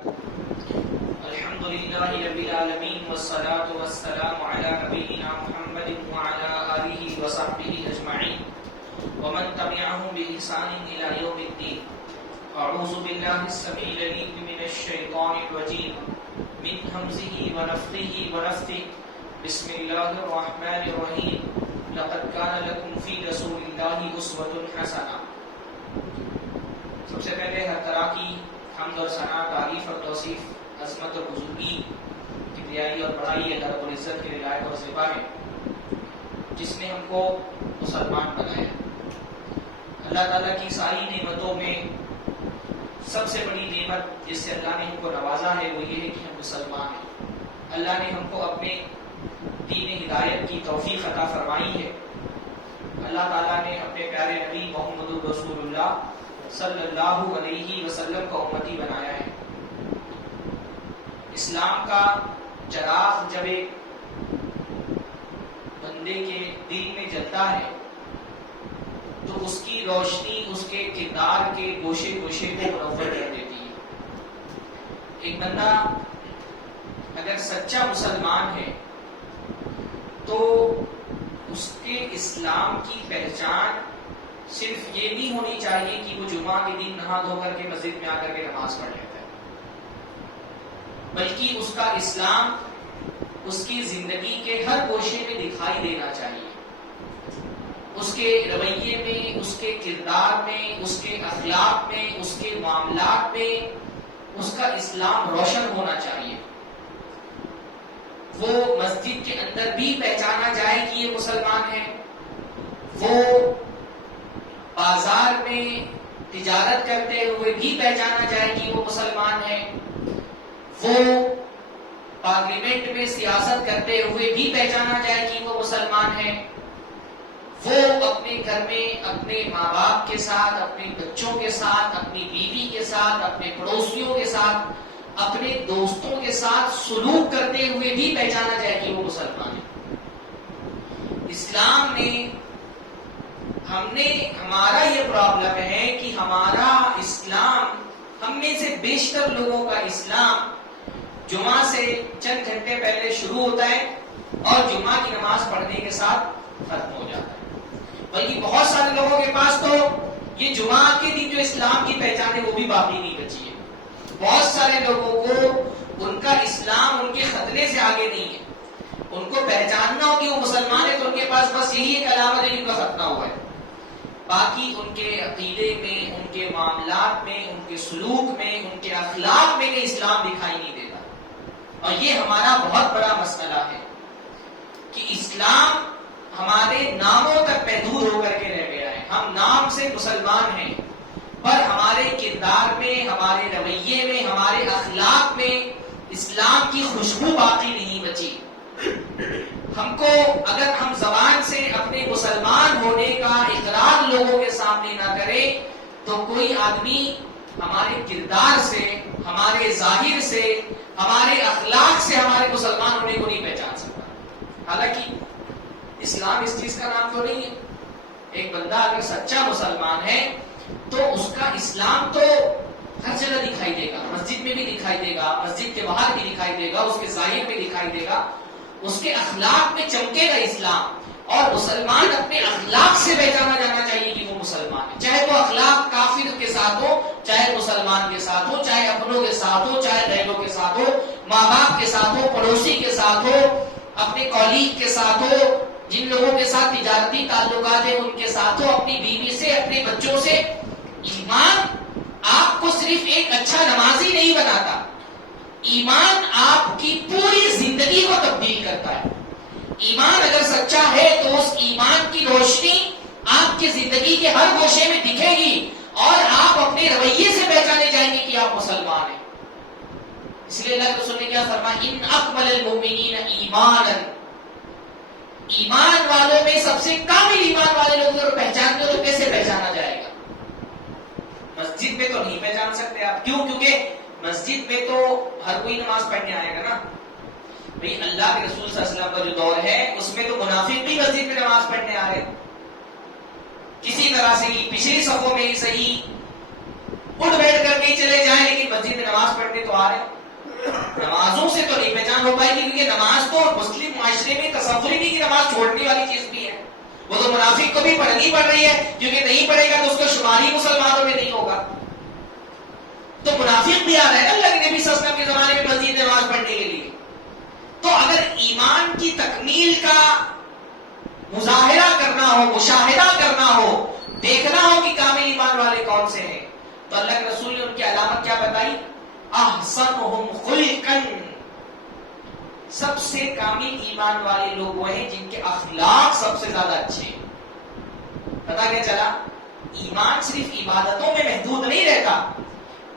الحمد لله رب العالمين والصلاة والسلام على نبينا محمد وعلى آله وصحبه أجمعين ومن تبعهم بإحسان إلى يوم الدين. أعوذ بالله السميع العليم من الشيطان الرجيم من همزه ونفخه ونفثه. بسم الله الرحمن الرحيم. لقد كان لكم في رسول الله أسوة حسنة. سب سے پہلے ہر طرح کی حمد اور ثنا، تعریف اور توصیف، عظمت اور بزرگی، کبریائی اور بڑائی اللہ رب العزت کے لائق اور زیبا ہے، جس نے ہم کو مسلمان بنایا. اللہ تعالیٰ کی ساری نعمتوں میں سب سے بڑی نعمت جس سے اللہ نے ہم کو نوازا ہے وہ یہ ہے کہ ہم مسلمان ہیں. اللہ نے ہم کو اپنے دین ہدایت کی توفیق عطا فرمائی ہے. اللہ تعالیٰ نے اپنے پیارے نبی محمد رسول اللہ صلی اللہ علیہ وسلم کو امتی بنایا ہے. اسلام کا چراغ جب ایک بندے کے دل میں جلتا ہے تو اس کی روشنی اس کے کردار کے گوشے گوشے کو منور کر دیتی ہے. ایک بندہ اگر سچا مسلمان ہے تو اس کے اسلام کی پہچان صرف یہ نہیں ہونی چاہیے کہ وہ جمعہ کے دن نہا دھو کر کے مسجد میں آ کر کے نماز پڑھ لیتا ہے، بلکہ اس کا اسلام اس کی زندگی کے ہر گوشے میں دکھائی دینا چاہیے. اس کے رویے میں، اس کے کردار میں، اس کے اخلاق میں، اس کے معاملات میں اس کا اسلام روشن ہونا چاہیے. وہ مسجد کے اندر بھی پہچانا جائے کہ یہ مسلمان ہے، وہ بازار میں تجارت کرتے ہوئے بھی پہچانا جائے کہ وہ مسلمان ہے، وہ پارلیمنٹ میں سیاست کرتے ہوئے بھی پہچانا جائے کہ وہ مسلمان ہے، وہ اپنے گھر میں اپنے ماں باپ کے ساتھ، اپنے بچوں کے ساتھ، اپنی بیوی کے ساتھ، اپنے پڑوسیوں کے ساتھ، اپنے دوستوں کے ساتھ سلوک کرتے ہوئے بھی پہچانا جائے کہ وہ مسلمان ہے. اسلام نے ہمارا یہ پرابلم ہے کہ ہمارا اسلام، ہم میں سے بیشتر لوگوں کا اسلام جمعہ سے چند گھنٹے پہلے شروع ہوتا ہے اور جمعہ کی نماز پڑھنے کے ساتھ ختم ہو جاتا ہے. بلکہ بہت سارے لوگوں کے پاس تو یہ جمعہ کے دن جو اسلام کی پہچان ہے وہ بھی باقی نہیں بچی ہے. بہت سارے لوگوں کو ان کا اسلام ان کے خطرے سے آگے نہیں ہے. ان کو پہچاننا ہو کہ وہ مسلمان ہے تو ان کے پاس بس یہی ایک علامت ہے کہ ان کا ختنہ ہوا ہے. باقی ان کے عقیدے میں، ان کے معاملات میں، ان کے سلوک میں، ان کے اخلاق میں اسلام دکھائی نہیں دیتا. اور یہ ہمارا بہت بڑا مسئلہ ہے کہ اسلام ہمارے ناموں تک محدود ہو کر کے رہ گیا ہے. ہم نام سے مسلمان ہیں پر ہمارے کردار میں، ہمارے رویے میں، ہمارے اخلاق میں اسلام کی خوشبو باقی نہیں بچی. ہم کو اگر ہم زبان سے اپنے مسلمان ہونے کا اقرار لوگوں کے سامنے نہ کرے تو کوئی آدمی ہمارے کردار سے، ہمارے ظاہر سے، ہمارے اخلاق سے ہمارے مسلمان ہونے کو نہیں پہچان سکتا. حالانکہ اسلام اس چیز کا نام تو نہیں ہے. ایک بندہ اگر سچا مسلمان ہے تو اس کا اسلام تو ہر جگہ دکھائی دے گا. مسجد میں بھی دکھائی دے گا، مسجد کے باہر بھی دکھائی دے گا، اس کے ظاہر میں دکھائی دے گا، اس کے اخلاق میں چمکے گا اسلام. اور مسلمان اپنے اخلاق سے پہچانا جانا چاہیے کہ وہ مسلمان ہے. چاہے وہ اخلاق کافر کے ساتھ ہو، چاہے مسلمان کے ساتھ ہو، چاہے اپنوں کے ساتھ ہو، چاہے غیروں کے ساتھ ہو، ماں باپ کے ساتھ ہو، پڑوسی کے ساتھ ہو، اپنے کولیگ کے ساتھ ہو، جن لوگوں کے ساتھ تجارتی تعلقات ہیں ان کے ساتھ ہو، اپنی بیوی سے، اپنے بچوں سے. ایمان آپ کو صرف ایک اچھا نمازی نہیں بناتا، ایمان آپ کی پوری زندگی کو تبدیل کرتا ہے. ایمان اگر سچا ہے تو اس ایمان کی روشنی آپ کی زندگی کے ہر گوشے میں دکھے گی اور آپ اپنے رویے سے پہچانے جائیں گے کہ آپ مسلمان ہیں. اس لیے اللہ کے رسول نے کیا فرمایا؟ ان اکمل المؤمنین ایمانا، ایمان والوں میں سب سے کامل ایمان والے لوگ اگر پہچانتے ہو تو کیسے پہچانا جائے گا؟ مسجد میں تو نہیں پہچان سکتے آپ. کیوں؟ کیونکہ مسجد میں تو ہر کوئی نماز پڑھنے آئے گا نا. بھئی اللہ کے رسول صلی اللہ علیہ وسلم کا جو دور ہے اس میں تو منافق بھی مسجد میں نماز پڑھنے آ رہے. کسی طرح سے ہی پچھلی صفوں میں ہی صحیح اٹھ بیٹھ کر کے چلے جائیں لیکن مسجد میں نماز پڑھنے تو آ رہے ہیں، نمازوں سے تو نہیں پہچان ہو پائے گی، کیونکہ نماز تو مسلم معاشرے میں تصور ہی نہیں کہ نماز چھوڑنے والی چیز بھی ہے. وہ تو منافق کو بھی پڑھنی پڑ رہی ہے، کیونکہ نہیں پڑھے گا تو اس کا شمار ہی مسلمانوں میں نہیں ہوگا. تو منافق بھی آ رہے ہیں اللہ کے نبی صلی اللہ علیہ وسلم کے زمانے میں مسجد میں نماز پڑھنے کے لیے. تو اگر ایمان کی تکمیل کا مظاہرہ کرنا ہو، مشاہدہ کرنا ہو، دیکھنا ہو کہ کامل ایمان والے کون سے ہیں، تو اللہ کے رسول نے ان کی علامت کیا بتائی؟ احسنہم خلقا، سب سے کامل ایمان والے لوگ وہ ہیں جن کے اخلاق سب سے زیادہ اچھے ہیں. پتا کیا چلا؟ ایمان صرف عبادتوں میں محدود نہیں رہتا.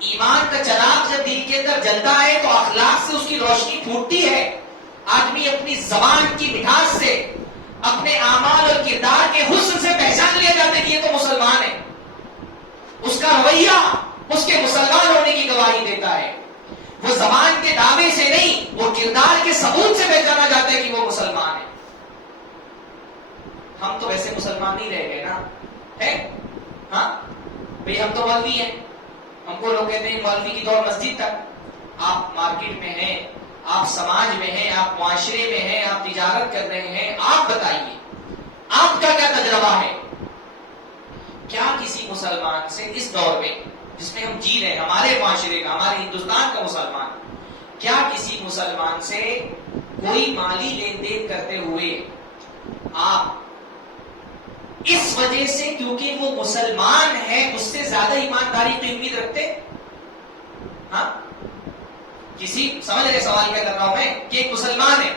ایمان کا چراغ جب دل کے اندر جلتا ہے تو اخلاق سے اس کی روشنی پھوٹتی ہے. آدمی اپنی زبان کی مٹھاس سے، اپنے اعمال اور کردار کے حسن سے پہچان لیا جاتا ہے کہ یہ تو مسلمان ہے. اس کا رویہ اس کے مسلمان ہونے کی گواہی دیتا ہے. وہ زبان کے دعوے سے نہیں، وہ کردار کے ثبوت سے پہچانا جاتا ہے کہ وہ مسلمان ہے. ہم تو ویسے مسلمان نہیں رہ گئے نا، ہے ہاں بھئی ہم تو مولوی ہیں، ہم کو لوگ کہتے ہیں مولوی کی دور مسجد تک. آپ مارکیٹ میں ہیں، آپ سماج میں ہیں، آپ معاشرے میں ہیں، آپ تجارت کر رہے ہیں، آپ بتائیے آپ کا کیا تجربہ ہے؟ کیا کسی مسلمان سے اس دور میں جس میں ہم جی رہے ہیں، ہمارے معاشرے کا، ہمارے ہندوستان کا مسلمان، کیا کسی مسلمان سے کوئی مالی لین دین کرتے ہوئے آپ اس وجہ سے کیونکہ وہ مسلمان ہے اس سے زیادہ ایمانداری کی امید رکھتے؟ ہاں کسی سمجھ رہے سوال کیا کر رہا ہوں میں کہ ایک مسلمان ہے،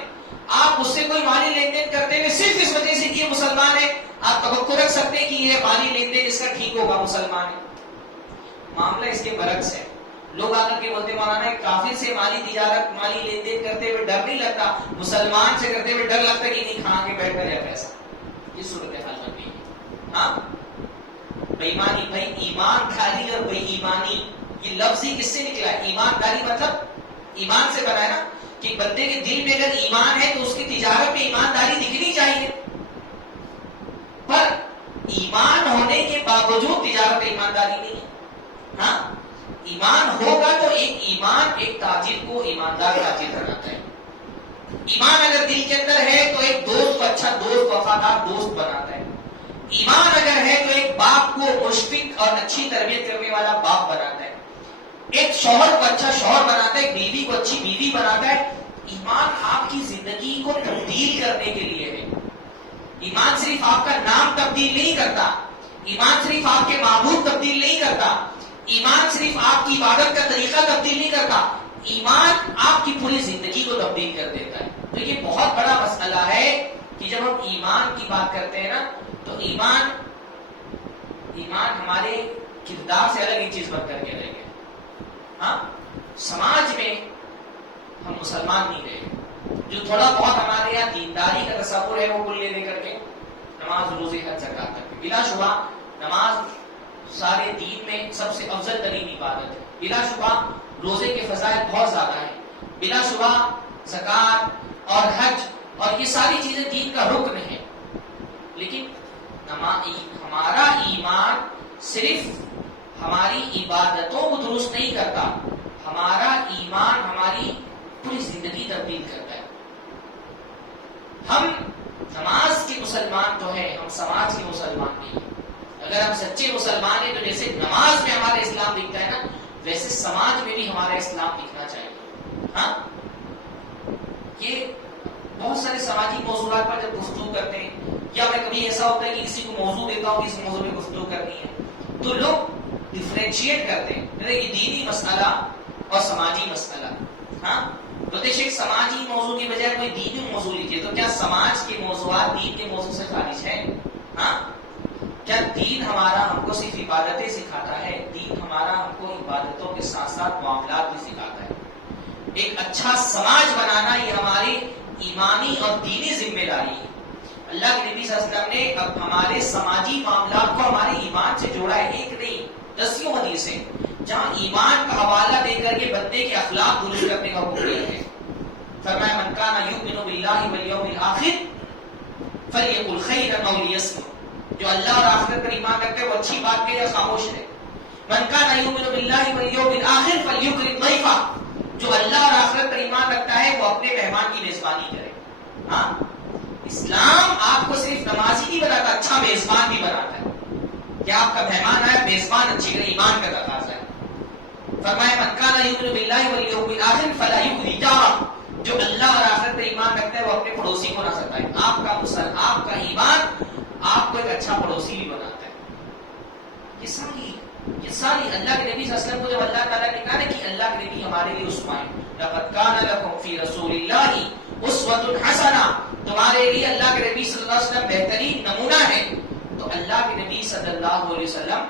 آپ اس سے کوئی مالی لین دین کرتے ہوئے صرف اس وجہ سے کہ یہ مسلمان ہے آپ توقع رکھ سکتے ہیں کہ یہ مالی لین دین اس کا ٹھیک ہوگا، مسلمان ہے؟ معاملہ اس کے برعکس ہے. لوگ آ کر کے بولتے مولانا کافر سے مالی تجارت، مالی لین دین کرتے ہوئے ڈر نہیں لگتا، مسلمان سے کرتے ہوئے ڈر لگتا کہ نہیں کھا کے بیٹھ کر ہے پیسہ. یہ صورتحال بن گئی. ہاں بےایمانی، بھائی ایمانداری اور بے ایمانی یہ لفظ ہی کس سے نکلا ہے؟ ایمانداری مطلب ایمان سے بنا ہے نا، کہ بندے کے دل میں اگر ایمان ہے تو اس کی تجارت میں ایمانداری دکھنی چاہیے. پر ایمان ہونے کے باوجود تجارت میں ایمانداری نہیں ہے. ہاں ایمان ہوگا تو ایمان ایک تاجر کو ایماندار تاجر بناتا ہے. ایمان اگر دل کے اندر ہے تو ایک دوست کو اچھا دوست، وفادار دوست بناتا ہے. ایمان اگر ہے تو ایک باپ کو مشفق اور اچھی تربیت کرنے والا باپ بناتا ہے. ایک شوہر کو اچھا شوہر بناتا ہے، ایک بیوی کو اچھی بیوی بناتا ہے. ایمان آپ کی زندگی کو تبدیل کرنے کے لیے ہے. ایمان صرف آپ کا نام تبدیل نہیں کرتا، ایمان صرف آپ کے معبود تبدیل نہیں کرتا، ایمان صرف آپ کی عبادت کا طریقہ تبدیل نہیں کرتا، ایمان آپ کی پوری زندگی کو تبدیل کر دیتا ہے. تو یہ بہت بڑا مسئلہ ہے کہ جب ہم ایمان کی بات کرتے ہیں نا تو ایمان ہمارے کردار سے الگ ہی چیز بن کر کے رہ گئے. ہاں سماج میں ہم مسلمان نہیں رہے. جو تھوڑا بہت ہمارے یہاں دینداری کا تصور ہے وہ کل لے کر کے نماز، روزے، حج، زکات تک. بلا شبہ نماز سارے دین میں سب سے افضل ترین عبادت ہے. بلا شبہ روزے کے فضائل بہت زیادہ ہیں. بلا شبہ زکات اور حج اور یہ ساری چیزیں دین کا رکن ہے. لیکن ہمارا ایمان صرف ہماری عبادتوں کو درست نہیں کرتا، ہمارا ایمان ہماری پوری زندگی تبدیل کرتا ہے. ہم نماز کے مسلمان تو ہیں، ہم سماج کے مسلمان نہیں ہیں. اگر ہم سچے مسلمان ہیں تو جیسے نماز میں ہمارا اسلام دکھتا ہے نا ویسے سماج میں بھی ہمارا اسلام دکھنا چاہیے. ہاں یہ بہت سارے سماجی موضوعات پر جب گفتگو کرتے ہیں یا میں کبھی ایسا ہوتا ہے کہ کسی کو موضوع دیتا ہوں کہ اس موضوع پہ گفتگو کرنی ہے تو لوگ ڈفرینشیٹ کرتے ہیں یہ دینی مسئلہ اور سماجی مسئلہ. ہاں تو ایک سماجی موضوع کی بجائے کوئی دینی موضوع لیجیے تو کیا سماج کے موضوعات دین کے موضوع سے خارج ہیں؟ ہاں کیا دین ہمارا ہم کو صرف عبادتیں سکھاتا ہے؟ دین ہمارا ہم کو عبادتوں کے ساتھ ساتھ معاملات بھی سکھاتا ہے. ایک اچھا سماج بنانا یہ ہماری ایمانی اور دینی ذمہ داری ہے. اللہ کے نبی صلی اللہ علیہ وسلم نے اب ہمارے سماجی معاملات کو ہمارے ایمان سے جوڑا ہے. ایک نہیں دسیوں حدیثیں جہاں ایمان کا حوالہ دے کر کے بندے کے اخلاق درست کرنے کا حکم دیا ہے. فرمایا من کان یؤمن باللہ والیوم الآخر فلیقل خیرا او لیصمت. جو اللہ اور آخرت پر ایمان رکھتے ہیں وہ اچھی بات کہے یا خاموش رہے. من کان یؤمن باللہ والیوم الآخر فلیکرم ضیفہ، جو اللہ اور آخرت پر ایمان رکھتا ہے وہ اپنے مہمان کی میزبانی کرے. ہاں، اسلام آپ کو صرف نمازی نہیں بناتا، اچھا میزبان بھی بناتا ہے. کہ آپ کا مہمان آیا، میزبان اچھی کرے، ایمان کا تقاضا ہے. فرمایا من کان یؤمن باللہ والیوم الآخر فلا یؤذی جارہ، جو اللہ اور آخرت پر ایمان رکھتا ہے وہ اپنے پڑوسی کو نہ ستائے. آپ کا ایمان آپ کو ایک اچھا پڑوسی بھی بناتا ہے. یہ ساری اللہ کے نبی صلی اللہ علیہ وسلم کو جب اللہ تعالیٰ نے کہا نا کہ اللہ کے نبی ہمارے لیے اسوہ ہیں، لقد کان لکم فی رسول اللہ اسوۃ حسنہ، تمہارے لیے اللہ کے نبی صلی اللہ علیہ وسلم بہترین نمونہ ہے. تو اللہ کے نبی صلی اللہ علیہ وسلم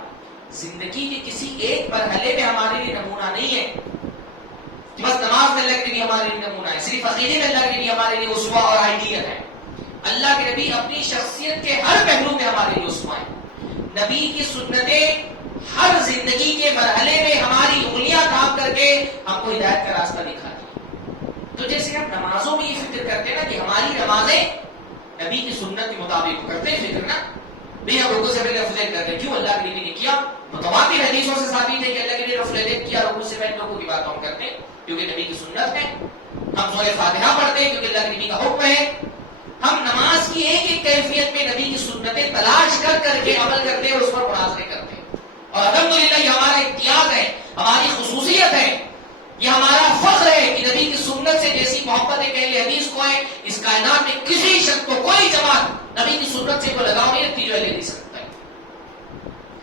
زندگی کے کسی ایک مرحلے میں ہمارے لیے نمونہ نہیں ہے کہ بس نماز میں اللہ کے نبی ہمارے لیے نمونہ ہے، صرف عقیدے میں اللہ کے نبی ہمارے لیے اسوہ اور آئیڈیل ہے. اللہ کے نبی اپنی شخصیت کے ہر پہلو میں ہمارے لیے اسوہ ہیں. نبی کی سنتیں ہر زندگی کے مرحلے میں ہماری انگلیاں کام کر کے ہم کو ہدایت کا راستہ دکھاتی ہیں. تو جیسے ہم نمازوں میں یہ فکر کرتے ہیں نا کہ ہماری نمازیں نبی کی سنت کے مطابق کرتے ہیں، فکر نا بنا رکوع سے پہلے رفع کرتے ہیں. کیوں؟ اللہ کے نبی نے کیا، متواتر حدیثوں سے ثابت ہے کہ اللہ کے نبی رفع کیا، رکوع سے پہلے رکوع کی بات ہم کرتے ہیں کیونکہ نبی کی سنت ہے. ہم سورہ فاتحہ پڑھتے ہیں کیونکہ اللہ کے نبی کا حکم ہے. ہم نماز کی ایک ایک کیفیت میں نبی کی سنتیں تلاش کر کر کے عمل کرتے ہیں اور اس پر مناظرے کرتے ہیں. اور الحمدللہ یہ ہمارا امتیاز ہے، ہماری خصوصیت ہے، یہ ہمارا فخر ہے کہ نبی کی سنت سے جیسی محبت اہل حدیث کو ہے، اس کائنات میں کسی شخص کو کوئی جماعت نبی کی سنت سے کوئی لگاؤ نہیں رکھتی جو اہل حدیث رکھتا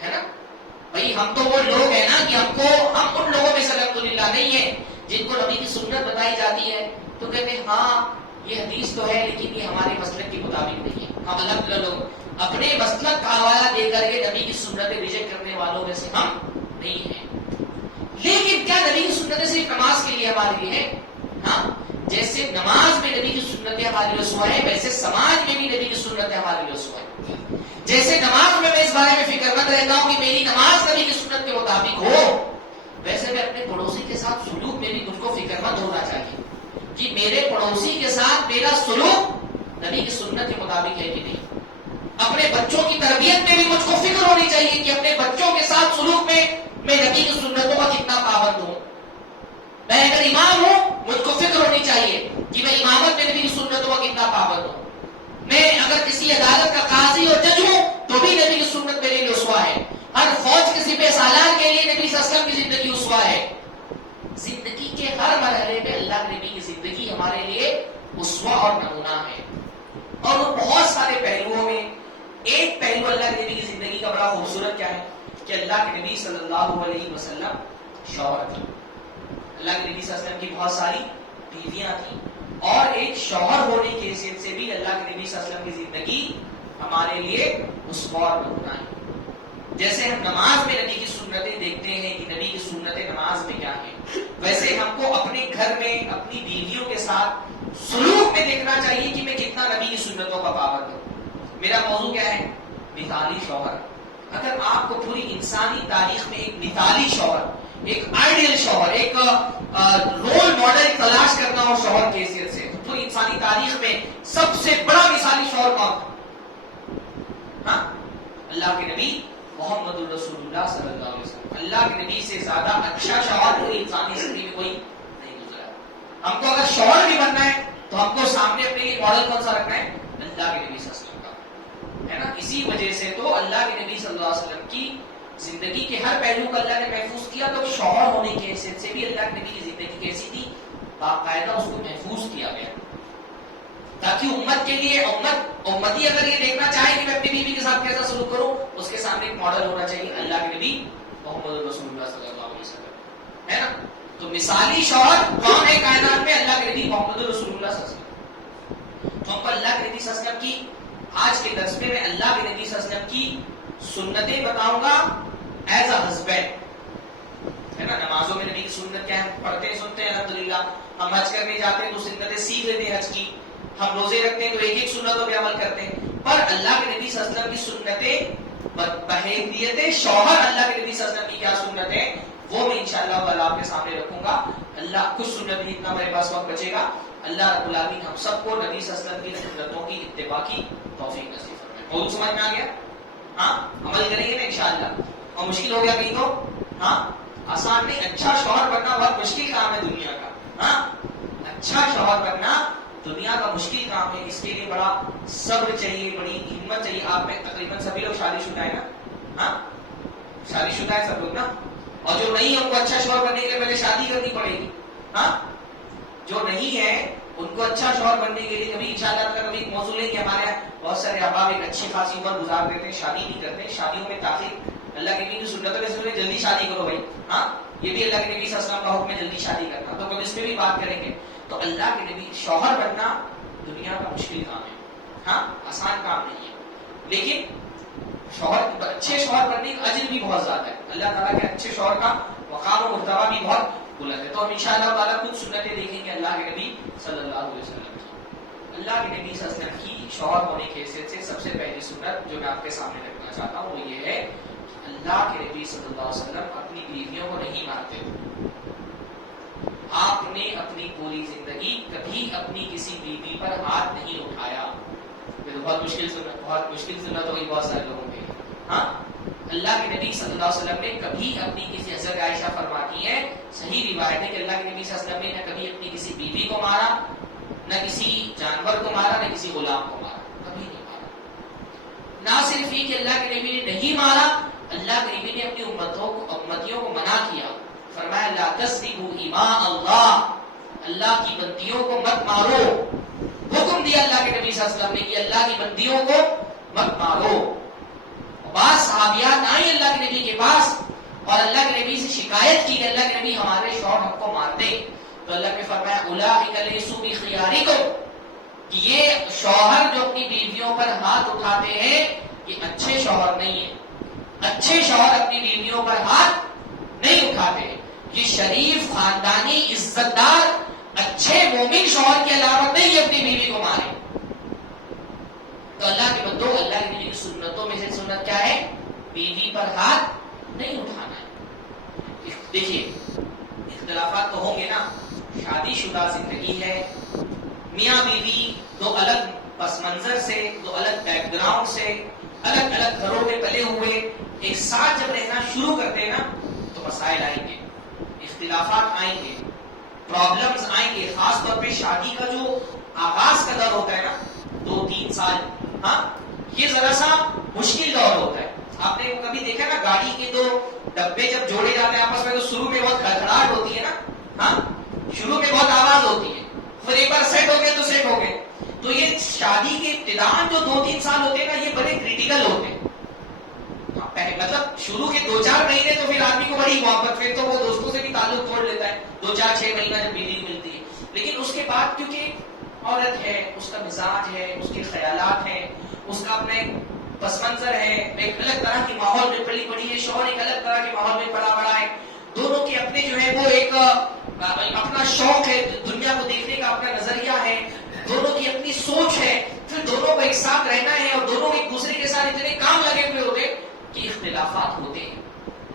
ہے نا. بھائی ہم تو وہ لوگ ہیں نا کہ ہم ان لوگوں میں سے الحمدللہ نہیں ہیں جن کو نبی کی سنت بتائی جاتی ہے تو کہتے ہیں ہاں یہ حدیث تو ہے لیکن یہ ہمارے مسلک کے مطابق نہیں ہے. ہم الحمدللہ لوگ اپنے مسلک کا حوالہ دے کر کے نبی کی سنتیں ریجیکٹ کرنے والوں میں سے ہم نہیں ہیں. لیکن کیا نبی کی سنتیں صرف نماز کے لیے ہمارے لیے ہیں؟ ہاں، جیسے نماز میں نبی کی سنتیں ہمارے لیے اسوہ ہیں ویسے سماج میں بھی نبی کی سنتیں ہمارے لیے اسوہ ہیں. جیسے نماز میں اس بارے میں فکر مند رہتا ہوں کہ میری نماز نبی کی سنت کے مطابق ہو، ویسے میں اپنے پڑوسی کے ساتھ سلوک میں بھی مجھ کو فکر مند ہونا چاہیے کہ میرے پڑوسی کے ساتھ میرا سلوک نبی کی سنت کے مطابق ہے کہ نہیں. اپنے بچوں کی تربیت میں بھی مجھ کو فکر ہونی چاہیے کہ اپنے بچوں کے ساتھ سلوک میں میں نبی کی سنتوں کا کتنا پابند ہوں. میں اگر امام ہوں مجھ کو فکر ہونی چاہیے کہ میں امامت میں نبی کی سنتوں کا کتنا پابند ہوں. میں اگر کسی عدالت کا قاضی اور جج ہوں تو بھی نبی کی سنت میرے لیے اسوہ ہے. ہر فوج کے سپہ سالار کے لیے نبی صلی اللہ علیہ وسلم کی زندگی اسوہ ہے. زندگی کے ہر مرحلے میں اللہ کے نبی کی زندگی ہمارے لیے اسوہ اور نمونہ ہے. اور وہ بہت سارے پہلوؤں میں ایک پہلو اللہ کے نبی کی زندگی کا بڑا خوبصورت کیا ہے کہ اللہ کے نبی صلی اللہ علیہ وسلم شوہر تھے. اللہ کے نبی صلی اللہ علیہ وسلم کی بہت ساری بیویاں تھیں اور ایک شوہر ہونے کی حیثیت سے بھی اللہ کے نبی صلی اللہ علیہ وسلم کی زندگی ہمارے لیے اسوہ اور نمونہ ہے. جیسے ہم نماز میں نبی کی سنتیں دیکھتے ہیں کہ نبی کی سنتیں نماز میں کیا ہیں، ویسے ہم کو اپنے گھر میں اپنی بیویوں کے ساتھ سلوک میں دیکھنا چاہیے کہ میں کتنا نبی کی سنتوں کا پابند ہوں. میرا موضوع کیا ہے؟ مثالی شوہر. اگر آپ کو پوری انسانی تاریخ میں ایک مثالی شوہر، ایک آئیڈیل شوہر، ایک رول ماڈل تلاش کرنا ہو شوہر کی حیثیت سے تو پوری انسانی تاریخ میں سب سے بڑا مثالی شوہر کون تھا؟ ہاں، اللہ کے نبی محمد الرسول اللہ صلی اللہ علیہ وسلم. اللہ کے نبی سے زیادہ اچھا شوہر پوری انسانی زندگی میں کوئی نہیں گزرا. ہم کو اگر شوہر بھی بننا ہے تو ہم کو سامنے اپنے لیے ماڈل کون سا رکھنا ہے؟ اللہ کے نبی صلی اللہ علیہ وسلم کا، ہے نا. اسی وجہ سے تو اللہ کے نبی صلی اللہ علیہ وسلم کی زندگی کے ہر پہلو کا اللہ نے محفوظ کیا. تو شوہر ہونے کی حیثیت سے بھی اللہ کے نبی کی زندگی کیسی تھی؟ باقاعدہ اس کو محفوظ کیا گیا تاکہ امت کے لیے امتی اگر یہ دیکھنا چاہے کہ میں اپنی بیوی کے ساتھ کیسا سلوک کروں، اس کے سامنے ایک ماڈل ہونا چاہیے اللہ کے نبی محمد رسول اللہ صلی اللہ علیہ وسلم، ہے نا. تو مثالی شوہر کون ہے کائنات میں؟ اللہ کے نبی محمد رسول اللہ صلی اللہ علیہ وسلم. تو ہم کو اللہ کے نبی صلی اللہ علیہ وسلم کی آج کے درس میں اللہ کے نبی صلی اللہ علیہ وسلم کی سنتیں بتاؤں گا ایز اے ہسبینڈ، ہے نا. نمازوں میں نبی کی سنت کیا ہے؟ پڑھتے ہیں سنتے ہیں الحمدللہ. ہم حج کرنے جاتے ہیں تو سنتیں سیکھ لیتے ہیں حج کی. ہم روزے رکھتے ہیں تو ایک ایک سنتوں پہ عمل کرتے ہیں. پر اللہ کے نبی صلی اللہ علیہ وسلم کی سنتیں بحیثیت شوہر اللہ کے نبی صلی اللہ علیہ وسلم کی کیا سنت ہے وہ میں انشاءاللہ تعالیٰ آپ کے سامنے رکھوں گا. اللہ کچھ سنت بھی اتنا میرے پاس وقت بچے گا. اللہ رب العالمین ہم سب کو نبی صلی اللہ علیہ وسلم کی سنتوں کی اتباع کی توفیق نصیب فرمائے. موضوع سمجھ میں آ گیا؟ ہاں، عمل کریں گے نا انشاءاللہ. اور مشکل ہو گیا کہیں تو ہاں آسان نہیں. اچھا شوہر بننا بہت مشکل کام ہے دنیا کا. ہاں اچھا شوہر بننا دنیا کا مشکل کام ہے. اس کے لیے بڑا صبر چاہیے, بڑی ہمت چاہیے. آپ میں تقریباً سبھی لوگ شادی شدہ ہیں نا؟ ہاں شادی شدہ ہے سب لوگ نا. اور جو نہیں ہے ان کو اچھا شوہر بننے کے لیے پہلے شادی کرنی پڑے گی. ہاں جو نہیں ہے ان کو اچھا شوہر بننے کے لیے کبھی انشاءاللہ تعالیٰ کبھی موضوع لیں کہ ہمارے بہت سارے احباب ایک اچھی خاصی عمر گزار دیتے ہیں, شادی نہیں کرتے. شادیوں میں تاخیر, اللہ کے نبی کی سنتوں میں سے جلدی شادی کرو بھائی. ہاں یہ بھی اللہ کے نبی صلی اللہ علیہ وسلم کا حکم ہے جلدی شادی کرنا, تو کبھی اس پہ بھی بات کریں گے. تو اللہ کے نبی شوہر بننا دنیا کا مشکل کام ہے. ہاں آسان کام نہیں ہے, لیکن شوہر اچھے شوہر بننے کا اجر بھی بہت زیادہ ہے. اللہ تعالیٰ کے اچھے شوہر کا مقام و مرتبہ بھی بہت بلند ہے. تو ہم انشاءاللہ تعالیٰ کچھ سنتیں دیکھیں گے اللہ کے نبی صلی اللہ علیہ وسلم کی. اللہ کے نبی صلی اللہ علیہ وسلم کی شوہر ہونے کی حیثیت سے سب سے پہلی سنت جو میں آپ کے سامنے رکھنا چاہتا ہوں وہ یہ ہے کہ اللہ کے نبی صلی اللہ علیہ وسلم اپنی بیویوں کو نہیں مارتے. آپ نے اپنی پوری زندگی کبھی اپنی کسی بیوی پر ہاتھ نہیں اٹھایا. یہ تو بہت مشکل سنت ہوگی بہت سارے لوگوں کے. ہاں اللہ کے نبی صلی اللہ علیہ وسلم نے کبھی اپنی کسی, حضرت عائشہ فرماتی ہے صحیح روایت ہے کہ اللہ کے نبی صلی اللہ علیہ وسلم نے نہ کبھی اپنی کسی بیوی کو مارا, نہ کسی جانور کو مارا, نہ کسی غلام کو مارا, کبھی نہیں مارا. نہ صرف یہ کہ اللہ کے نبی نے نہیں مارا, اللہ کے نبی نے اپنی امتیوں کو منع کیا. فرمایا لا تسبوا اماء اللہ, اللہ کی بندیوں کو مت مارو. حکم دیا اللہ کے نبی صلی اللہ علیہ وسلم نے کہ اللہ کی بندیوں کو مت مارو. بعض صحابیات آئیں اللہ کے نبی کے پاس اور اللہ کے نبی سے شکایت کی کہ اللہ کے نبی ہمارے شوہر ہم کو مارتے. تو اللہ نے فرمایا اولئک لیسوا بخیارکم, کہ یہ شوہر جو اپنی بیویوں پر ہاتھ اٹھاتے ہیں یہ اچھے شوہر نہیں ہیں. اچھے شوہر اپنی بیویوں پر ہاتھ نہیں اٹھاتے. یہ شریف, خاندانی, عزت دار, اچھے مومن شوہر کی علامت نہیں اپنی بیوی کو مارے. تو اللہ کے بندوں, اللہ کے نبی کی سنتوں میں سے سنت کیا ہے؟ بیوی پر ہاتھ نہیں اٹھانا ہے. دیکھیے اختلافات تو ہوں گے نا, شادی شدہ زندگی ہے, میاں بیوی دو الگ پس منظر سے, دو الگ بیک گراؤنڈ سے, الگ الگ گھروں میں پلے ہوئے ایک ساتھ جب رہنا شروع کرتے ہیں نا تو مسائل آئیں گے, اختلافات آئیں گے, پرابلمز آئیں گے. خاص طور پہ شادی کا جو آغاز کا دور ہوتا ہے نا 2-3 سال, ہاں یہ ذرا سا مشکل دور ہوتا ہے. آپ نے کبھی دیکھا نا گاڑی کے دو ڈبے جب جوڑے جاتے ہیں آپس میں تو شروع میں بہت کھڑکھڑاہٹ ہوتی ہے نا. ہاں شروع میں بہت آواز ہوتی ہے, پھر ایک بار سیٹ ہو گئے تو سیٹ ہو گئے. تو یہ شادی کے ابتداء جو 2-3 سال ہوتے ہیں نا یہ بڑے کریٹیکل ہوتے ہیں. مطلب شروع کے 2-4 مہینے تو پھر آدمی کو بڑی محبت, پھر تو وہ دوستوں سے بھی تعلق توڑ لیتا ہے 2-4-6 مہینہ جب بیوی ملتی ہے. لیکن اس کے بعد کیونکہ عورت ہے, اس کا مزاج ہے, اس کے خیالات ہیں, اس کا اپنا ایک پس منظر ہے, ایک الگ طرح کی ماحول میں پلی بڑی ہے, شوہر ایک الگ طرح کے ماحول میں پلا بڑا ہے, دونوں کے اپنے جو ہے وہ ایک اپنا شوق ہے, دنیا کو دیکھنے کا اپنا نظریہ ہے, دونوں کی اپنی سوچ ہے, پھر دونوں کو ایک ساتھ رہنا ہے اور دونوں ایک دوسرے کے ساتھ اتنے کام لگے ہوئے ہوتے کہ اختلافات ہوتے ہیں,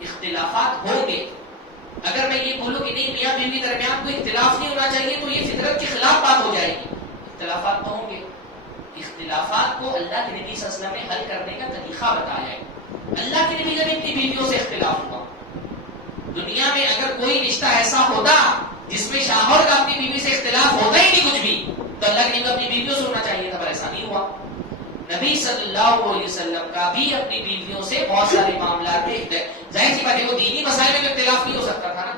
اختلافات ہوں گے. اگر میں یہ بولوں کہ نہیں میاں بیوی درمیان کوئی اختلاف نہیں ہونا چاہیے تو یہ فطرت کے خلاف بات ہو جائے گی. اختلافات تو ہوں گے, اختلافات کو اللہ کے نبی صلی اللہ علیہ وسلم نے حل کرنے کا طریقہ بتایا ہے. اللہ کے نبی نے اپنی بیویوں سے اختلاف ہوا. دنیا میں اگر کوئی رشتہ ایسا ہوتا جس میں شوہر کا اپنی بیوی سے اختلاف ہوتا ہی نہیں کچھ بھی تو اللہ کے نبی اپنی بیویوں سے ہونا چاہیے تھا, پر ایسا نہیں ہوا. نبی صلی اللہ علیہ وسلم کا بھی اپنی بیویوں سے بہت سارے معاملات میں, ظاہر سی بات ہے وہ دینی مسائل میں تو اختلاف نہیں ہو سکتا تھا نا.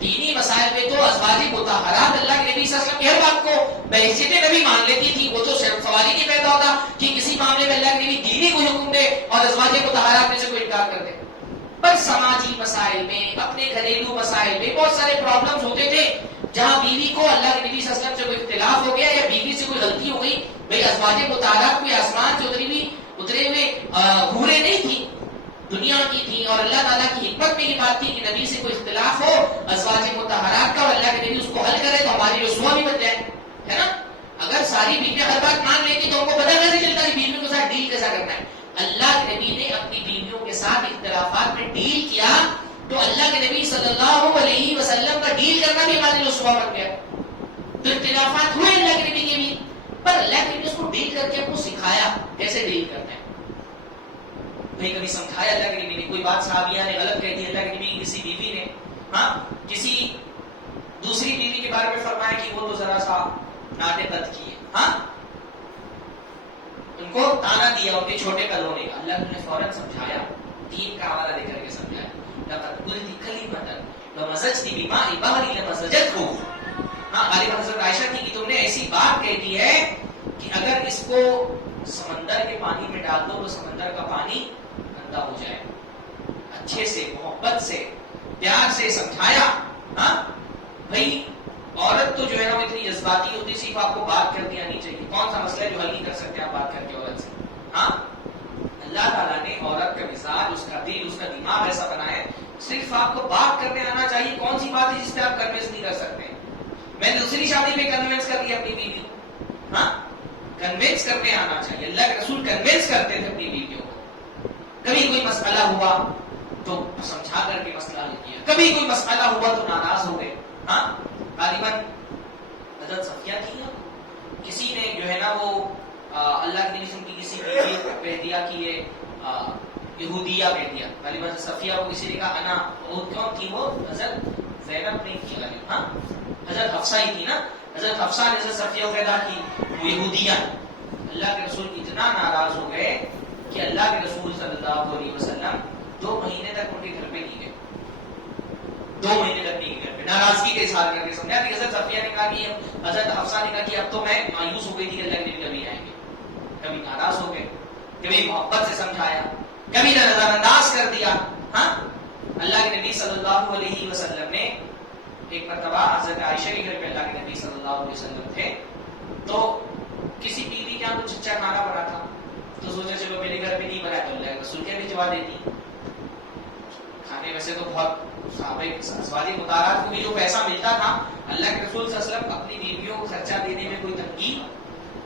دینی مسائل میں تو ازواج مطہرات اللہ کے نبی صلی اللہ علیہ وسلم کی ہر بات کو بحیثیت نبی مان لیتی تھی. وہ تو سوال ہی نہیں پیدا ہوتا کہ کسی معاملے میں اللہ کے نبی دینی کوئی حکم دے اور ازواج مطہرات میں سے کوئی انکار کر دے. پر سماجی مسائل میں, اپنے گھریلو مسائل میں بہت سارے پرابلمز ہوتے تھے جہاں بیوی کو اللہ کے نبی صلی اللہ علیہ وسلم سے کوئی اختلاف ہو گیا یا بیوی سے کوئی غلطی ہو گئی. بھئی ازواج مطہرات کوئی آسمان سے اترے ہوئے حوریں نہیں تھی, دنیا کی تھی, اور اللہ تعالیٰ کی حکمت میں یہ بات تھی کہ نبی سے کوئی اختلاف ہو ازواج مطہرات کا اور اللہ کے نبی اس کو حل کرے تو ہماری رسوا بھی بن جائے, ہے نا. اگر ساری بیویاں ہر بات مان لیتی تو ہم کو پتہ کیسے چلتا کہ بیویوں کے ساتھ ڈیل کیسا کرنا ہے. اللہ کے نبی نے اپنی بیویوں کے ساتھ اختلافات میں ڈیل کیا تو اللہ کے نبی صلی اللہ علیہ وسلم کا ڈیل کرنا بھی ہمارے رسوا بن گیا. تو اختلافات ہوئے اللہ کے نبی کے بھی, پر اللہ کے نبی اس کو ڈیل کر کے آپ کو سکھایا کیسے ڈیل کرنا ہے. بھائی کبھی سمجھایا اللہ کے نبی نے، کوئی بات صحابیہ نے غلط کہہ دی، اللہ کے نبی کی کسی بیوی نے کسی دوسری بیوی کے بارے میں فرمایا کہ وہ تو ذرا سا ناٹے بد کی ہے، ان کو تانا دیا ان کے چھوٹے کلوں نے، اللہ نے فوراً سمجھایا، دین کا حوالہ دے کر کے سمجھایا، لقد قلت کلمۃ لمزجت بماء البحر لمزجته، غالباً حضرت عائشہ کی کہ تم نے ایسی بات کہہ دی ہے کہ اگر اس کو سمندر کے پانی میں ڈال دو تو سمندر کا پانی گندا ہو جائے. اچھے سے، محبت سے، پیار سے سمجھایا. بھائی عورت تو جو ہے نا وہ اتنی جذباتی ہوتی، صرف آپ کو بات کر دیا نہیں چاہیے. کون سا مسئلہ ہے جو حل نہیں کر سکتے آپ بات کر کے عورت سے؟ اللہ تعالیٰ نے عورت کا مزاج، اس کا دل، اس کا دماغ ایسا بنایا ہے، صرف آپ کو بات کرنے آنا چاہیے. کون سی بات ہے جس پہ آپ کنوینس نہیں کر سکتے؟ میں نے دوسری شادی پہ کنوینس کر دیا اپنی بیوی کو. کنوینس کرنے آنا چاہیے. اللہ کے رسول کنوینس کرتے تھے اپنی بیویوں کو. کبھی کوئی مسئلہ ہوا تو سمجھا کر کے مسئلہ حل کیا، کبھی کوئی مسئلہ ہوا تو ناراض ہو گئے. غالباً حضرت صفیہ تھی نا، کسی نے جو ہے نا وہ اللہ کے نبی کی کسی بیوی کو کہہ دیا کہ یہ یہودیہ کہہ دیا. غالباً صفیہ کو کسی نے کہا انا، کیوں تھی وہ؟ حضرت زینب نہیں تھی غالباً، حضرت حفصہ ہی تھی نا. حضرت حفصہ نے حضرت صفیہ کو کہا کہ وہ یہودیہ. اللہ کے رسول اتنا ناراض ہو گئے کہ اللہ کے رسول صلی اللہ علیہ وسلم 2 مہینے تک ان کے گھر پہ نہیں گئے. 2 مہینے تک نہیں گھر پہ، ناراضگی کا اظہار کر کے سمجھا. حضرت صفیہ نے کہا کہ حضرت حفصہ نے کہا کہ اب تو میں مایوس ہو گئی تھی کہ اللہ کے نبی کبھی آئیں گے. کبھی ناراض ہو گئے، کبھی محبت سے سمجھایا، کبھی نظر انداز کر دیا. اللہ کے نبی صلی اللہ علیہ وسلم نے ایک مرتبہ حضرت عائشہ کے گھر پہ اللہ کے نبی صلی اللہ علیہ وسلم تھے، تو کسی بیوی کے یہاں کچھ اچھا کھانا بنا تھا، تو سوچا چلو میرے گھر پہ نہیں بنا تو اللہ کے رسول کے بھجوا دیتی. کھانے ویسے تو بہت ازواج مطہرات کو بھی جو پیسہ ملتا تھا، اللہ کے رسول صلی اللہ علیہ وسلم اپنی بیویوں کو خرچہ دینے میں کوئی تنقید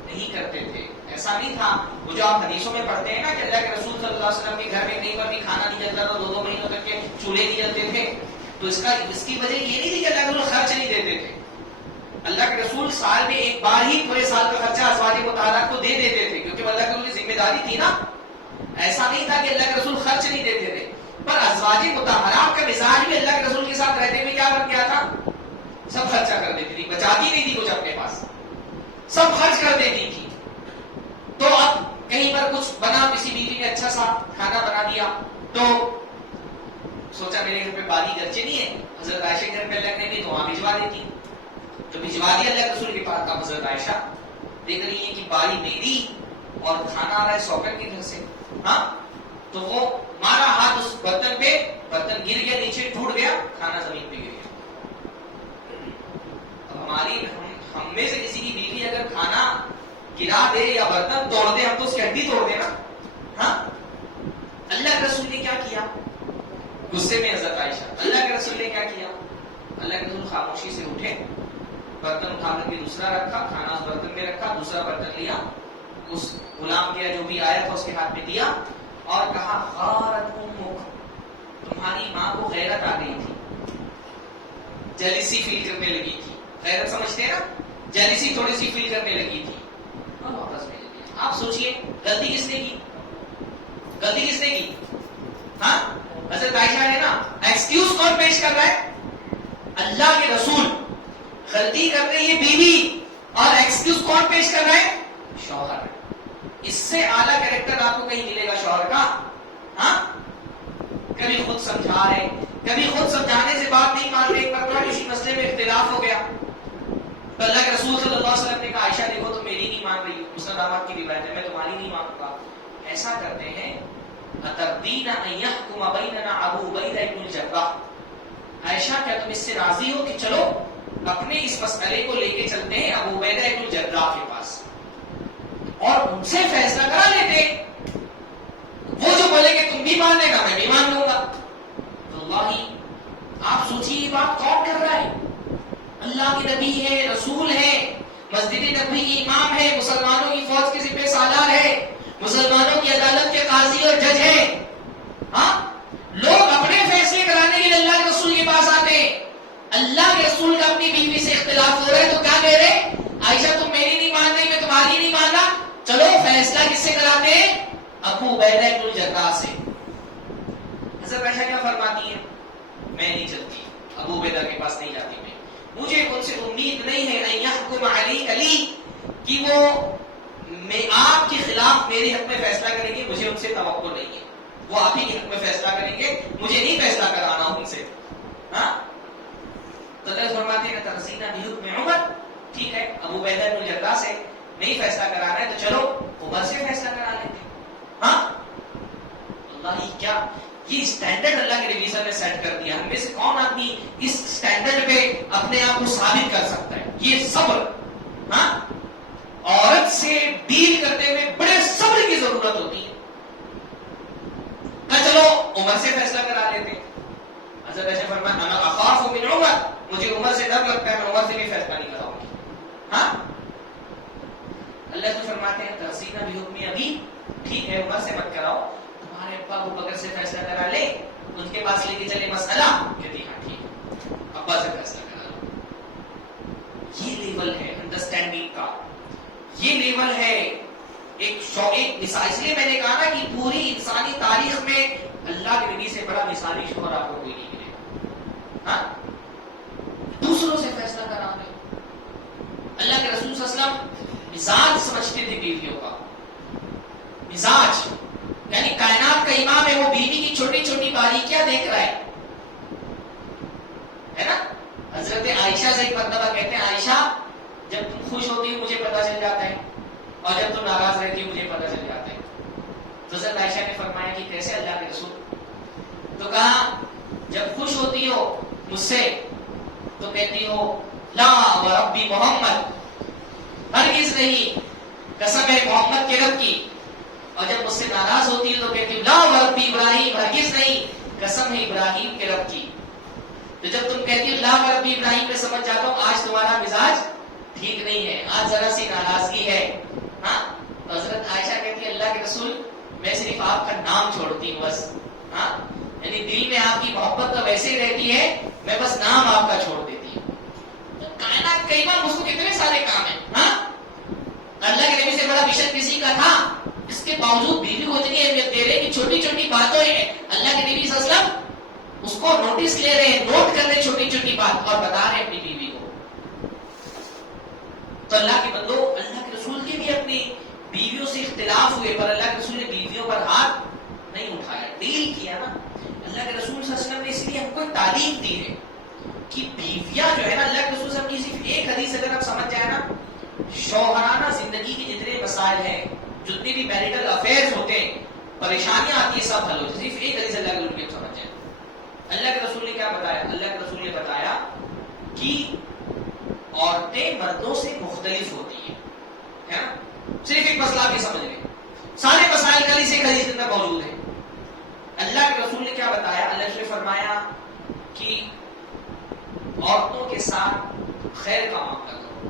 نہیں کرتے تھے. ایسا نہیں تھا وہ جو آپ حدیثوں میں پڑھتے ہیں نا کہ اللہ کے رسول صلی اللہ علیہ وسلم کے گھر میں کہیں پر بھی کھانا نہیں جلتا تھا، 2 مہینوں تک کے چولہے نہیں جلتے تھے. تو اس کی وجہ یہ نہیں تھی کہ اللہ کے رسول خرچ نہیں دیتے تھے. اللہ کے رسول سال میں ایک بار ہی پورے سال کا خرچہ ازواج مطہرات کو دے دیتے تھے، کیونکہ اللہ کے رسول کی ذمہ داری تھی نا. ایسا نہیں تھا کہ اللہ کے رسول خرچ نہیں دیتے تھے، پر ازواج مطہرات کا مزاج بھی اللہ کے رسول کے ساتھ رہتے ہوئے کیا بن گیا تھا؟ سب خرچہ کر دیتی تھی، بچاتی نہیں تھی کچھ اپنے پاس، سب خرچ کر دیتی تھی. تو اب کہیں پر کچھ بنا، کسی بیوی نے اچھا سا کھانا بنا دیا تو سوچا میرے گھر پہ باری گرچے نہیں ہے، حضرت عائشہ کے گھر پہ اللہ نے بھی تو وہاں بھجوا دیتی. تو بھجوا دیا اللہ کے رسول کے پاس. اب حضرت عائشہ دیکھ رہی ہے کہ باری میری اور کھانا آ رہا ہے سوکر کے گھر سے. تو وہ مارا ہاتھ اس برتن پہ، برتن گر گیا نیچے، ٹوٹ گیا، کھانا زمین پہ گر گیا. اب ہم میں سے کسی کی بیوی اگر کھانا گرا دے یا برتن توڑ دے، ہم تو اس کی ہڈی توڑ دے نا. اللہ کے رسول نے کیا کیا؟ غصے میں حضرت عائشہ، اللہ کے رسول نے کیا کیا؟ اللہ کے رسول خاموشی سے اٹھے، برتن اٹھا کر کے دوسرا رکھا، کھانا اس برتن میں رکھا، دوسرا برتن لیا، اس غلام کیا جو بھی آیا تھا اس کے ہاتھ میں دیا اور کہا غارت امک، تمہاری ماں کو غیرت آ گئی تھی، جیلسی فیل کرنے لگی تھی. غیرت سمجھتے ہیں نا، جیلسی تھوڑی سی فیل کرنے لگی تھی. واپس بھیج دیا. آپ سوچئے غلطی کس نے کی؟ غلطی کس نے کی؟ حضرت عائشہ نے نا. ایکسکیوز کون پیش کر رہا ہے؟ اللہ کے رسول. غلطی کر رہی ہے بیوی اور ایکسکیوز کون پیش کر رہا ہے؟ شوہر. اس سے اعلیٰ کریکٹر آپ کو کہیں ملے گا شوہر کا؟ کبھی خود سمجھا رہے، کبھی خود سمجھانے سے بات نہیں مان رہے. ایک مرتبہ کسی مسئلے میں اختلاف ہو گیا تو اللہ کے رسول صلی اللہ علیہ وسلم نے کہا عائشہ دیکھو تم میری نہیں مان رہی ہو، مسند احمد کی روایت ہے، میں تمہاری نہیں مانوں گا. ایسا کرتے ہیں اتردین ان یحکم بیننا ابو عبیدہ بن الجراح. عائشہ کیا تم اس سے راضی ہو کہ چلو اپنے اس مسئلے کو لے کے چلتے ہیں ابو عبیدہ بن الجراح کے پاس اور ان سے فیصلہ کرا لیتے. وہ جو بولے کہ تم بھی مان لے گا میں بھی مان لوں گا. تو اللہ آپ سوچیے یہ بات کون کر رہا ہے؟ اللہ کے نبی ہے، رسول ہے، مسجد نبوی کی امام ہے، مسلمانوں کی فوج کے سپہ سالار ہے، مسلمانوں کی عدالت کے قاضی اور جج ہے. لوگ اپنے فیصلے کرانے کے لیے اللہ کے رسول کے پاس آتے ہیں. اللہ کے رسول کا اپنی بیوی سے اختلاف ہو رہا ہے تو کیا کہہ رہے؟ عائشہ تم میری نہیں مان رہی، میں تمہاری نہیں مان رہا، چلو فیصلہ کس سے کراتے ہیں؟ ابو عبیدہ بن الجراح سے. حضرت عائشہ کیا فرماتی ہیں؟ میں نہیں چلتی، ابو عبیدہ کے پاس نہیں جاتی میں، مجھے ان سے امید نہیں ہے ان یحکم علی کہ وہ میں آپ کے خلاف میرے حق میں فیصلہ کریں گے، مجھے ان سے توقع نہیں ہے، وہ آپ ہی کے حق میں فیصلہ کریں گے، مجھے نہیں فیصلہ کرانا ان سے. ہاں تو اللہ فرماتے ہیں ترسینا بحکم عمر، ٹھیک ہے ابو عبیدہ بن الجراح سے نہیں فیصلہ کرانا ہے تو چلو عمر سے فیصلہ کرا لیتے. ہاں اللہ ہی کیا یہ اسٹینڈرڈ اللہ کے نبی صلی اللہ علیہ وسلم نے سیٹ کر دیا. ہم میں سے کون آدمی اس اسٹینڈرڈ پہ اپنے آپ کو ثابت کر سکتا ہے؟ یہ صبر. ہاں عورت سے ڈیل کرتے ہوئے بڑے صبر کی ضرورت ہوتی ہے. چلو عمر سے فیصلہ کرا لیتے. حضرت عائشہ فرمایا انا اخاف من عمر، مجھے عمر سے ڈر لگتا ہے، میں عمر سے بھی فیصلہ نہیں کراؤں گی. ہاں اللہ تو فرماتے ہیں ترسینا بحکم ابی، ٹھیک ہے عمر سے مت کراؤ، تمہارے ابا ابو بکر سے فیصلہ کرا لے، ان کے پاس لے کے چلے مسئلہ، کہتی ہاں ٹھیک ہے ابا سے فیصلہ کرا لو. یہ لیول ہے انڈرسٹینڈنگ کا، یہ لیول ہے ایک مثال. اس لیے میں نے کہا نا کہ پوری انسانی تاریخ میں اللہ کے نبی سے بڑا مثالی شوہر آپ کو کوئی نہیں ملے. ہاں دوسروں سے فیصلہ کرانے. اللہ کے رسول صلی اللہ علیہ وسلم مزاج سمجھتے تھے بیویوں کا. مزاج یعنی کائنات کا امام ہے، وہ بیوی کی چھوٹی چھوٹی باریکیاں دیکھ رہا ہے نا. حضرت عائشہ سے ایک مرتبہ کہتے ہیں عائشہ جب تم خوش ہوتی ہو مجھے پتا چل جاتا ہے، اور جب تم ناراض رہتی ہو مجھے پتا چل جاتا ہے. تو حضرت عائشہ نے فرمایا کہ کیسے اللہ کے رسول؟ تو کہا جب خوش ہوتی ہو مجھ سے تو کہتی ہو لا ورب محمد، ہرگز نہیں، قسم ہے محمد کے رب کی. اور جب مجھ سے ناراض ہوتی ہے تو کہتی ہوں لا ورب ابراہیم، ہرگز نہیں، قسم ہے ابراہیم کے رب کی. تو جب تم کہتی ہو لا ورب ابراہیم میں سمجھ جاتا ہوں آج تمہارا مزاج ٹھیک نہیں ہے، آج ذرا سی ناراضگی ہے. ہاں تو حضرت عائشہ کہتی ہے اللہ کے رسول میں صرف آپ کا نام چھوڑتی ہوں بس. ہاں یعنی دل میں آپ کی محبت تو ویسے ہی رہتی ہے، میں بس نام آپ کا چھوڑ دیتی ہوں. کائنات کئی بار اس کو کتنے سارے کام ہیں. ہاں اللہ کے نبی سے بڑا مشن کسی کا تھا، اس کے باوجود بیوی کو اتنی اہمیت دے رہے کہ چھوٹی چھوٹی باتوں ہیں اللہ کے نبی صلی اللہ علیہ وسلم اس کو نوٹس لے رہے ہیں، نوٹ کر رہے ہیں چھوٹی چھوٹی بات اور بتا رہے ہیں اپنی بیوی کو. تو اللہ کے بندو اللہ کے رسول کے بھی اپنی بیویوں سے اختلاف ہوئے پر اللہ کے رسول نے بیویوں پر ہاتھ نہیں اٹھایا، ڈیل کیا نا. اللہ کے رسول صلی اللہ علیہ وسلم نے اس لیے ہم کو تعلیم دی ہے کہ بیویاں جو ہے نا، اللہ کے رسول صلی اللہ علیہ وسلم کی صرف ایک حدیث اگر ہم سمجھ جائے نا، شوہرانہ زندگی کے جتنے مسائل ہیں، جتنے بھی میریٹل افیئرز ہوتے ہیں، پریشانیاں آتی ہیں، سب حل ہو جائے. صرف ایک حدیث اللہ کے رسول کی ہم سمجھ جائیں. اللہ کے رسول نے کیا بتایا؟ اللہ کے رسول نے بتایا کہ عورتیں مردوں سے مختلف ہوتی ہیں، ہے نا. صرف ایک مسئلہ آپ یہ سمجھ لیں، سارے مسائل کا اس ایک حدیث کے اندر موجود ہے. اللہ کے رسول نے کیا بتایا؟ اللہ نے فرمایا کہ عورتوں کے ساتھ خیر کا معاملہ کرو،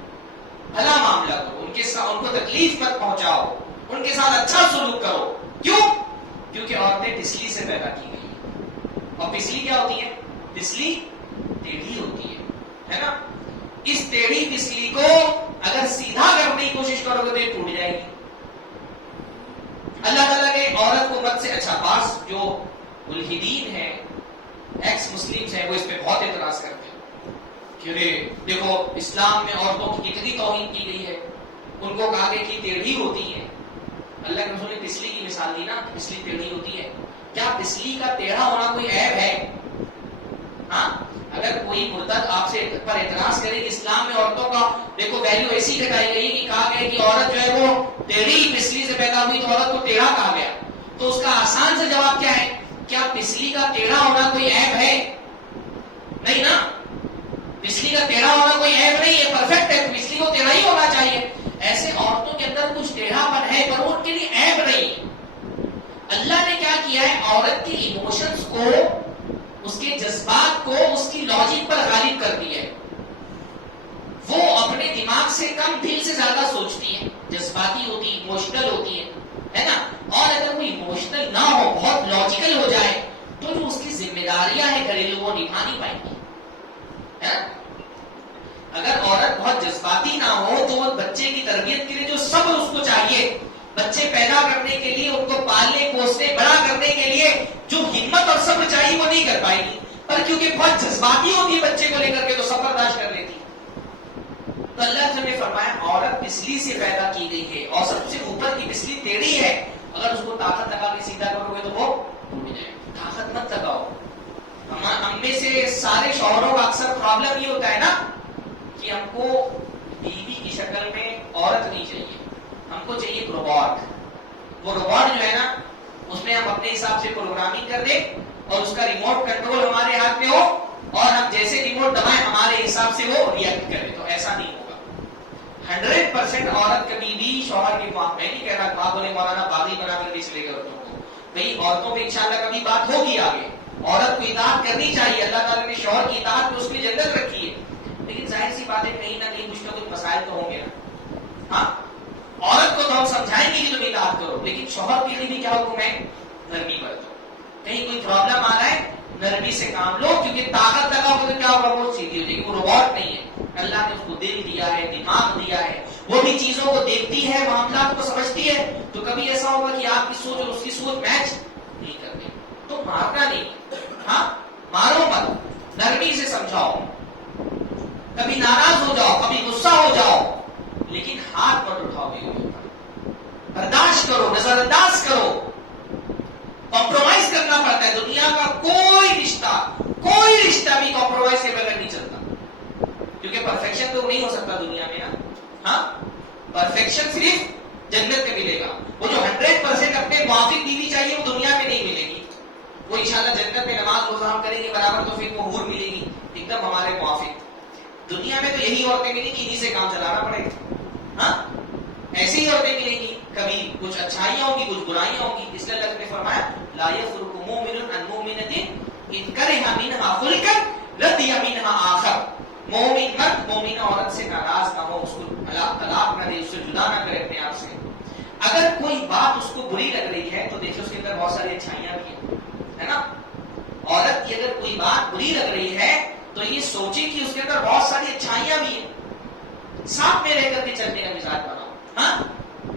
بھلا معاملہ کرو، ان کو تکلیف مت پہنچاؤ، ان کے ساتھ اچھا سلوک کرو. کیوں؟ کیونکہ عورتیں پسلی سے پیدا کی گئی ہیں. اور پسلی کیا ہوتی ہے؟ پسلی ٹیڑھی ہوتی ہے نا. اس ٹیڑھی پسلی کو اگر سیدھا کرنے کی کوشش کرو گے تو یہ ٹوٹ جائے گی. اللہ تعالیٰ نے عورت کو مرد سے اچھا، بعض جو ملحدین ہیں، ایکس مسلمز ہیں، وہ اس پہ بہت اعتراض کرتے ہیں کہ دیکھو اسلام میں عورتوں کی کتنی توہین کی گئی ہے، ان کو کہا گیا کہ ٹیڑھی ہوتی ہے. اللہ کے رسول نے پسلی کی مثال دی نا، پسلی ٹیڑھی ہوتی ہے. کیا پسلی کا ٹیڑھا ہونا کوئی عیب ہے؟ ہاں اگر کوئی مرتد آپ سے پر اعتراض کرے کہ اسلام میں عورتوں کا دیکھو ویلیو ایسی گھٹائی گئی کہ کہا گیا کہ عورت جو ہے وہ ٹیڑھی پسلی سے پیدا ہوئی تو عورت کو ٹیڑھا کہا گیا، تو اس کا آسان سے جواب کیا ہے؟ کیا پسلی کا ٹیڑھا ہونا کوئی عیب ہے؟ نہیں نا. پسلی کا ٹیڑھا ہونا کوئی عیب نہیں ہے، پرفیکٹ ہے، پسلی کو ٹیڑھا ہی ہونا چاہیے. ایسے عورتوں کے اندر کچھ ٹیڑھا پن ہے پر وہ ان کے لیے عیب نہیں ہے. اللہ نے کیا کیا ہے؟ عورت کی ایموشنز کو، اس کے جذبات کو اس کی لاجک پر غالب کر دیا ہے. وہ اپنے دماغ سے کم دل سے زیادہ سوچتی ہیں، جذباتی ہوتی، ایموشنل ہوتی ہے نا. اور اگر وہ ایموشنل نہ ہو، بہت لاجیکل ہو جائے تو جو اس کی ذمہ داریاں ہیں گھریلو وہ نبھا نہیں پائیں گی. اگر عورت بہت جذباتی نہ ہو تو وہ بچے کی تربیت کے لیے جو صبر اس کو چاہیے، بچے پیدا کرنے کے لیے، ان کو پالنے پوسنے بڑا کرنے کے لیے جو ہمت اور صبر چاہیے وہ نہیں کر پائے گی، پر کیونکہ بہت جذباتی ہوتی ہے بچے کو لے کر کے تو سب برداشت کر لیتی. تو اللہ نے فرمایا عورت بسلی سے پیدا کی گئی ہے اور سب سے اوپر کی بسلی ٹیڑھی ہے، اگر اس کو طاقت لگا کے سیدھا کرو گے تو وہ ٹوٹ جائے. طاقت مت لگاؤ. ہم میں سے سارے شوہروں کا اکثر پرابلم یہ ہوتا ہے نا کہ ہم کو بیوی کی شکل میں عورت نہیں چاہیے، ہم کو چاہیے روبوٹ. وہ روبوٹ جو ہے نا اس میں ہم اپنے حساب سے پروگرامنگ کر دیں اور اس کا ریموٹ کنٹرول ہمارے ہاتھ میں ہو اور ہم جیسے ریموٹ دبائیں ہمارے حساب سے وہ ریئیکٹ کرے. تو ایسا نہیں ہوگا. 100% عورت کبھی بھی شوہر کے میں نہیں کہہ رہا آپ بولے مولانا باغی بنا کر بھی چلے گئے عورتوں کو. بھائی عورتوں پہ انشاءاللہ کبھی بات ہوگی آگے. عورت کو اطاعت کرنی چاہیے، اللہ تعالیٰ نے شوہر کی اطاعت میں اس میں جنت رکھی ہے، لیکن ظاہر سی بات ہے کہیں نہ کہیں کچھ نہ کچھ مسائل تو ہوں گے نا. ہاں عورت کو تو ہم سمجھائیں گے کہ تم اطاعت کرو، لیکن شوہر کے لیے بھی کیا حکم ہے؟ نرمی برتو. کہیں کوئی پرابلم آ رہا ہے نرمی سے کام لو، کیونکہ طاقت لگاؤ گے تو کیا ہوگا؟ وہ سیدھی ہو جائے گی. وہ روبوٹ نہیں ہے. اللہ نے اس کو دل دیا ہے، دماغ دیا ہے، وہ بھی چیزوں کو دیکھتی ہے، معاملات کو سمجھتی ہے. تو کبھی ایسا ہوگا کہ آپ کی سوچ اور اس کی سوچ میچ نہیں کرتے تو مارنا نہیں. ہاں مارو مت، نرمی سے سمجھاؤ. کبھی ناراض ہو جاؤ، کبھی غصہ ہو جاؤ، لیکن ہاتھ مت اٹھاؤ. برداشت کرو، نظر انداز کرو. کمپرومائز کرنا پڑتا ہے. دنیا کا کوئی رشتہ بھی کمپرومائز کے بغیر نہیں چلتا، کیونکہ پرفیکشن تو نہیں ہو سکتا دنیا میں نا. ہاں پرفیکشن صرف جنت میں ملے گا. وہ جو 100% اپنے موافق بیوی چاہیے وہ دنیا میں نہیں ملے گی. وہ انشاءاللہ جنت میں نماز روزہ ہم کریں گے برابر تو پھر وہ حور ملے گی ایک دم ہمارے موافق. دنیا میں تو یہی عورتیں ملیں گی، انہی سے کام چلانا پڑے گا. ہاں ایسی ہی عورتیں ملیں گی. کبھی کچھ اچھائیاں ہوں گی، کچھ برائیاں ہوں گی. اس لیے اللہ نے فرمایا لا یفرق مؤمن عن مؤمنۃ ان کرہ منها خلقا رضی منها آخر. مومن مرد مومنہ عورت سے ناراض نہ ہو، اس کو طلاق نہ دے، اس سے جدا نہ کرے اپنے آپ سے. اگر کوئی بات اس کو بری لگ رہی ہے تو دیکھیں اس کے اندر بہت ساری اچھائیاں بھی ہیں، ہے نا. عورت کی اگر کوئی بات بری لگ رہی ہے تو یہ سوچے کہ اس کے اندر بہت ساری اچھائیاں بھی ہیں. ساتھ میں رہ کر کے چلنے کا مزاج بناؤ. ہاں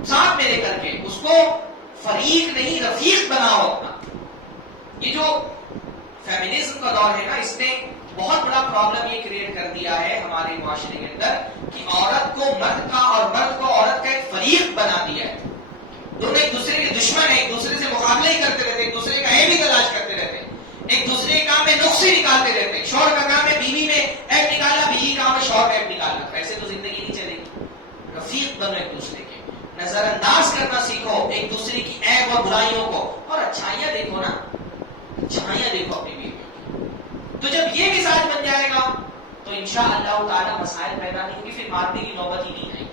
ساتھ میں رہ کر کے اس کو فریق نہیں رفیق بناؤ اپنا. یہ جو فیمنزم کا دور ہے نا اس نے بہت بڑا پرابلم یہ کریٹ کر دیا ہے ہمارے معاشرے کے اندر کہ عورت کو مرد کا اور مرد کو عورت کا ایک فریق بنا دیا ہے. دونوں ایک دوسرے کے دشمن ہیں، ایک دوسرے سے مقابلہ ہی کرتے رہتے، ایک دوسرے کا عیب ہی تلاش کرتے رہتے، ایک دوسرے کے کام میں نقص ہی نکالتے رہتے. شوہر کا کام ہے بیوی میں عیب نکالنا، بیوی کا کام ہے شوہر کا عیب نکالنا. ایسے تو زندگی نہیں چلے گی. رفیق بنو ایک دوسرے کے، نظر انداز کرنا سیکھو ایک دوسرے کی عیب اور برائیوں کو، اور اچھائیاں دیکھو نا، اچھائیاں دیکھو اپنی بیوی کی. تو جب یہ مزاج بن جائے گا تو انشاءاللہ تعالی مسائل پیدا نہیں ہوگی، پھر مارنے کی نوبت ہی نہیں آئے.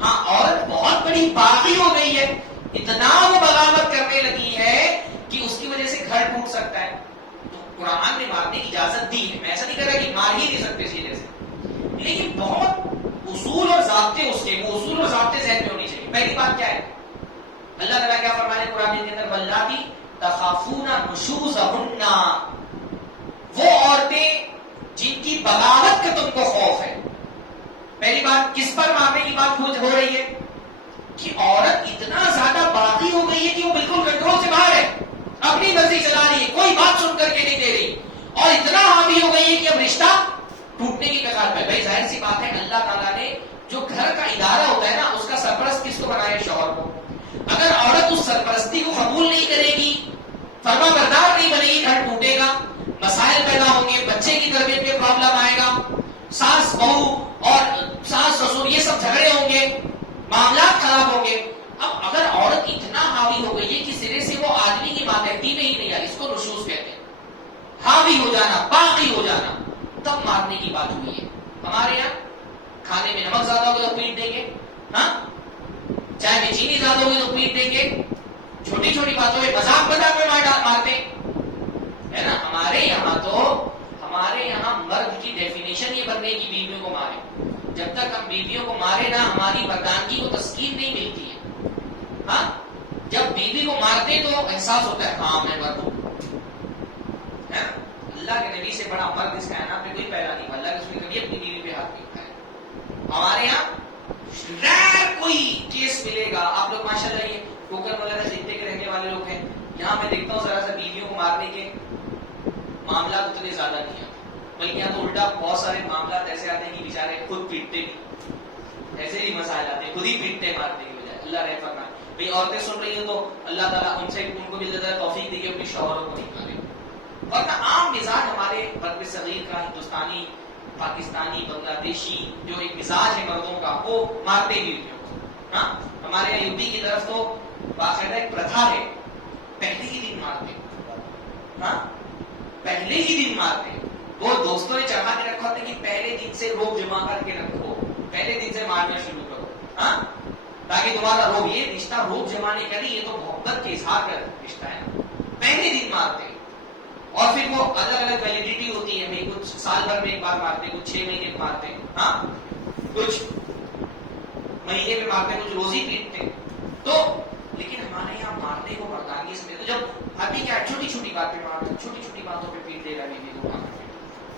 ہاں عورت بہت بڑی باغی ہو گئی ہے، اتنا وہ بغاوت کرنے لگی ہے کہ اس کی وجہ سے گھر ٹوٹ سکتا ہے. تو قرآن نے مارنے کی اجازت دی ہے. میں ایسا نہیں کر رہا کہ مار ہی نہیں سکتے سیدھے سے، لیکن بہت اصول اور ضابطے اس کے، وہ اصول اور ضابطے ذہن میں ہونے چاہیے. پہلی بات کیا ہے؟ اللہ تعالیٰ کیا فرمانے قرآن کے اندر واللاتی تخافون نشوزہن، وہ عورتیں جن کی بغاوت کا تم کو خوف ہے. پہلی بات کس پر مارنے کی بات ہو رہی ہے کہ عورت اتنا زیادہ باغی ہو گئی ہے کہ وہ بالکل کنٹرول سے باہر ہے، اپنی مرضی چلا رہی ہے، کوئی بات سن کر کے نہیں دے رہی، اور اتنا حاوی ہو گئی ہے کہ اب رشتہ ٹوٹنے کی کگار پہ. بھائی ظاہر سی بات ہے اللہ تعالیٰ نے جو گھر کا ادارہ ہوتا ہے نا اس کا سرپرست کس کو بنایا؟ شوہر کو. اگر عورت اس سرپرستی کو قبول نہیں کرے گی، فرما بردار نہیں بنے گی، گھر ٹوٹے گا، مسائل پیدا ہوں گے، بچے کی تربیت میں پرابلم آئے گا، ساس بہو اور ساس سسر یہ سب جھگڑے ہوں گے، معاملات خراب ہوں گے. اب اگر عورت اتنا حاوی ہو گئی ہے کہ سرے سے وہ آدمی کی ماتحتی میں ہی نہیں آئی، اس کو نشوز کہتے ہیں، حاوی ہو جانا، باغی ہو جانا، تب مارنے کی بات ہوئی ہے. ہمارے یہاں کھانے میں نمک زیادہ ہوگا تو پیٹ دیں گے، ہاں چائے میں چینی زیادہ ہوگی تو پیٹ دیں گے، چھوٹی چھوٹی باتوں میں مذاق بنا کے مارتے ہے نا. ہمارے یہاں مرد کی ڈیفینیشن یہ بن گئی کہ بیویوں کو مارے. جب تک ہم بیویوں کو مارے نا ہماری مردانگی کو تسکین نہیں ملتی ہے. ہاں جب بیوی کو مارتے تو احساس ہوتا ہے ہاں میں مرد ہوں. اللہ کے نبی سے بڑا مرد اس کائنات میں کوئی پیدا نہیں ہوا. اللہ کے رسول نے کبھی اپنی بیوی پہ ہاتھ نہیں اٹھایا. ہمارے یہاں ریئر کوئی کیس ملے گا. آپ لوگ ماشاءاللہ یہ کوکر وغیرہ خطے کے رہنے والے لوگ ہیں. یہاں میں دیکھتا ہوں ذرا سا بیویوں کو مارنے کے معاملات اتنے زیادہ نہیں آتے, بلکہ یہاں تو الٹا بہت سارے معاملات ایسے آتے ہیں کہ بیچارے خود پیٹتے بھی, ایسے بھی مسائل آتے ہیں, خود ہی پیٹتے مارنے کی بجائے. اللہ رحم فرمائے. بھئی عورتیں سن رہی ہیں تو اللہ تعالیٰ ان کو بھی زیادہ توفیق دے کہ اپنی شوہروں کو نکالے. ورنہ عام مزاج ہمارے برق صغیر کا, ہندوستانی, پاکستانی, بنگلہ دیشی جو ایک مزاج ہے مردوں کا, وہ مارتے بھی ہوتے. ہاں ہمارے یہاں یوپی کی طرف تو باقاعدہ ایک پرتھا ہے, پہلے ہی دن مارتے. ہاں پہلے ہی دن مارتے. وہ دوستوں نے چڑھا کے رکھا ہوتا کہ پہلے دن سے روب جمع کر کے رکھو, پہلے دن سے مارنا شروع کرو. ہاں تاکہ تمہارا روب, یہ رشتہ روب جمع نہیں کری, یہ تو محبت کے اظہار کا رشتہ ہے. پہلے دن مارتے, اور پھر وہ الگ الگ ویلیڈیٹی ہوتی ہے. بھائی کچھ سال بھر میں ایک بار مارتے, کچھ 6 مہینے میں مارتے, ہاں کچھ مہینے میں مارتے, کچھ روز ہی پیٹتے. تو لیکن ہمارے یہاں مارنے کو مردانگی سے تو جب ابھی کیا چھوٹی چھوٹی باتیں مارتے, چھوٹی چھوٹی باتوں پہ پیٹ دے رہا بیوی کو مارتے.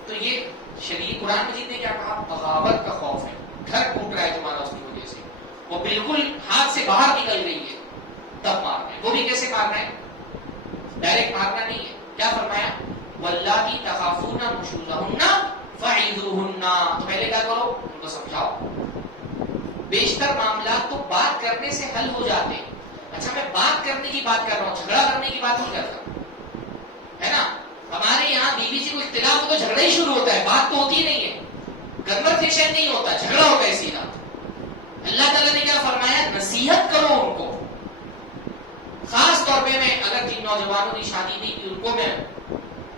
تو یہ شریعت قرآن مجید نے کیا کہا, بغاوت کا خوف ہے, گھر ٹوٹ رہا ہے تمہارا اس کی وجہ سے, وہ بالکل ہاتھ سے باہر نکل رہی ہے, تب مارنا ہے. وہ بھی کیسے مارنا ہے, ڈائریکٹ مارنا نہیں ہے. کیا فرمایا, واللاتী تخافون نشوزہن فعظوہن. تو پہلے کیا کرو, ان کو سمجھاؤ. بیشتر معاملات تو بات کرنے سے حل ہو جاتے ہیں. اچھا میں بات کرنے کی بات کر رہا ہوں, جھگڑا کرنے کی بات نہیں کرتا, ہے نا. ہمارے یہاں بیوی سے کوئی اختلاف ہو تو جھگڑا ہی شروع ہوتا ہے, بات تو ہوتی نہیں ہے, کنورسیشن نہیں ہوتا, جھگڑا ہوتا ہے سیدھا. اللہ تعالیٰ نے کیا فرمایا, نصیحت کرو ان کو. خاص طور پہ میں اگر جن نوجوانوں کی شادی نہیں کی ان کو میں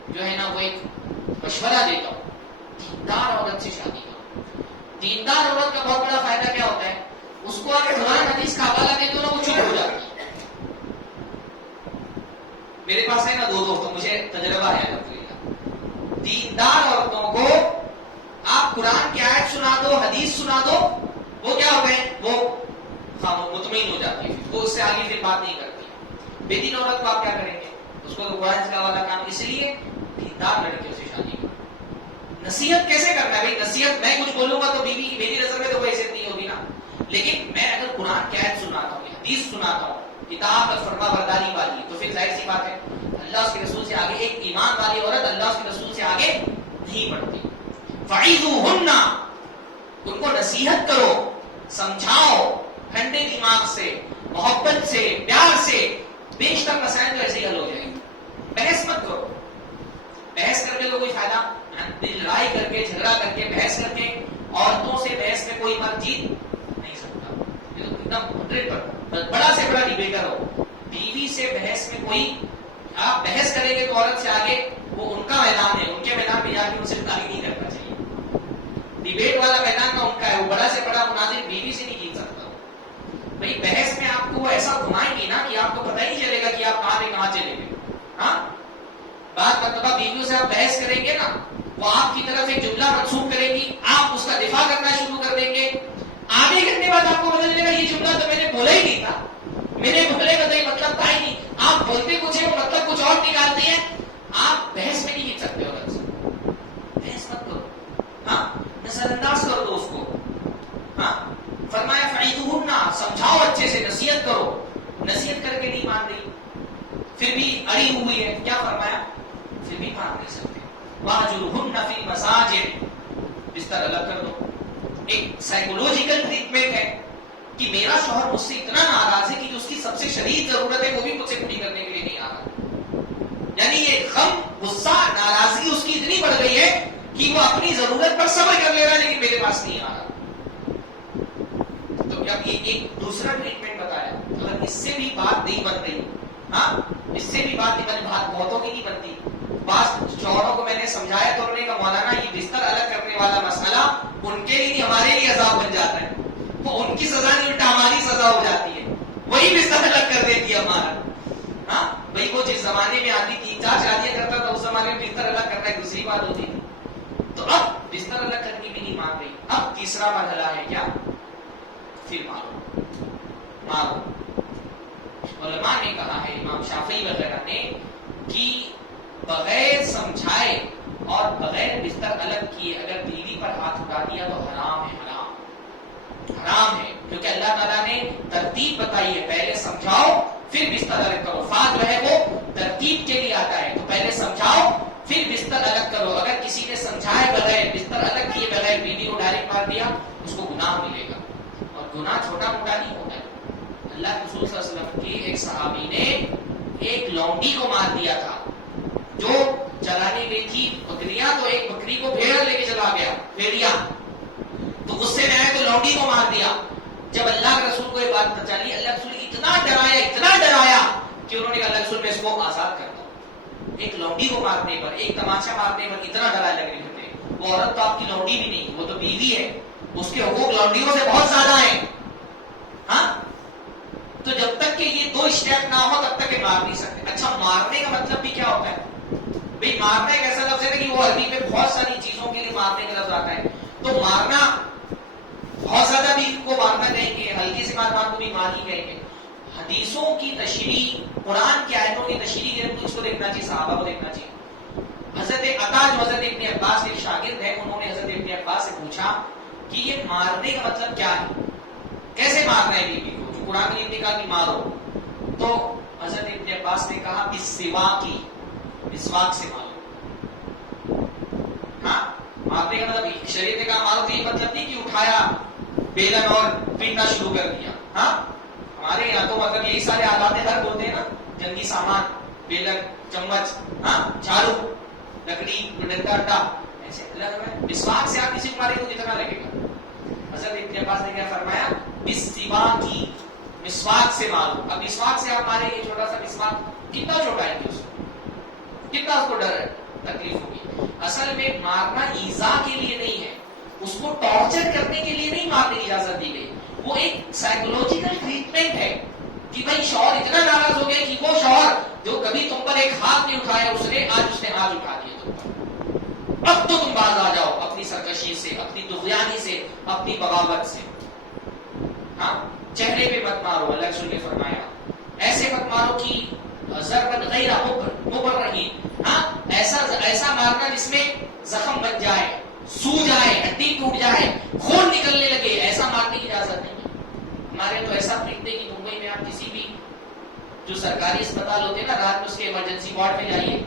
جو ہے نا وہ ایک مشورہ دیتا ہوں, دیندار عورت سے شادی کرو. دیندار عورت کا بہت بڑا فائدہ کیا ہوتا ہے, اس کو آپ قرآن حدیث کا حوالہ دے دو نا, وہ چپ ہو جاتی ہے. میرے پاس ہے نا 2 دوست, مجھے تجربہ ہے الحمدللہ. دیندار عورتوں کو آپ قرآن کی آیت سنا دو, حدیث سنا دو, وہ کیا ہوتے ہیں, وہ مطمئن ہو جاتی ہے, وہ اس سے آگے پھر بات نہیں کرتی. بے دین عورت کو آپ کیا کریں گے, اس کو تو قرآن کا والا کام. اس لیے دیندار لڑکیوں سے شادی کرو. نصیحت کیسے کرنا ہے بھائی, نصیحت میں کچھ بولوں گا تو بیوی میری نظر میں تو کوئی عزت نہیں ہوگی نا. لیکن میں اگر قرآن کی آیت سناتا ہوں, حدیث سناتا ہوں, کتاب پر فرما برداری والی, تو پھر ظاہر سی بات ہے اللہ اس کے رسول سے آگے, ایک ایمان والی عورت اللہ اس کے رسول سے آگے نہیں بڑھتی. فعظوہن, ان کو نصیحت کرو, سمجھاؤ, ٹھنڈے دماغ سے, محبت سے, پیار سے. بیشتر مسائل تو ایسے ہی حل ہو جائیں گے. بحث مت کرو, بحث کر کے تو کوئی فائدہ, لڑائی کر کے, جھگڑا کر کے, بحث کر کے, عورتوں سے بحث میں کوئی مرد جیت نہیں سکتا. یہ تو ایک دم بڑا سے بڑا ڈیبیٹر ہو, بیوی سے بحث میں کوئی, آپ بحث کریں گے تو عورت سے آگے, وہ ان کا میدان ہے, ان کے میدان میں جا کے ان سے لڑائی نہیں کرنا چاہیے. ڈیبیٹ والا میدان کا ان کا ہے, وہ بڑا سے بڑا مناظر بیوی سے نہیں جیت سکتا. بھائی بحث میں آپ کو وہ ایسا گھمائیں گی نا کہ آپ کو پتہ ہی نہیں چلے گا کہ آپ کہاں سے کہاں چلے گئے. ہاں بات مرتبہ بیویوں سے آپ بحث کریں گے نا, وہ آپ کی طرف ایک جملہ منسوخ کرے گی, آپ اس کا دفاع کرنا شروع کر دیں گے. آگے کرنے بعد آپ کو پتہ چلے گا یہ جملہ تو میں نے بولا ہی نہیں تھا, میرے بولنے کا تو یہ مطلب تھا ہی نہیں. آپ بولتے کچھ ہے, وہ مطلب کچھ اور نکالتے ہیں. آپ بحث میں نہیں جیت سکتے عورت سے. بحث مت کرو, ہاں نظر انداز کر دو اس کو. ہاں فرمایا فعظوہن, سمجھاؤ اچھے سے, نصیحت کرو. نصیحت کر کے نہیں مان رہی, پھر بھی اڑی ہوئی ہے, کیا فرمایا, پھر بھی مان نہیں سکتے. واہجرہن فی المضاجع, بستر الگ کر دو. ایک سائیکولوجیکل ٹریٹمنٹ ہے کہ میرا شوہر مجھ سے اتنا ناراض ہے کہ جو اس کی سب سے شدید ضرورت ہے وہ بھی مجھ سے پوری کرنے کے لیے نہیں آ رہا. یعنی یہ غم, غصہ, ناراضگی اس کی اتنی بڑھ گئی ہے کہ وہ اپنی ضرورت پر صبر کر لے رہا ہے لیکن میرے پاس نہیں آ رہا. تو اب یہ ایک دوسرا ٹریٹمنٹ بتایا. اگر اس سے بھی بات نہیں بن رہی, ہاں اس سے بھی بات نہیں بن, بات بہتوں کی نہیں بنتی. بعض شوہروں کو میں نے سمجھایا تو انہوں نے کہا مولانا یہ بستر الگ کرنے والا مسئلہ ان کے لیے ہمارے لیے عذاب بن جاتا ہے. وہ ان کی سزا نہیں, الٹا ہماری سزا ہو جاتی ہے. وہی بستر الگ کر دیتی ہے ہمارا. ہاں بھائی وہ جس زمانے میں آدمی 3-4 شادیاں کرتا تھا, اس زمانے میں بستر الگ کرنا ایک دوسری بات ہوتی تھی. تو اب بستر الگ کرنے بھی نہیں مان رہی. اب تیسرا مرحلہ ہے کیا, پھر مارو. علماء نے کہا ہے, امام شافعی وغیرہ نے, کہ بغیر سمجھائے اور بغیر بستر الگ کیے اگر بیوی پر ہاتھ اٹھا دیا تو حرام ہے. حرام ہے, کیونکہ اللہ تعالیٰ نے ترتیب بتائی ہے, پہلے سمجھاؤ پھر بستر الگ کرو. فا جو ہے وہ ترتیب کے لیے آتا ہے, تو پہلے سمجھاؤ پھر بستر الگ کرو. اگر کسی نے سمجھائے بغیر, بستر الگ کیے بغیر بیوی کو ڈائریکٹ مار دیا, اس کو گناہ ملے گا, اور گناہ چھوٹا موٹا نہیں ہوتا ہے. اللہ کے رسول صلی اللہ علیہ وسلم کی ایک صحابی نے ایک لونڈی کو مار دیا تھا جو چلانے گئی تھی بکریاں, تو ایک بکری کو بھیڑ لے کے چلا گیا, بھیڑیا, تو غصے میں آئے تو لونڈی کو مار دیا. جب اللہ کے رسول کو یہ بات پتہ چلی, اللہ کے رسول اتنا ڈرایا کہ انہوں نے کہا اللہ کے رسول میں اس کو آزاد کرتا ہوں. ایک لونڈی کو مارنے پر, ایک تماچا مارنے پر اتنا ڈرایا لگ رہے تھے. وہ عورت تو آپ کی لونڈی بھی نہیں, وہ تو بیوی ہے, اس کے حقوق لونڈیوں سے بہت زیادہ ہیں. ہاں, تو جب تک کہ یہ دو اسٹیپ نہ ہو تب تک یہ مار نہیں سکتے. اچھا, مارنے کا مطلب بھی کیا ہوتا ہے بھئی؟ مارنے کا ایسا لفظ ہے کہ وہ عربی میں بہت ساری چیزوں کے لیے مارنے کا لفظ آتا ہے. تو مارنا بہت زیادہ بھی کو مارنا کہیں گے, ہلکی سے مار کو بھی مار ہی کہیں گے. حدیثوں کی تشریح, قرآن کی آیتوں کی تشریح کے کچھ کو دیکھنا چاہیے, صحابہ کو دیکھنا چاہیے. حضرت عطا جو حضرت ابن عباس کے شاگرد ہیں, انہوں نے حضرت ابن عباس سے پوچھا کہ یہ مارنے کا مطلب کیا ہے, کیسے مارنا ہے بیوی کو, جو قرآن نے کہا کہ مارو. تو حضرت ابن عباس نے کہا بالسواکی, مسواک سے مارو. ہاں, مارنے کا مطلب شریعت نے کہا مارو, تو یہ مطلب نہیں کہ اٹھایا بیلن اور پیٹنا شروع کر دیا. ہاں, ہمارے یہاں تو مطلب یہی سارے آلات حرب ہوتے ہیں نا, جنگی سامان, بیلن, چمچ, ہاں, جھاڑو, لکڑی, ڈنڈا, اڈا, ایسے. مسواک سے آپ کسی کو مارے تو کتنا لگے گا؟ حضرت ابن عباس نے کیا فرمایا, بالسواکی, مسواک سے مارو. اب مسواک سے آپ مارے, یہ چھوٹا سا مسواک کتنا چھوٹا ہے, کتنا اس کو ڈر تکلیف ہوگی. اصل میں مارنا ایذا کے لیے نہیں ہے, اس کو ٹارچر کرنے کے لیے نہیں مارنے کی اجازت دی گئی. وہ ایک سائیکولوجیکل ٹریٹمنٹ ہے کہ بھائی شوہر اتنا ناراض ہو گیا کہ وہ شوہر جو کبھی تم پر ایک ہاتھ نہیں اٹھایا اس نے, آج اس نے ہاتھ اٹھا دیا تم پر. اب تو تم باز آ جاؤ اپنی سرکشی سے, اپنی طغیانی سے, اپنی بغاوت سے. ہاں, چہرے پہ مت مارو, اللہ رسول نے فرمایا ایسے مت مارو کہ ضربت غیر مبرحی. ہاں, ایسا مارنا جس میں زخم بن جائے, سو جائے, ہڈی ٹوٹ جائے, خون نکلنے لگے, ایسا مارنے کی اجازت نہیں ہے. ہمارے تو ایسا پیٹتے کہ ممبئی میں آپ کسی بھی جو سرکاری اسپتال ہوتے ہیں نا, رات میں اس کے ایمرجنسی وارڈ میں جائیے,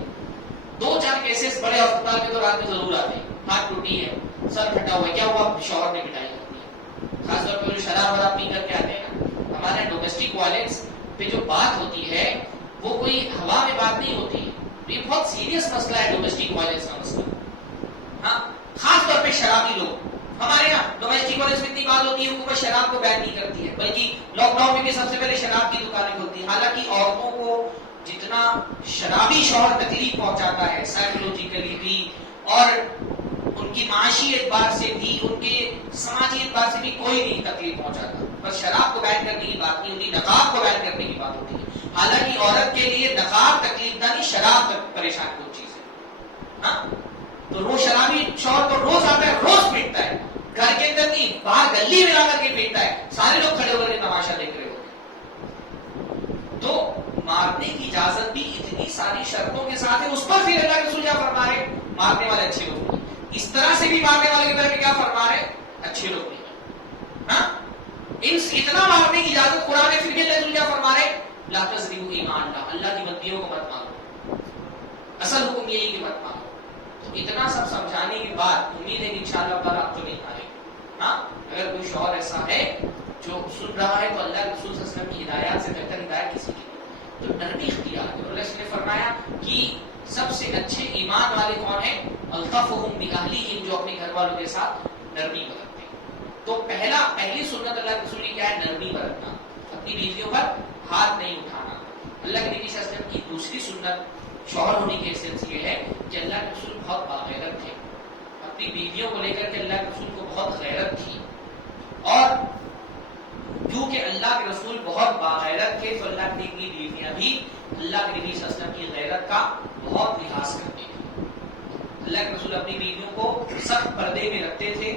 2-4 کیسز بڑے اسپتال میں تو رات میں ضرور آتے ہیں. ہاتھ ٹوٹی ہے, سر پھٹا ہوا ہے, کیا ہوا, شوہر نے پٹائی کرتی ہے. خاص طور پہ جو شراب وراب پی کر کے آتے ہیں نا, ہمارے ڈومیسٹک وائلنس پہ جو بات ہوتی ہے وہ کوئی ہوا میں بات نہیں ہوتی. یہ بہت سیریس مسئلہ ہے ڈومیسٹک وائلنس کا مسئلہ. ہاں, خاص طور پہ شرابی لوگ. ہمارے یہاں ڈومیسٹک وائلنس میں اتنی بات ہوتی ہے, حکومت شراب کو بین نہیں کرتی ہے, بلکہ لاک ڈاؤن میں بھی سب سے پہلے شراب کی دکانیں کھلتی ہیں. حالانکہ عورتوں کو جتنا شرابی شوہر تکلیف پہنچاتا ہے سائیکولوجیکلی بھی, اور ان کی معاشی اعتبار سے بھی, ان کے سماجی اعتبار سے بھی کوئی نہیں تکلیف پہنچاتا. بس شراب کو بین کرنے کی بات نہیں ہوتی, نقاب کو بین کرنے کی بات ہوتی ہے. حالانکہ عورت کے لیے نقاب تکلیف دہ نہیں, شراب پریشان کون چیز ہے. ہاں, تو روز شرابی شوہر تو روز آتا ہے, روز پیٹتا ہے, گھر کے اندر نہیں, باہر گلی میں لا کر کے پیٹتا ہے, سارے لوگ کھڑے ہو کر کے تماشا دیکھ رہے ہوتے ہیں. تو مارنے کی اجازت بھی اتنی ساری شرطوں کے ساتھ ہے. اس پر پھر اللہ کے رسول کیا فرما رہے, مارنے والے اچھے لوگ نہیں. اس طرح سے بھی مارنے والے کی طرف کیا فرما رہے, اچھے لوگ نہیں. ہاں, اتنا مارنے کی اجازت قرآن نے, پھر بھی اللہ کے رسول کیا فرما رہے, لا تضربوا ایمان اللہ کی بندیوں کو مت مارو. اصل حکم یہی کہ مت مارو. تو اتنا سب سمجھانے کے بعد امید ہے کہ انشاءاللہ تعالیٰ آپ کو نہیں مارے. ہاں, اگر کوئی شوہر ایسا ہے جو سن رہا ہے تو اللہ کے رسول صلی اللہ علیہ وسلم کی ہدایات سے بہتر ہدایت کسی کی نہیں, تو نرمی اختیار کرو. اللہ نے فرمایا کہ سب سے اچھے ایمان والے کون ہیں, الطفهم باہلہم, جو اپنے گھر والوں کے ساتھ نرمی برتتے ہیں. تو پہلی سنت اللہ کے رسول کی کیا ہے, نرمی برتنا, اپنی بیویوں پر ہاتھ نہیں اٹھانا. اللہ کے نبی صلی اللہ علیہ وسلم کی دوسری سنت شوہر ہونے کی حیثیت سے یہ ہے کہ اللہ کے رسول بہت باغیرت تھے. اپنی بیویوں کو لے کر کے اللہ کے رسول کو بہت غیرت تھی, اور کیونکہ اللہ کے رسول بہت باغیرت تھے تو اللہ کی بیویاں بھی اللہ کے نبی صلی اللہ علیہ وسلم کی غیرت کا بہت لحاظ کرتی تھی. اللہ کے رسول اپنی بیویوں کو سخت پردے میں رکھتے تھے,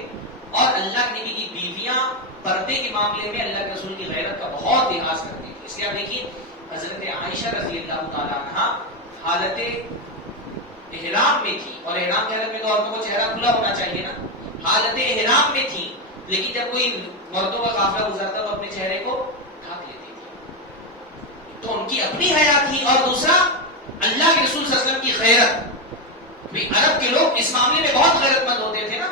اور اللہ کے نبی کی بیویاں پردے کے معاملے میں اللہ کے رسول کی غیرت کا بہت لحاظ کرتی تھی. اس لیے آپ دیکھیے حضرت عائشہ رضی اللہ تعالیٰ عنہا حالت احرام میں تھی, اور احرام کی حالت میں تو عورتوں کو چہرہ کھلا ہونا چاہیے نا, حالت احرام میں تھی, لیکن جب کوئی مردوں کا قافلہ گزرتا تو اپنے چہرے کو ڈھانپ لیتی تھی. تو ان کی اپنی حیا تھی، اور دوسرا اللہ کے رسول صلی اللہ علیہ وسلم کی غیرت. عرب کے لوگ اس معاملے میں بہت غیرت مند ہوتے تھے نا،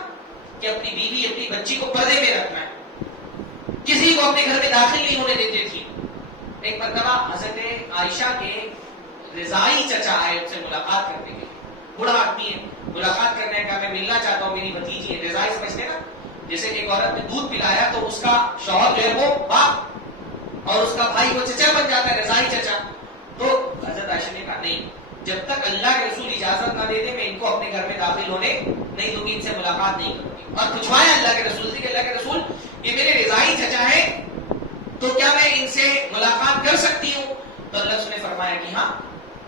کہ اپنی بیوی اپنی بچی کو پردے میں رکھنا ہے، کسی کو اپنے گھر میں داخل نہیں ہونے دیتے تھی. ایک مرتبہ حضرت عائشہ کے رضائی چچا آئے ان سے ملاقات کرنے کے لیے. بوڑھا آدمی ہے، ملاقات کرنے کا، میں ملنا چاہتا ہوں، میری بھتیجی ہے. رضائی سمجھتے نا، جیسے ایک عورت نے دودھ پلایا تو اس کا شوہر جو ہے وہ باپ اور اس کا بھائی وہ چچا بن جاتا ہے، رضائی چچا. تو حضرت عائشہ نے کہا نہیں، جب تک اللہ کے رسول اجازت نہ دے دے میں ان کو اپنے گھر میں داخل ہونے نہیں دوں گی، ان سے ملاقات نہیں کروں گی. اور پوچھوایا اللہ کے رسول سے کہ اللہ کے رسول یہ میرے رضائی چچا ہے تو کیا میں ان سے ملاقات کر سکتی ہوں؟ تو اللہ رسول نے فرمایا کہ ہاں،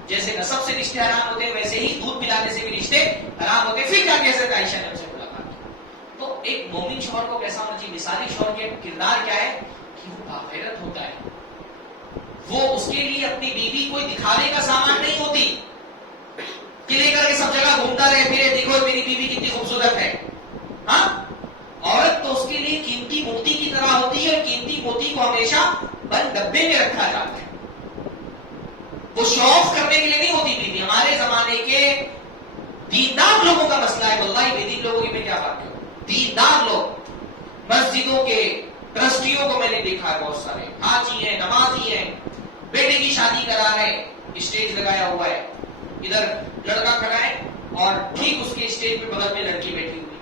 جیسے نسب سے رشتے حرام ہوتے ہیں ویسے ہی دودھ پلانے سے بھی رشتے حرام ہوتے ہیں. پھر کیا کہ حضرت عائشہ نے ان سے ملاقات کی. تو ایک مومن شوہر کو کیسا ہونا چاہیے؟ مثالی شوہر کے کردار کیا ہے کہ وہ باغیرت ہوتا ہے. وہ اس کے لیے اپنی بیوی کوئی دکھانے کا سامان نہیں ہوتی کہ لے کر کے سب جگہ گھومتا رہے پھرے دیکھو میری بیوی کتنی خوبصورت ہے. ہاں، عورت تو اس کے لیے قیمتی موتی کی طرح ہوتی ہے، اور قیمتی موتی کو ہمیشہ بند ڈبے میں رکھا جاتا ہے. وہ شوق کرنے کے لیے نہیں ہوتی بیوی. ہمارے زمانے کے دیندار لوگوں کا مسئلہ ہے، واللہ بے دین لوگوں کی میں کیا بات کروں. دیندار لوگ مسجدوں کے ٹرسٹیوں کو میں نے دیکھا ہے، بہت سارے حاجی ہیں، نمازی ہیں، بیٹے کی شادی کرا رہے، اسٹیج لگایا ہوا ہے، ادھر لڑکا کھڑا ہے اور ٹھیک اس کے اسٹیج پہ بغل میں لڑکی بیٹھی ہوئی،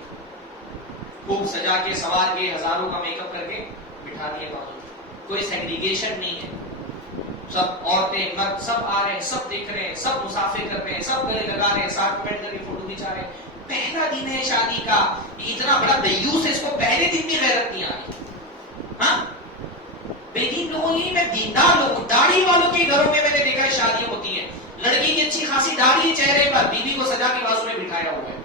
خوب سجا کے سوار کے ہزاروں کا میک اپ کر کے بٹھا دیے بازو. کوئی سیگریگیشن نہیں ہے، سب عورتیں مرد سب آ رہے ہیں، سب دیکھ رہے ہیں، سب مسافر کر رہے ہیں، سب گلے لگا رہے ہیں، ساتھ بیٹھ کر کے فوٹو کھینچا رہے ہیں. پہلا دن ہے شادی کا، اتنا بڑا دیوس ہے، اس کو پہلے دن بھی غیرت نہیں آ رہی. ہاں، بے دین لوگوں ہی میں دیندار لوگ، داڑھی والوں کے گھروں میں نے دیکھا ہے شادیاں ہوتی ہیں، لڑکی کی اچھی خاصی داڑھی چہرے پر، بیوی کو سجا کے بازو میں بٹھایا ہوا ہے.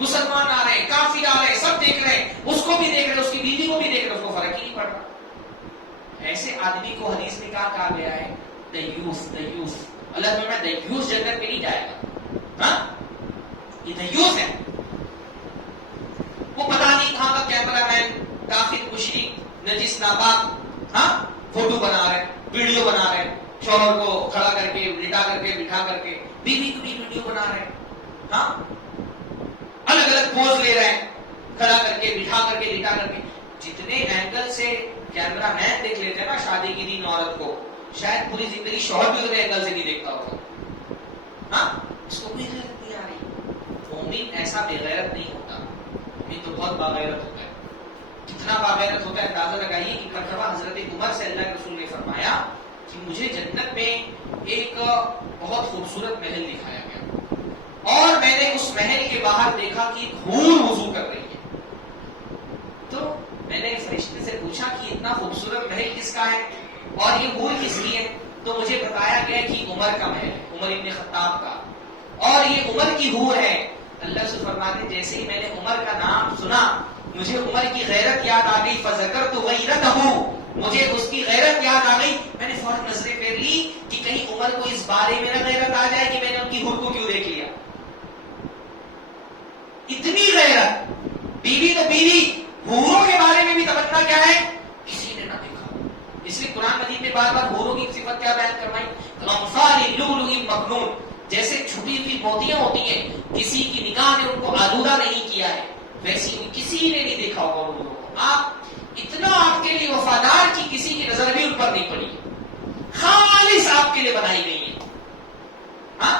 مسلمان آ رہے ہیں، کافر آ رہے ہیں، سب دیکھ رہے ہیں، اس کو بھی دیکھ رہے ہیں، اس کی بیوی کو بھی دیکھ رہے ہیں، اس کو فرق ہی نہیں پڑ رہا. ایسے آدمی کو حدیث میں کیا کہا گیا ہے؟ دیوس. دیوس اللہ میں دیوس جنت میں نہیں جائے گا. ہاں، یہ دیوس ہے. وہ پتہ نہیں کہاں کا کیمرہ مین، کافر، مشرک، نجس، ناپاک، ہاں، فوٹو بنا رہے ہیں، ویڈیو بنا رہے ہیں، شوہر کو کھڑا کر کے، لٹا کر کے، بٹھا کر کے، بیوی کو بھی ویڈیو بنا رہے ہیں. ہاں، الگ الگ پوز لے رہے ہیں، کھڑا کر کے، بٹھا کر کے، لٹا کر کے. جتنے اینگل سے کیمرہ مین دیکھ لیتے ہیں نا شادی کی دن عورت کو، شاید پوری زندگی شوہر بھی اتنے اینگل سے نہیں دیکھتا ہوگا. ہاں، اس کو کوئی غیرت نہیں آ رہی. مومن ایسا بے غیرت نہیں ہوتا، مومن تو بہت باغیرت ہوتا ہے. کتنا باغیرت ہوتا ہے اندازہ لگائیے کہ مرتبہ حضرت عمر سے اللہ کے رسول نے فرمایا کہ مجھے جنت میں ایک بہت خوبصورت محل دکھایا گیا، اور میں نے اس محل کے باہر دیکھا کہ ایک حور وضو کر رہی ہے. تو میں نے فرشتے سے پوچھا کہ اتنا خوبصورت محل کس کا ہے اور یہ حور کس کی ہے؟ تو مجھے بتایا گیا کہ عمر کا محل ہے، عمر ابن خطاب کا، اور یہ عمر کی حور ہے. اللہ سے فرماتے جیسے ہی میں نے عمر کا نام سنا مجھے عمر کی غیرت یاد آ گئی. فذکرت غیرتہ، مجھے اس کی غیرت یاد آ گئی. میں نے فوراً نظریں پھیر لی کہ کہیں عمر کو اس بارے میں نہ غیرت آ جائے کہ میں نے ان کی حور کو کیوں دیکھ لیا. اتنی غیرت. بیوی تو بیوی، حوروں کے بارے میں بھی تمنا کیا ہے؟ کسی نے نہ دیکھا. اس لیے قرآن مجید میں بار بار حوروں کی صفت کیا بیان کروائی؟ کامثال اللؤلؤ المکنون، جیسے چھپی ہوئی موتیاں ہوتی ہیں، کسی کی نگاہ نے ان کو آلودہ نہیں کیا ہے، ویسی کسی نے نہیں دیکھا ہوگا حوروں کو. آپ اتنا آپ کے لیے وفادار کہ کسی کی نظر بھی ان پر نہیں پڑی، خالص آپ کے لیے بنائی گئی ہے. ہاں،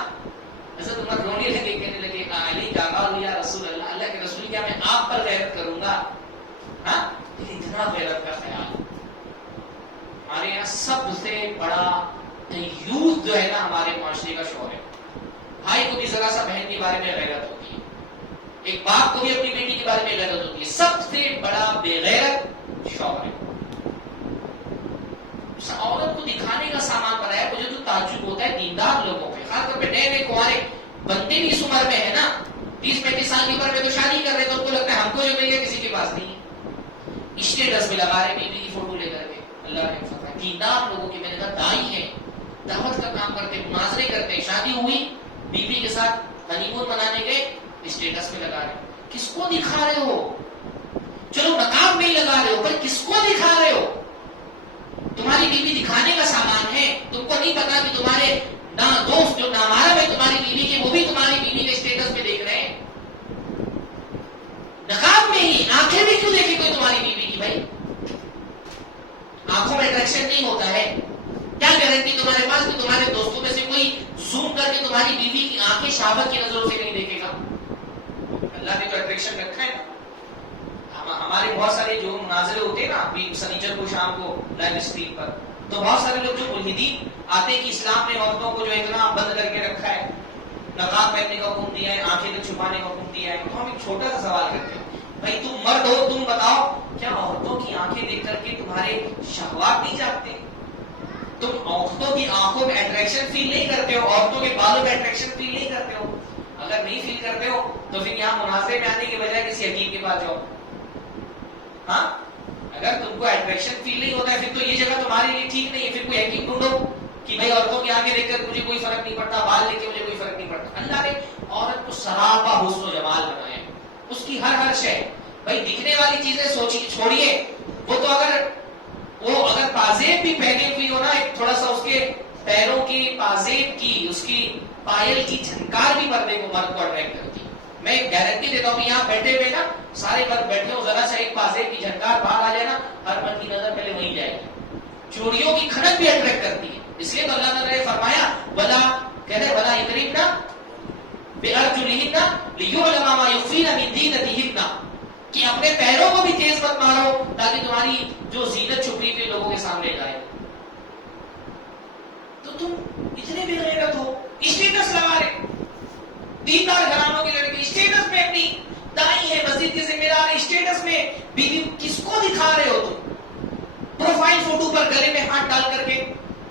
حضرت عمر رونے لگے، کہنے لگے علی جاغا یا رسول اللہ، اللہ کے رسول کیا میں آپ پر غیرت کروں گا؟ ہاں، اتنا غیرت کا خیال. ہمارے یہاں سب سے بڑا دیوس جو ہے نا ہمارے معاشرے کا شوہر ہے. بھائی کو بھی ذرا سا بہن کے بارے میں غیرت ہوتی ہے، ایک باپ کو بھی اپنی بیٹی کے بارے میں غیرت ہوتی ہے. سب سے بڑا بے غیرت شوہر ہے. عورت کو دکھانے کا سامان بنایا. مجھے تو تعجب ہوتا ہے دیندار لوگوں پہ، خاص طور پہ نئے نئے کنوارے بنتے بھی اس عمر میں ہے نا، 30-35 سال کی عمر میں تو شادی کر رہے تو ان کو لگتا ہے ہم کو جو مل گیا کسی کے پاس نہیں ہے. اسٹیٹس میں لگا رہے بیوی کی فوٹو لے کر کے. اللہ نے فتح دیندار لوگوں کی، میں نے کہا دائی ہیں، دعوت کا کام کرتے، مناظرے کرتے، شادی ہوئی بیوی کے ساتھ ہنی مون منانے گئے، اسٹیٹس میں لگا رہے. کس کو دکھا رہے ہو؟ چلو نقاب میں ہی لگا رہے ہو، پر کس کو دکھا رہے ہو؟ تمہاری بیوی دکھانے کا سامان ہے، تم کو نہیں پتا جہاں دوست جو نامحرم ہے تمہاری بیوی کے وہ بھی تمہاری بیوی کے اسٹیٹس میں دیکھ رہے ہیں. نقاب میں ہی آنکھیں بھی کیوں دیکھے کوئی تمہاری بیوی کی؟ بھائی آنکھوں میں اٹریکشن نہیں ہوتا ہے؟ کیا گارنٹی تمہارے پاس کہ تمہارے دوستوں میں سے کوئی زوم کر کے تمہاری بیوی کی آنکھیں شہوت کی نظروں سے نہیں دیکھے گا؟ اللہ نے تو اٹریکشن رکھا ہے. ہمارے بہت سارے جو مناظرے ہوتے ہیں نا سنیچر کو شام کو لائیو اسٹریم پر، تو بہت سارے لوگ جو ملحدین آتے ہیں کہ اسلام نے عورتوں کو جو اتنا بند کر کے رکھا ہے، نقاب پہننے کا حکم دیا ہے، آنکھیں کو چھپانے کا حکم دیا ہے، تو ہم ایک چھوٹا سا سوال کرتے ہیں، بھائی تم مرد ہو، تم بتاؤ کیا عورتوں کی آنکھیں دیکھ کر کے تمہارے شہوات نہیں جاگتے؟ تم عورتوں کی آنکھوں میں اٹریکشن فیل نہیں کرتے ہو؟ عورتوں کے بالوں میں اٹریکشن فیل نہیں کرتے ہو؟ اگر نہیں فیل کرتے ہو تو پھر یہاں مناظرے میں آنے کے بجائے کسی حکیم کے پاس جاؤ. ہاں اگر تم کو اٹریکشن فیل نہیں ہوتا ہے پھر تو یہ جگہ تمہارے لیے ٹھیک نہیں ہے. پھر کوئی حکیم ڈھونڈو کہ بھائی عورتوں کے آگے دیکھ کر مجھے کوئی فرق نہیں پڑتا، بال دیکھ کے مجھے کوئی فرق نہیں پڑتا. اللہ نے عورت کو سراپا حسن و جمال بنایا ہے، اس کی ہر شے. بھائی دکھنے والی چیزیں چھوڑیے، وہ تو اگر پازیب بھی پہنے ہوئی ہو نا، ایک تھوڑا سا اس کے پیروں کی پازیب کی، اس کی پائل کی جھنکار بھی پردے کو مرد کو اٹریکٹ کرتی. میں ایک گارنٹی دیتا ہوں کہ یہاں بیٹھے ہوئے نا سارے مرد بیٹھے ہو، ذرا سا ایک پازیب کی جھنکار باہر آ جائے نا، ہر مرد کی نظر پہلے وہیں جائے گی. چوڑیوں کی کھنک بھی اٹریکٹ کرتی ہے. اس لیے تو اللہ تعالیٰ نے فرمایا ولا کہتے ولا یضربن بارجلہن لیعلم ما یخفین من زینتہن، کہ اپنے پیروں کو بھی تیز مت مارو تاکہ تمہاری جو زینت چھپی ہوئی لوگوں کے سامنے جائے. تو تم اتنے بے غیرت ہو، اسٹیٹس لگا رہے. دیندار گھرانوں کی لڑکی اسٹیٹس میں اپنی دائی ہے، مسجد کی ذمہ دار ہے، اسٹیٹس میں بیوی کس کو دکھا رہے ہو تم؟ پروفائل فوٹو پر گلے میں ہاتھ ڈال کر کے،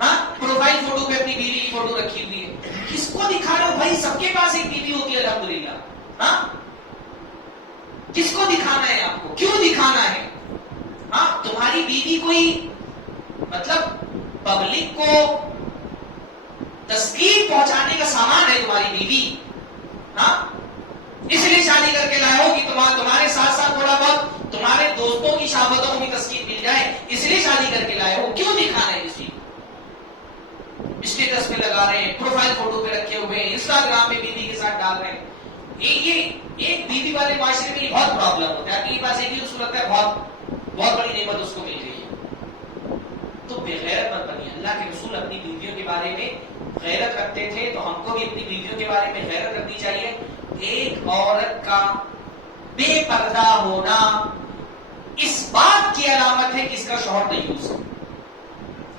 ہاں پروفائل فوٹو پہ اپنی بیوی کی فوٹو رکھی ہوئی ہے. کس کو دکھا رہے ہو بھائی؟ سب کے پاس ایک بیوی ہوتی ہے الحمدللہ. ہاں کس کو دکھانا ہے؟ آپ کو کیوں دکھانا ہے؟ ہاں تمہاری بیوی کوئی مطلب پبلک کو تسکین پہنچانے کا سامان ہے تمہاری بیوی؟ ہاں اس لیے شادی کر کے لائے ہو کہ تمہارے ساتھ ساتھ تھوڑا بہت تمہارے دوستوں کی شہوتوں کو بھی تسکین مل جائے، اس لیے شادی کر کے لائے ہو. کیوں دکھانا ہے کسی کو؟ اسٹیٹس پہ لگا رہے ہیں، پروفائل فوٹو پہ رکھے ہوئے ہیں، انسٹاگرام پہ بیوی کے ساتھ ڈال رہے ہیں. یہ ایک بیوی والے معاشرے میں بہت پرابلم ہوتا ہے. آپ کے پاس ایک ہی اس کو لگتا ہے بہت بڑی نعمت اس کو مل رہی ہے. تو بے غیرت مت بنیے. اللہ کے رسول اپنی بیویوں کے بارے میں غیرت رکھتے تھے، تو ہم کو بھی اپنی بیویوں کے بارے میں غیرت رکھنی چاہیے. ایک عورت کا بے پردہ ہونا اس بات کی علامت ہے کہ اس کا شوہر دیوس ہے.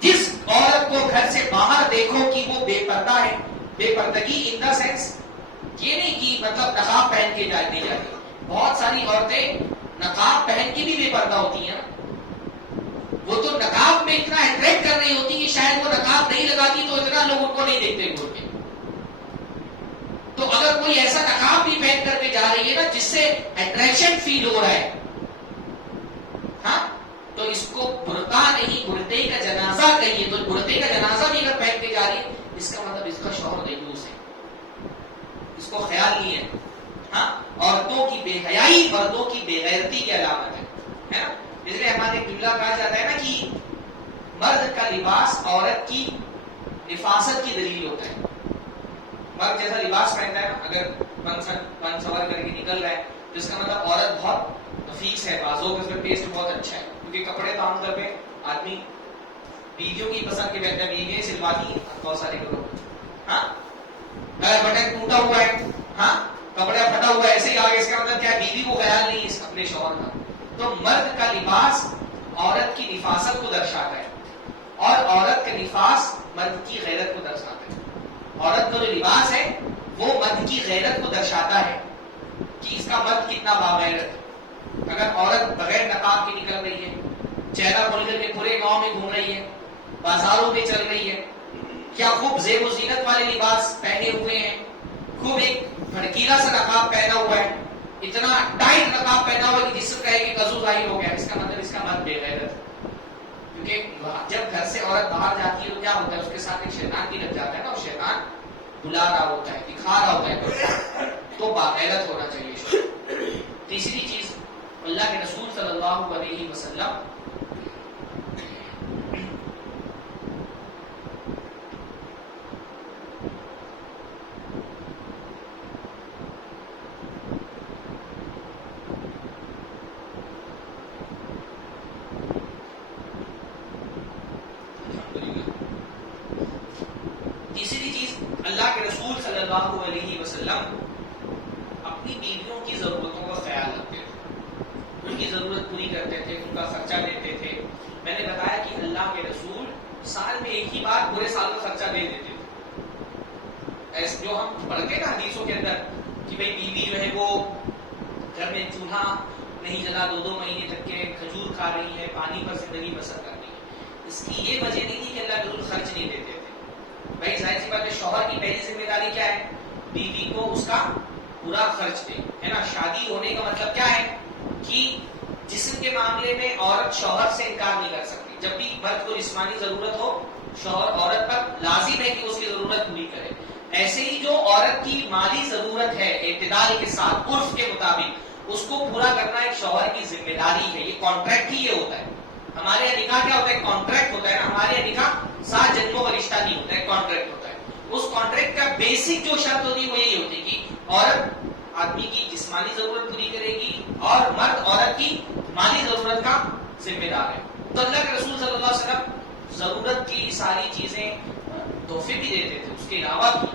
جس عورت کو گھر سے باہر دیکھو کہ وہ بے پردہ ہے، بے پردگی ان دا سینس یہ نہیں کہ مطلب نقاب پہن کے جاتی. بہت ساری عورتیں نقاب پہن کے بھی بے پردہ ہوتی ہیں. وہ تو نقاب میں اتنا اٹریکٹ کر رہی ہوتی کہ شاید وہ نقاب نہیں لگاتی تو اتنا لوگ ان کو نہیں دیکھتے گھر کے. تو اگر کوئی ایسا نقاب بھی پہن کر کے جا رہی ہے نا جس سے اٹریکشن فیل ہو رہا ہے، ہاں تو اس کو برقع نہیں برقعے کا جنازہ کہیے. تو برقعے کا جنازہ بھی اگر پہن کے جا رہی ہے اس کا مطلب اس کا شوہر دیوس ہے، اس کو خیال نہیں ہے. ہاں عورتوں کی بے حیائی مردوں کی بے غیرتی کی علامت ہے نا. اس لیے ہمارے جملہ کہا جاتا ہے نا کہ مرد کا لباس عورت کی نفاست کی دلیل ہوتا ہے. مرد جیسا لباس پہنتا ہے نا، اگر پن سور کر کے نکل رہا ہے تو اس کا مطلب عورت بہت نفیس ہے، بازوں کا اس کا ٹیسٹ بہت اچھا ہے. کیونکہ کپڑے تو عام طور پہ آدمی بیویوں کی پسند کے پہنتا ہے، بیویاں سلواتی ہیں بہت سارے کرو. ہاں اگر بٹن ٹوٹا ہوا ہے، ہاں کپڑا پھٹا ہوا ہے، ایسے ہی آگے، اس کا مطلب کیا بیوی کو خیال نہیں اس اپنے شوہر کا. تو مرد کا لباس عورت کی نفاست کو درشاتا ہے اور عورت کا نفاس مرد کی غیرت کو درشاتا ہے. عورت کا جو لباس ہے وہ مرد کی غیرت کو درشاتا ہے کہ اس کا مرد کتنا باغیرت. اگر عورت بغیر نقاب کی نکل رہی ہے، چہرہ کھول کر کے پورے گاؤں میں گھوم رہی ہے، بازاروں میں چل رہی ہے، کیا خوب زیب و زینت والے لباس پہنے ہوئے ہیں، خوب ایک بھڑکیلا سا نقاب پہنا ہوا ہے، اتنا ٹائٹ نقاب پہنا ہوا کہ جس سے کہے کہ کزو ظاہر ہو گیا، اس کا مطلب اس کا مرد بے غیرت ہے. کیونکہ جب گھر سے عورت باہر جاتی ہے تو کیا ہوتا ہے، اس کے ساتھ ایک شیطان بھی لگ جاتا ہے نا، اور شیطان بلا رہا ہوتا ہے، دکھا رہا ہوتا ہے. تو باغیرت ہونا چاہیے. تیسری چیز اللہ کے رسول صلی اللہ علیہ وسلم اللہ علیہ وسلم اپنی بیویوں کی ضرورتوں کا خیال رکھتے تھے، ان کی ضرورت پوری کرتے تھے، ان کا خرچہ دیتے تھے. میں نے بتایا کہ اللہ کے رسول سال میں ایک ہی بار پورے سال کا خرچہ دے دیتے تھے. ایسے جو ہم پڑھتے ہیں نا حدیثوں کے اندر کہ بھئی بیوی جو ہے وہ گھر میں چولہا نہیں جلا 2 مہینے تک کے کھجور کھا رہی ہے، پانی پر زندگی بسر کر رہی ہے. اس کی یہ وجہ نہیں تھی کہ اللہ کے رسول خرچ نہیں دیتے تھے. بھائی ظاہر سی بات ہے شوہر کی پہلی ذمہ داری کیا ہے؟ بیوی کو اس کا پورا خرچ دے، ہے نا. شادی ہونے کا مطلب کیا ہے کہ جسم کے معاملے میں عورت شوہر سے انکار نہیں کر سکتی. جب بھی مرد کو جسمانی ضرورت ہو شوہر عورت پر لازم ہے کہ اس کی ضرورت پوری کرے. ایسے ہی جو عورت کی مالی ضرورت ہے اعتدال کے ساتھ عرف کے مطابق اس کو پورا کرنا ایک شوہر کی ذمہ داری ہے. یہ کانٹریکٹ ہی یہ ہوتا ہے. ہمارے یہاں نکاح کیا ہوتا ہے؟ کانٹریکٹ ہوتا ہے نا. ہمارے یہاں نکاح 7 جنموں کا رشتہ نہیں ہوتا ہے، کانٹریکٹ ہوتا ہے. اس کانٹریکٹ کا بیسک جو شرط ہوتی ہے وہ یہی ہوتی ہے کہ عورت آدمی کی جسمانی ضرورت پوری کرے گی اور مرد عورت کی مالی ضرورت کا ذمہ دار ہے. تو اللہ کے رسول صلی اللہ علیہ وسلم ضرورت کی ساری چیزیں تحفے بھی دیتے تھے، اس کے علاوہ بھی.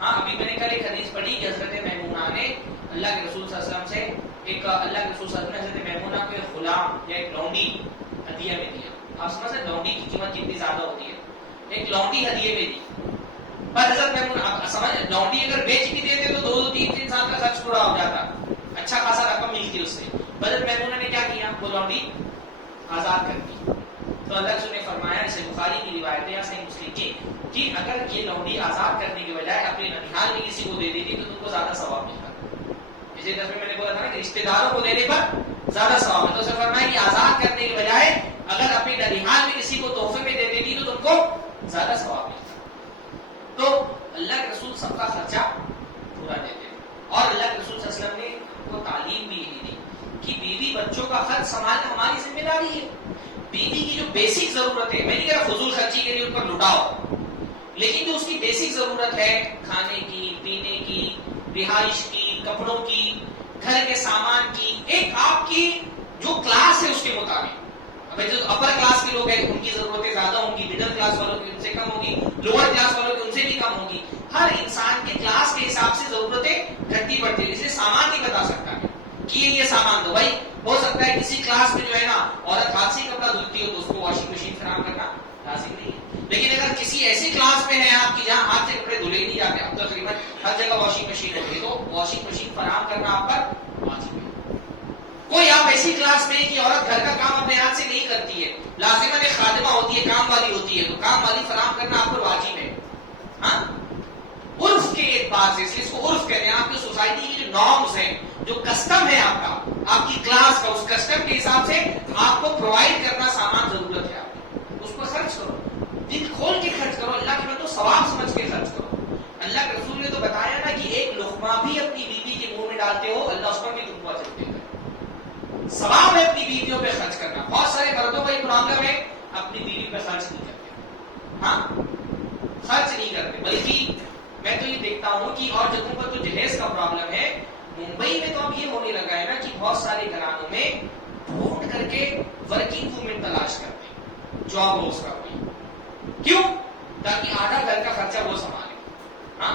ہاں ابھی میں نے کل ایک حدیث پڑھی کہ حضرت میمونہ نے اللہ کے رسول صلی اللہ علیہ وسلم سے اللہ کے رسول صلی اللہ علیہ وسلم نے حضرت میمونہ کو ایک غلام یا ایک لونڈی ہدیہ میں دیا. آپ سمجھ سکتے لونڈی کی قیمت کتنی زیادہ ہوتی ہے. ایک لونڈی ہدیے میں دی. پر حضرت میمونہ سمجھ لونڈی اگر بیچ بھی دیتے تو 2-3 سال کا خرچ پورا ہو جاتا، اچھا خاصا رقم ملتی اس سے. حضرت میمونہ نے کیا کیا؟ وہ لونڈی آزاد کر دی. تو اللہ رسول نے فرمایا، اسے بخاری کی روایت ہے صحیح مسلم کی، کہ اگر یہ لونڈی آزاد کرنے کے بجائے اپنے ننھال میں کسی کو دے دیتی تو تم کو زیادہ ثواب ملتا. اسی دفعہ میں نے بولا تھا نا کہ رشتے داروں کو دینے پر زیادہ ثواب ہے. تو اسے فرمایا کہ آزاد کرنے کے بجائے اگر اپنے ننھال میں کسی کو تحفے میں دے دیتی تو تم کو زیادہ ثواب ملتا. تو اللہ کے رسول سب کا خرچہ پورا دیتے. اور اللہ کے رسول صلی اللہ علیہ وسلم نے کو تعلیم بھی یہی دی کہ بیوی بچوں کا خرچ سنبھالنا ہماری ذمہ داری ہے. بیوی کی جو بیسک ضرورت ہے، میں نہیں کہہ رہا فضول خرچی کے لیے ان پر لٹاؤ، لیکن جو اس کی بیسک ضرورت ہے کھانے کی، پینے کی، رہائش کی، کپڑوں کی، گھر کے سامان کی، ایک آپ کی جو کلاس ہے اس کے مطابق. اب جو اپر کلاس کے لوگ ہیں ان کی ضرورتیں زیادہ ہوں گی، مڈل کلاس والوں کی ان سے کم ہوگی، لوور کلاس والوں کی ان سے بھی کم ہوگی. ہر انسان کے کلاس کے حساب سے ضرورتیں گھٹتی بڑھتی ہے. اسے سامان نہیں بتا سکتا ہے کہ یہ سامان دو. بھائی ہو سکتا ہے کسی کلاس میں جو ہے نا عورت ہاتھ سے کپڑا دھلتی ہو تو اس کو واشنگ مشین فراہم کرنا لازم نہیں ہے. لیکن اگر کسی ایسی کلاس میں ہے آپ کی جہاں ہاتھ سے کپڑے دھلے نہیں جاتے، اب تقریباً ہر جگہ واشنگ مشین ہوتی ہے، تو واشنگ مشین فراہم کرنا آپ پر واجب ہے. کوئی آپ ایسی کلاس میں کہ عورت گھر کا کام اپنے ہاتھ سے نہیں کرتی ہے، لازماً ایک خادمہ ہوتی ہے، کام والی ہوتی ہے، تو کام والی فراہم کرنا آپ پر واجب ہے. ہاں عرف کے اعتبار سے اس کو عرف کہتے ہیں. آپ کی سوسائٹی کی جو نارمز ہیں، جو کسٹم ہے آپ کا، آپ کی کلاس کا، اس کسٹم کے حساب سے آپ کو پرووائڈ کرنا سامان ضرورت ہے. آپ اس کو خرچ کرو، دل کھول کے خرچ کرو، اللہ کے بندو ثواب سمجھ کے خرچ کرو. اللہ کے رسول نے تو بتایا نا کہ ایک لقمہ بھی اپنی بیوی کے منہ میں ڈالتے ہو اللہ اس پر بھی تم کو اجر دے گا. ثواب ہے اپنی بیویوں پہ خرچ کرنا. بہت سارے مردوں کا یہ پرابلم ہے، اپنی بیوی پہ خرچ نہیں کرتے. ہاں خرچ نہیں کرتے، بلکہ میں تو یہ دیکھتا ہوں کہ اور جگہوں پر تو جہیز کا پرابلم ہے. ممبئی میں تو اب یہ ہونے لگا ہے نا کہ بہت سارے گھرانوں میں ڈھونڈ کر کے ورکنگ وومن تلاش کرتے ہیں، جاب ہو اس کا کوئی. کیوں؟ تاکہ آدھا گھر کا خرچہ وہ سنبھالے. ہاں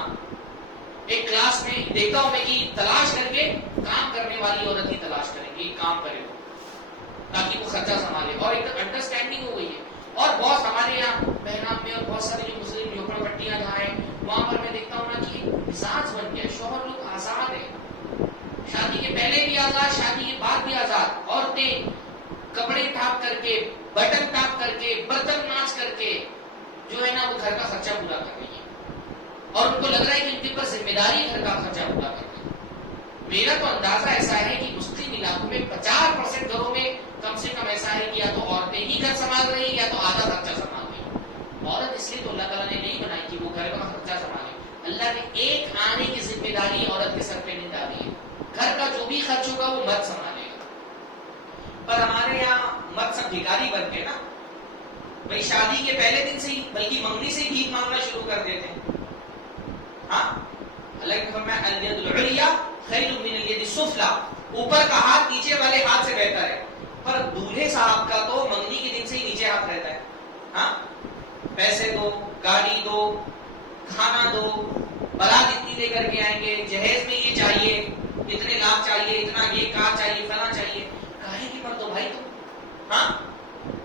ایک کلاس میں دیکھتا ہوں میں کہ تلاش کر کے کام کرنے والی عورت ہی تلاش کریں گے، کام کرے وہ تاکہ وہ خرچہ سنبھالے. اور ایک انڈرسٹینڈنگ ہو گئی ہے. اور بہت ہمارے یہاں بہنام میں اور بہت سارے جو مسلم جھوپڑ پٹیاں جہاں ہیں وہاں پر میں دیکھتا ہوں نا کہ مزاج بن گیا. شوہر لوگ آزاد ہیں، شادی کے پہلے بھی آزاد، شادی کے بعد بھی آزاد. عورتیں کپڑے ٹاپ کر کے، بٹن ٹاپ کر کے، برتن ماج کر کے جو ہے نا وہ گھر کا خرچہ پورا کر رہی ہے. اور ان کو لگ رہا ہے کہ ان کے اوپر ذمہ داری گھر کا خرچہ پورا کرنا. میرا تو اندازہ ایسا ہے کہ مسلم علاقوں میں 50% گھروں میں کم سے کم ایسا ہے کہ یا تو عورتیں ہی گھر سنبھال رہی ہیں یا تو آدھا خرچہ سنبھال رہی ہیں. عورت اس لیے تو اللہ تعالیٰ نے نہیں بنائی کہ وہ گھر کا خرچہ سنبھالے. اللہ نے ایک آنے کی ذمہ داری عورت کے سر پہ نہیں ڈالی ہے. گھر کا جو بھی خرچ ہوگا وہ مرد سنبھالے گا. پر ہمارے یہاں مرد سب بھکاری بن گئے نا. بھائی شادی کے پہلے دن سے ہی بلکہ منگنی سے ہی بھیک مانگنا شروع کر دیتے ہیں. ہاں اللہ نے فرمایا الید العلیٰ خیر من الید السفلیٰ، اوپر کا ہاتھ نیچے والے ہاتھ سے بہتر ہے. پر دولہے صاحب کا تو منگنی کے دن سے ہی نیچے ہاتھ رہتا ہے. ہاں پیسے دو، گاڑی دو، کھانا دو, بارات اتنی لے کر کے آئیں گے, جہیز میں یہ چاہیے, اتنے لاکھ چاہیے, اتنا یہ کار چاہیے, فلاں چاہیے. کہے کہ مرد ہو بھائی تم. ہاں,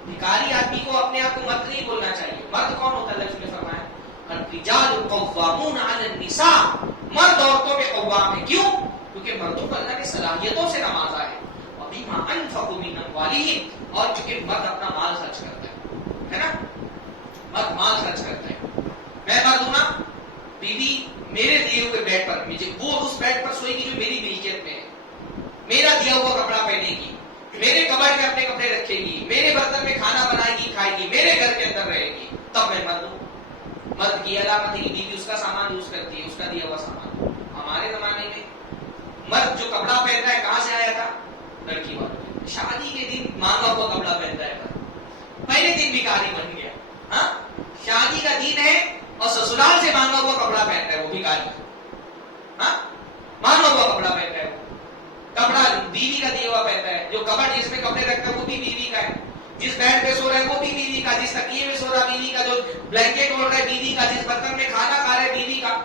بھکاری آدمی کو اپنے آپ کو مرد نہیں بولنا چاہیے. مرد کون ہوتا ہے؟ اللہ نے فرمایا الرجال قوامون علی النساء, مرد عورتوں پہ قوام ہے. کیوں؟ کیونکہ مردوں کو اللہ نے صلاحیتوں سے نوازا ہے. وبما انفقوا من اموالہم, اور چونکہ مرد اپنا مال خرچ کرتا ہے نا, مرد مال خرچ کرتا ہے. میں مرد ہوں نا, بیوی میرے دیے ہوئے بیڈ پر, مجھے وہ اس بیڈ پر سوئے گی جو میری ملکیت میں ہے, میرا دیا ہوا کپڑا پہنے گی, میرے کبڑ میں اپنے کپڑے رکھے گی, میرے برتن میں کھانا بنائے گی, کھائے گی, میرے گھر کے اندر رہے گی, تب میں مرد ہوں. مرد کی علامت ہے کہ بیوی اس کا سامان یوز کرتی ہے, اس کا دیا ہوا سامان. ہمارے زمانے میں مرد جو کپڑا پہنتا ہے کہاں سے آیا تھا؟ لڑکی والوں نے. شادی کے دن مانگا ہوا کپڑا پہنتا ہے مرد, پہلے دن بھکاری بن گیا. ہاں, شادی کا دن ہے اور سسرال سے مانگا ہوا کپڑا پہنتا ہے وہ بھکاری. ہاں, مانگا ہوا کپڑا پہنتا ہے, کپڑا بیوی کا دیا ہوا پہنتا ہے. جو کبڑ جس میں کپڑے رکھتا ہے وہ بھی بیوی کا ہے, جس بیڈ پہ سو رہا ہے وہ بھی بیوی کا, جس تکیے میں سو رہا بیوی کا, جو بلینکٹ اوڑھ رہا ہے بیوی کا, جس برتن میں کھانا کھا رہا ہے بیوی کا,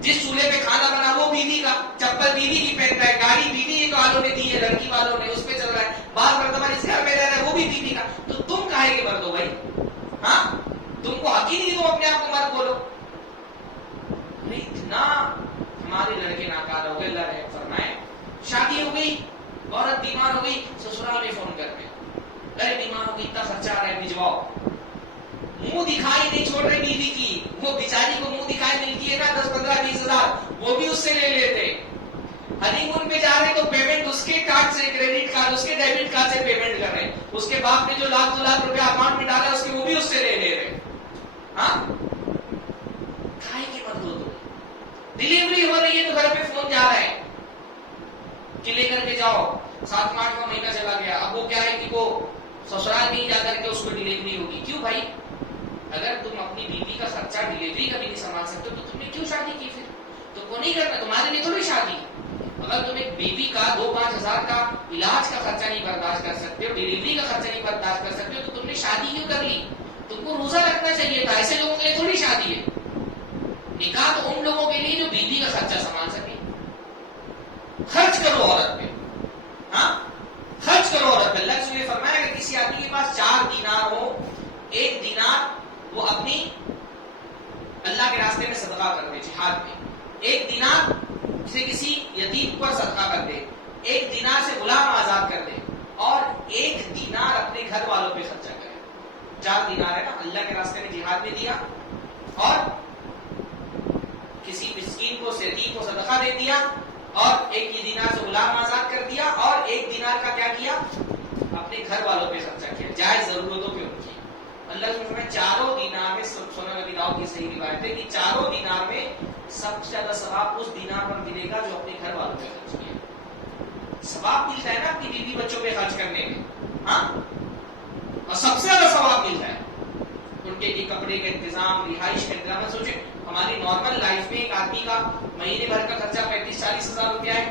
جس چولہے پہ کھانا بنا وہ بیوی کا, چپل بیوی کی پہنتا ہے, گاڑی بیوی والوں نے دی ہے, لڑکی والوں نے, اس پہ چل رہا ہے, بار مرتبہ جس گھر میں رہ رہا ہے وہ بھی بیوی کا. تو تم کہے کہ مرد ہو بھائی؟ ہاں, تم کو حق ہی نہیں تم اپنے آپ کو مرد بولو. اتنا ہمارے لڑکے ناکار ہو گئے. اللہ نے فرمائے شادی ہو گئی, عورت بیمار ہو گئی, سسرال میں فون کرتے, ارے بیمار ہو گئی, اتنا خرچہ آ رہا ہے بھجواؤ. منہ دکھائی نہیں چھوڑ رہے بیوی کی, وہ بیچاری کو منہ دکھائی ملتی ہے نا 10, 15, 20 ہزار, وہ بھی اس سے لے لیتے. ہنی مون پہ جا رہے تو پیمنٹ اس کے کارڈ سے, کریڈٹ کارڈ اس کے ڈیبٹ کارڈ سے پیمنٹ کر رہے, اس کے باپ نے جو لاکھ 2 لاکھ روپے اکاؤنٹ میں ڈالا اس کے وہ بھی اس سے لے لے رہے. ہاں, کھائے کے مت دو. ڈلیوری ہو رہی ہے تو گھر پہ فون جا رہا ہے کہ لے کر کے جاؤ, 7واں 8واں مہینہ چلا گیا. اب وہ کیا ہے کہ وہ سسرال میں ہی جا کر کے اس کو ڈلیوری ہوگی. کیوں بھائی؟ اگر تم اپنی بیوی کا خرچہ ڈلیوری کا بھی نہیں سنبھال سکتے تو تم نے کیوں شادی کی پھر؟ تو کو نہیں کرنا, تمہارے لیے تھوڑی شادی. اگر تم ایک بیوی کا 2-5 ہزار کا علاج کا خرچہ نہیں برداشت کر سکتے ہو, ڈلیوری کا خرچہ نہیں برداشت کر سکتے ہو, تو تم نے شادی کیوں کر لی؟ تم کو روزہ رکھنا چاہیے تھا. ایسے لوگوں کے لیے تھوڑی شادی ہے. نکاح تو ان لوگوں کے لیے جو بیوی کا خرچہ سنبھال سکے. خرچ کرو عورت پہ, ہاں خرچ کرو عورت پہ. اللہ نے فرمایا کہ کسی آدمی کے پاس 4 دینار ہو, 1 دینار وہ اپنی اللہ کے راستے میں صدقہ کر دے, جہاد میں. 1 دینار سے کسی یتیم پر صدقہ کر دے, 1 دینار سے غلام آزاد کر دے, اور 1 دینار اپنے گھر والوں پہ خرچہ کرے. 4 دینار ہے نا, اللہ کے راستے میں جہاد میں دیا, اور کسی مسکین کو, یتیم کو صدقہ دے دیا, اور 1 دینار سے غلام آزاد کر دیا, اور 1 دینار کا کیا کیا؟ اپنے گھر والوں پہ خرچہ کیا, جائز ضرورتوں پہ ان کی. اللہ نے فرمایا 4 دینار میں, سنن نبی داؤد کی صحیح روایت ہے کہ 4 دینار میں سب سے زیادہ ثواب اس دینار پر ملے گا جو اپنے گھر والوں پہ خرچ کیا. ثواب ملتا ہے نا اپنی بیوی بچوں پہ خرچ کرنے میں, ہاں, اور سب سے زیادہ ثواب ملتا ہے ان کے کپڑے کا انتظام, رہائش کا انتظام. سوچیں ہماری نارمل لائف میں ایک آدمی کا مہینے بھر کا خرچہ 35-40 ہزار روپیہ ہے.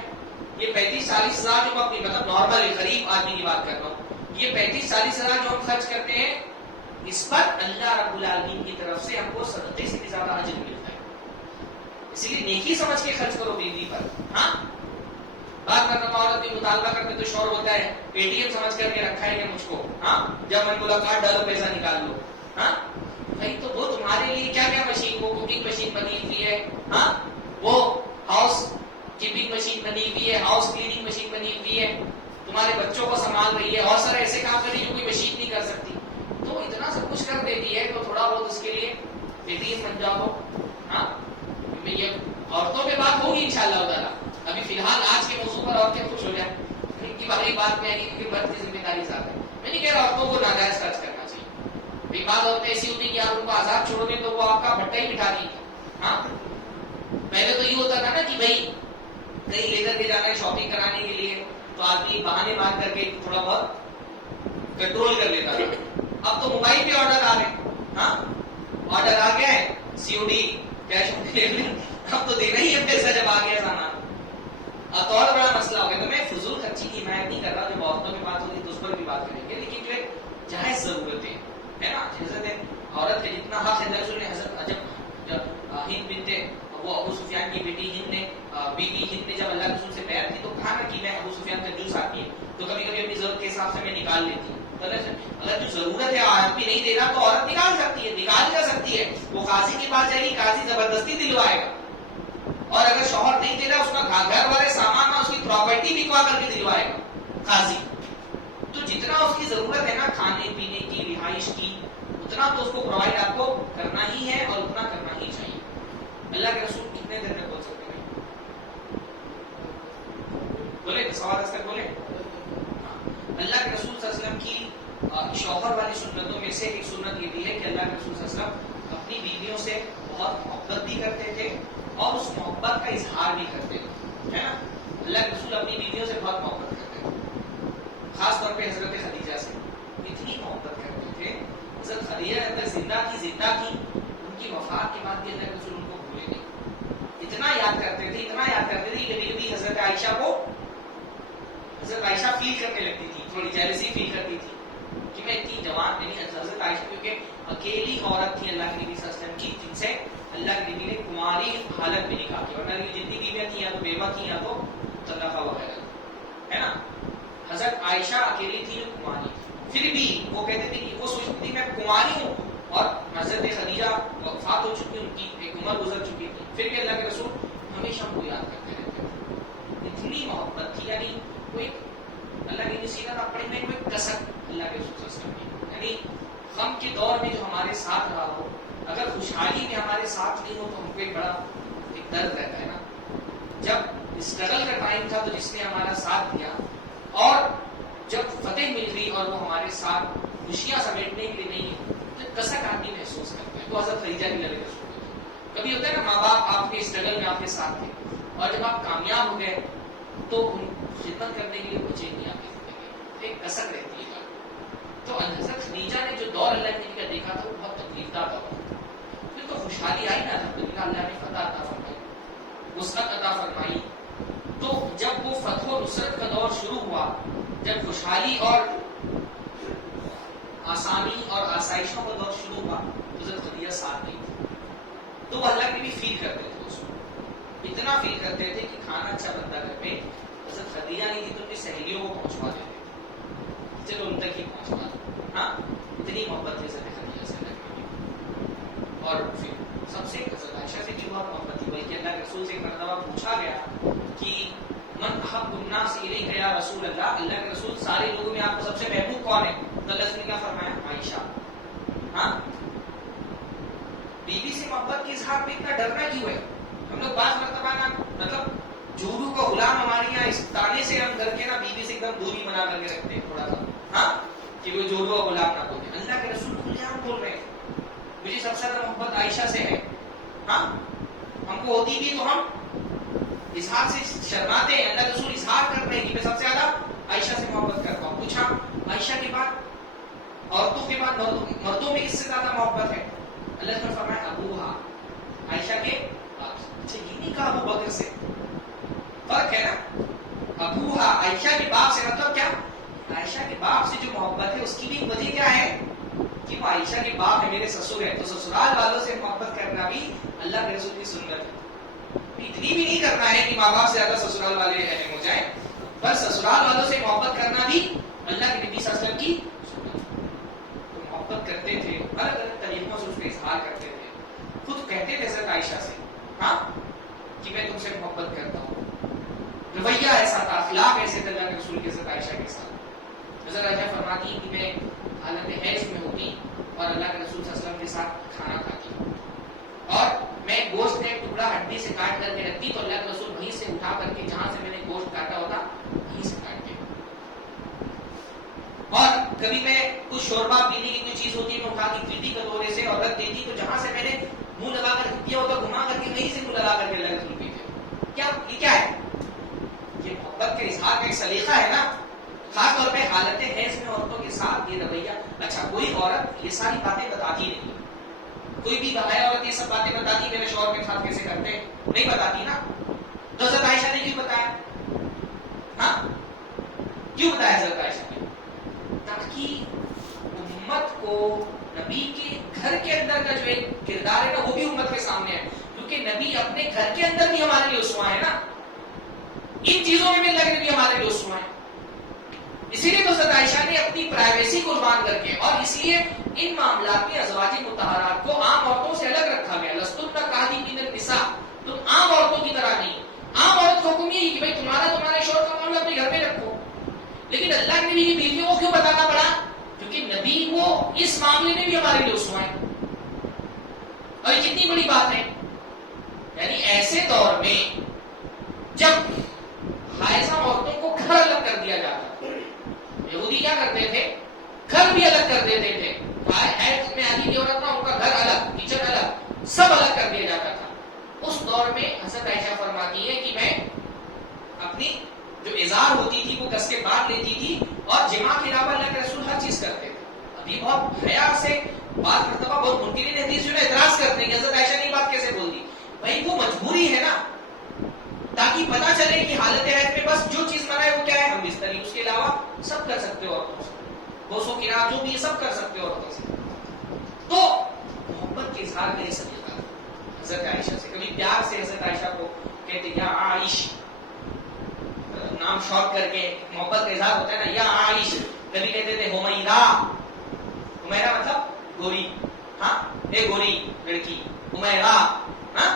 یہ 35-40 ہزار جو اپنی مطلب نارمل غریب آدمی کی بات کر رہا ہوں, یہ 35-40 ہزار جو ہم خرچ کرتے ہیں, اس پر اللہ رب العالمین کی طرف سے ہم کو صدقے سے بھی زیادہ اجر ملتا ہے. اسی لیے نیکی سمجھ کے خرچ کرو بیوی پر. ہاں, بات کرنا عورت بھی مطالبہ کرتے تو شور ہوتا ہے, پے ٹی ایم سمجھ کر کے رکھا ہے کہ مجھ کو, ہاں, جب من ملاقات ڈالو پیسہ نکال لو. ہاں بھائی, تو وہ تمہارے لیے کیا کیا مشین, وہ کوکنگ مشین بنی ہوئی ہے, ہاں, وہ ہاؤس کیپنگ مشین بنی ہوئی ہے, ہاؤس کلیننگ مشین بنی ہوئی ہے, تمہارے بچوں کو سنبھال رہی ہے, اور سارے ایسے کام کر رہی ہے جو کوئی مشین نہیں کر سکتی. تو اتنا سب کچھ کر دیتی ہے, تو تھوڑا بہت اس کے لیے پے ٹی ایم بن جاؤ. ہاں, یہ عورتوں پہ بات ہوگی انشاءاللہ تعالیٰ. ابھی فی الحال آج کے موضوع پر عورتیں خوش ہو جائیں, ان کی باری بات میں آئی کیونکہ مرد کی ذمہ داری زیادہ ہے. میں نہیں کہہ رہا عورتوں کو ناجائز خرچ کرنا چاہیے. بھائی بات عورتیں ایسی ہوتی کہ آپ ان کو آزاد چھوڑ دیں تو وہ آپ کا بھٹا ہی بٹھا دی. ہاں, پہلے تو یہ ہوتا تھا نا کہ بھائی کہیں لے کر کے جانا ہے شاپنگ کرانے کے لیے, تو آدمی بہانے مار کر کے تھوڑا بہت کنٹرول کر لیتا تھا. اب تو موبائل پہ آرڈر آ رہے, ہاں, آرڈر آ گیا ہے, COD کیش آن ڈیلیوری, اب تو دینا ہی ہے پیسہ جب آ گیا سامان. اب اور بڑا مسئلہ ہو گیا. تو میں فضول خرچی کی حمایت نہیں کر رہا, جو عورتوں کی بات ہوگی تو اس پر بھی بات کریں گے, لیکن جو ہے جائز ضرورتیں ہے نا, جیسے عورت کے جتنا حق ہے, حضرت جب اگر جو ضرورت ہے آدمی نہیں دے رہا تو عورت نکال سکتی ہے، نکال جا سکتی ہے، وہ قاضی کے پاس جائے گی، قاضی زبردستی دلوائے گا. اور اگر شوہر نہیں دے رہا اس کا گھر والے سامان اس کی پراپرٹی بکوا کر کے دلوائے گا قاضی. تو جتنا اس کی ضرورت ہے نا کھانے پینے کی، رہائش کی، اتنا تو اس کو پرووائڈ آپ کو کرنا ہی ہے اور اتنا کرنا ہی چاہیے. اللہ کے رسول کتنے دیر میں بول سکتے ہیں؟ بولے سوال اس تک بولے. اللہ کے رسول صلی اللہ علیہ وسلم کی شوہر والی سنتوں میں سے ایک سنت یہ بھی ہے کہ اللہ کے رسول صلی اللہ علیہ وسلم اپنی بیویوں سے بہت محبت بھی کرتے تھے اور اس محبت کا اظہار بھی کرتے تھے، ہے نا. اللہ کے رسول اپنی بیویوں سے بہت محبت کرتے تھے، خاص طور پہ حضرت خدیجہ سے اتنی محبت کرتے تھے. حضرت خدیجہ اندر زندہ کی ان کی وفات کے بعد بھی اللہ کے رسول ان کو بھولے نہیں. اتنا یاد کرتے تھے کہ کبھی کبھی حضرت عائشہ فیل کرنے لگتی تھی، تھوڑی جیلسی فیل کرتی تھی کہ میں اتنی جوان نہیں. حضرت عائشہ کیونکہ اکیلی عورت تھی اللہ کے نبی صلی اللہ علیہ وسلم کی جن سے اللہ کے نبی نے کماری حالت میں نکاح کیا، ورنہ جتنی بیویاں تھیں یا تو بیوہ تھیں یا تو مطلقہ وغیرہ، ہے نا. حضرت عائشہ اکیلی تھی جو کماری تھی، پھر بھی وہ کہتے تھے کہ وہ سوچتی تھی میں کماری ہوں اور حضرت خدیجہ وفات ہو چکی، ان کی ایک عمر گزر چکی تھی، پھر بھی اللہ کے رسول ہمیشہ ان کو یاد کرتے رہتے تھے. اتنی محبت تھی، یعنی کوئی اللہ کی نصیحت آپ پڑھی میں کوئی کسر اللہ کے رسول صلی اللہ علیہ وسلم کی، یعنی غم کے دور میں جو ہمارے ساتھ رہا ہو، اگر خوشحالی میں ہمارے ساتھ نہیں ہو تو ہم کو ایک بڑا ایک درد رہتا ہے نا. جب اسٹرگل کا ٹائم تھا تو جس نے ہمارا ساتھ دیا، اور جب فتح مل گئی اور وہ ہمارے ساتھ خوشیاں سمیٹنے کے لیے نہیں ہے تو کسک آدمی محسوس کرتا ہے. تو حضرت خدیجہ کی لگے کبھی ہوتا ہے نا، ماں باپ آپ کے اسٹرگل میں آپ کے ساتھ تھے اور جب آپ کامیاب ہو گئے تو ان خدمت کرنے کے لیے بچے نہیں آتے تھے، ایک کسک رہتی ہے. تو حضرت خدیجہ نے جو دور اللہ کے نبی کا دیکھا تھا وہ بہت تکلیف دہ دور تھا. پھر تو خوشحالی آئی نا، الحمدللہ اللہ نے فتح عطا فرمائی، وسعت عطا فرمائی. تو جب وہ فتح و نصرت کا دور شروع ہوا، جب خوشحالی اور آسانی اور آسائشوں کا دور شروع ہوا تو حضرت خدیجہ ساتھ نہیں تھی. تو وہ اللہ کے بھی فیل کرتے تھے، اس کو اتنا فیل کرتے تھے کہ کھانا اچھا بنتا گھر میں، حضرت خدیجہ نہیں تھی تو ان کی سہیلیوں کو پہنچوا دیتے تھے، چلو ان تک ہی پہنچوا دو. ہاں، اتنی محبت تھی حضرت خدیجہ سے اللہ کے نبی. اور پھر سب سے حضرت عائشہ سے بھی بہت محبت تھی، بلکہ اللہ کے رسول سے ایک مرتبہ پوچھا گیا کہ من احب الناس الیک یا رسول اللہ، اللہ کے رسول سارے لوگوں میں آپ کو سب سے محبوب کون ہے؟ تو اللہ نے کیا فرمایا؟ عائشہ. ہاں، بیوی سے محبت کے اظہار میں اتنا ڈرنا کیوں ہے؟ ہم لوگ بعض مرتبہ نا مطلب جھوڑو کا غلام ہمارے یہاں اس تانے سے ہم گھر کے نا بیوی سے ایک دم دوری بنا کر کے رکھتے ہیں تھوڑا سا، ہاں، کہ وہ جھوڑو کا غلام نہ بولے. اللہ کے رسول کھلے عام بول رہے ہیں مجھے سب سے زیادہ محبت عائشہ سے ہے. ہاں، ہم کو ہوتی بھی تو ہم اظہار سے شرماتے ہیں، اللہ کے رسول اظہار کرتے ہیں کہ میں سب سے زیادہ عائشہ سے محبت کرتا ہوں. پوچھا عائشہ کے بعد عورتوں کے بعد مردوں میں کس سے زیادہ محبت ہے؟ اللہ نے فرمایا ابوہا، عائشہ کے باپ سے. اچھا، یہ نہیں کہا ابو بکر سے، فرق ہے نا. ابوہا عائشہ کے باپ سے مطلب کیا؟ عائشہ کے باپ سے جو محبت ہے اس کی بھی وجہ کیا ہے کہ وہ عائشہ کے باپ ہے، میرے سسر ہے. تو سسرال والوں سے محبت کرنا بھی اللہ کے رسول کی سنت ہے. اتنی بھی نہیں کرنا ہے کہ ماں باپ سے زیادہ سسرال والے اہم ہو جائیں، پر سسرال والوں سے محبت کرنا بھی اللہ کے نبی صلی اللہ علیہ وسلم کی سنت ہے. تو محبت کرتے تھے، الگ الگ طریقوں سے اس کا اظہار کرتے تھے. خود کہتے تھے حضرت عائشہ سے، ہاں، کہ میں تم سے محبت کرتا ہوں. رویہ ایسا تھا، اخلاق ایسے تھے اللہ کے رسول کے حضرت عائشہ کے ساتھ. حضرت عائشہ فرماتی کہ میں حالت حیض میں ہوتی اور اللہ کے رسول صلی اللہ علیہ وسلم کے ساتھ کھانا کھاتی، اور میں گوشت کا ایک ٹکڑا ہڈی سے کاٹ کر کے رکھتی تو اللہ کے رسول وہیں سے اٹھا کر کے جہاں سے میں نے گوشت کاٹا ہوتا وہیں سے کاٹتے. اور کبھی میں کچھ شوربہ پینے کی کوئی چیز ہوتی ہے میں اٹھا کے پیتی کٹورے سے اور رکھ دیتی تو جہاں سے میں نے منہ لگا کر پیا ہوتا گھما کر کے وہیں سے منہ لگا کر کے اللہ کے رسول پیتے. یہ کیا ہے؟ یہ محبت کے اظہار کا ایک سلیقہ ہے نا. خاص طور پہ حالت حیض میں عورتوں کے ساتھ یہ رویہ. اچھا، کوئی عورت یہ ساری باتیں بتاتی نہیں، کوئی بھی بغیر عورت یہ سب باتیں بتاتی میرے شوہر کے ساتھ کیسے کرتے نہیں بتاتی نا. تو حضرت عائشہ نے کیوں بتایا؟ ہاں، کیوں بتایا حضرت عائشہ نے؟ تاکہ امت کو نبی کے گھر کے اندر کا جو ایک کردار ہے نا وہ بھی امت کے سامنے ہے. کیونکہ نبی اپنے گھر کے اندر بھی ہمارے لیے اسوہ ہے نا، ان چیزوں میں بھی اللہ کے نبی ہمارے لیے اسوہ ہے. اسی لیے تو حضرت عائشہ نے اپنی پرائیویسی قربان کر کے لیے ان معاملات میں ازواج مطہرات کو عام عورتوں سے الگ رکھا گیا. لستن کہادی من النساء، تم عام عورتوں کی طرح نہیں. عام عورت کا حکم یہی کہ بھائی تمہارے شوہر کا معاملہ اپنے گھر میں رکھو. لیکن اللہ کے نبی کی بیویوں کو کیوں بتانا پڑا؟ کیونکہ نبی وہ اس معاملے میں بھی ہمارے لیے اسوہ ہے. اور یہ کتنی بڑی بات ہے. یعنی ایسے دور میں جب حائضہ عورتوں کو گھر الگ کر دیا جاتا، یہودی کیا کرتے تھے؟ گھر بھی الگ کر دیتے تھے. حیض میں آدھی عورت نہ، ان کا گھر الگ، کچن الگ، سب الگ کر دیا جاتا تھا. اس دور میں حضرت عائشہ فرماتی ہے کہ میں اپنی جو ازار ہوتی تھی وہ کس کے باندھ لیتی تھی، اور جماع کے علاوہ اللہ کے رسول ہر چیز کرتے تھے. ابھی بہت حیا سے بعض مرتبہ بہت منکرین حدیث جو ہے اعتراض کرتے ہیں کہ حضرت عائشہ نے یہ بات کیسے بول دی. بھائی وہ مجبوری ہے نا، تاکہ پتہ چلے کہ حالت حیض میں بس جو چیز منع ہے وہ کیا ہے، ہم بستری، اس کے علاوہ سب کر سکتے ہو عورتوں سے، بوسو کنار جو بھی سب کر سکتے ہو عورتوں سے. تو محبت کے اظہار کا یہ سلیقہ حضرت عائشہ سے. کبھی پیار سے حضرت عائشہ کو کہتے یا عائش، نام شارٹ کر کے محبت کا اظہار ہوتا ہے نا، یا عائش. کبھی کہتے تھے حمیرہ، حمیرہ مطلب گوری، ہاں اے گوری لڑکی، حمیرہ. ہاں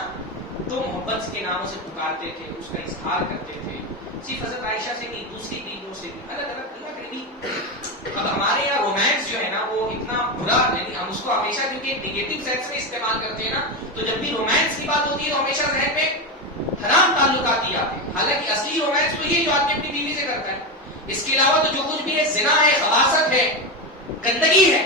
تو محبت کے ناموں سے پکارتے تھے، اس کا اظہار کرتے تھے. صرف حضرت عائشہ سے نہیں، دوسری بیویوں سے بھی الگ الگ. اللہ کے نبی، اب ہمارے یہاں رومانس جو ہے نا وہ اتنا برا، یعنی ہم اس کو ہمیشہ کیونکہ نیگیٹو سینس میں استعمال کرتے ہیں نا، تو جب بھی رومانس کی بات ہوتی ہے تو ہمیشہ ذہن میں حرام تعلقات ہی آتے ہیں. حالانکہ اصلی رومانس تو یہ جو آدمی اپنی بیوی سے کرتا ہے. اس کے علاوہ تو جو کچھ بھی ہے، زنا ہے، خباثت ہے، گندگی ہے.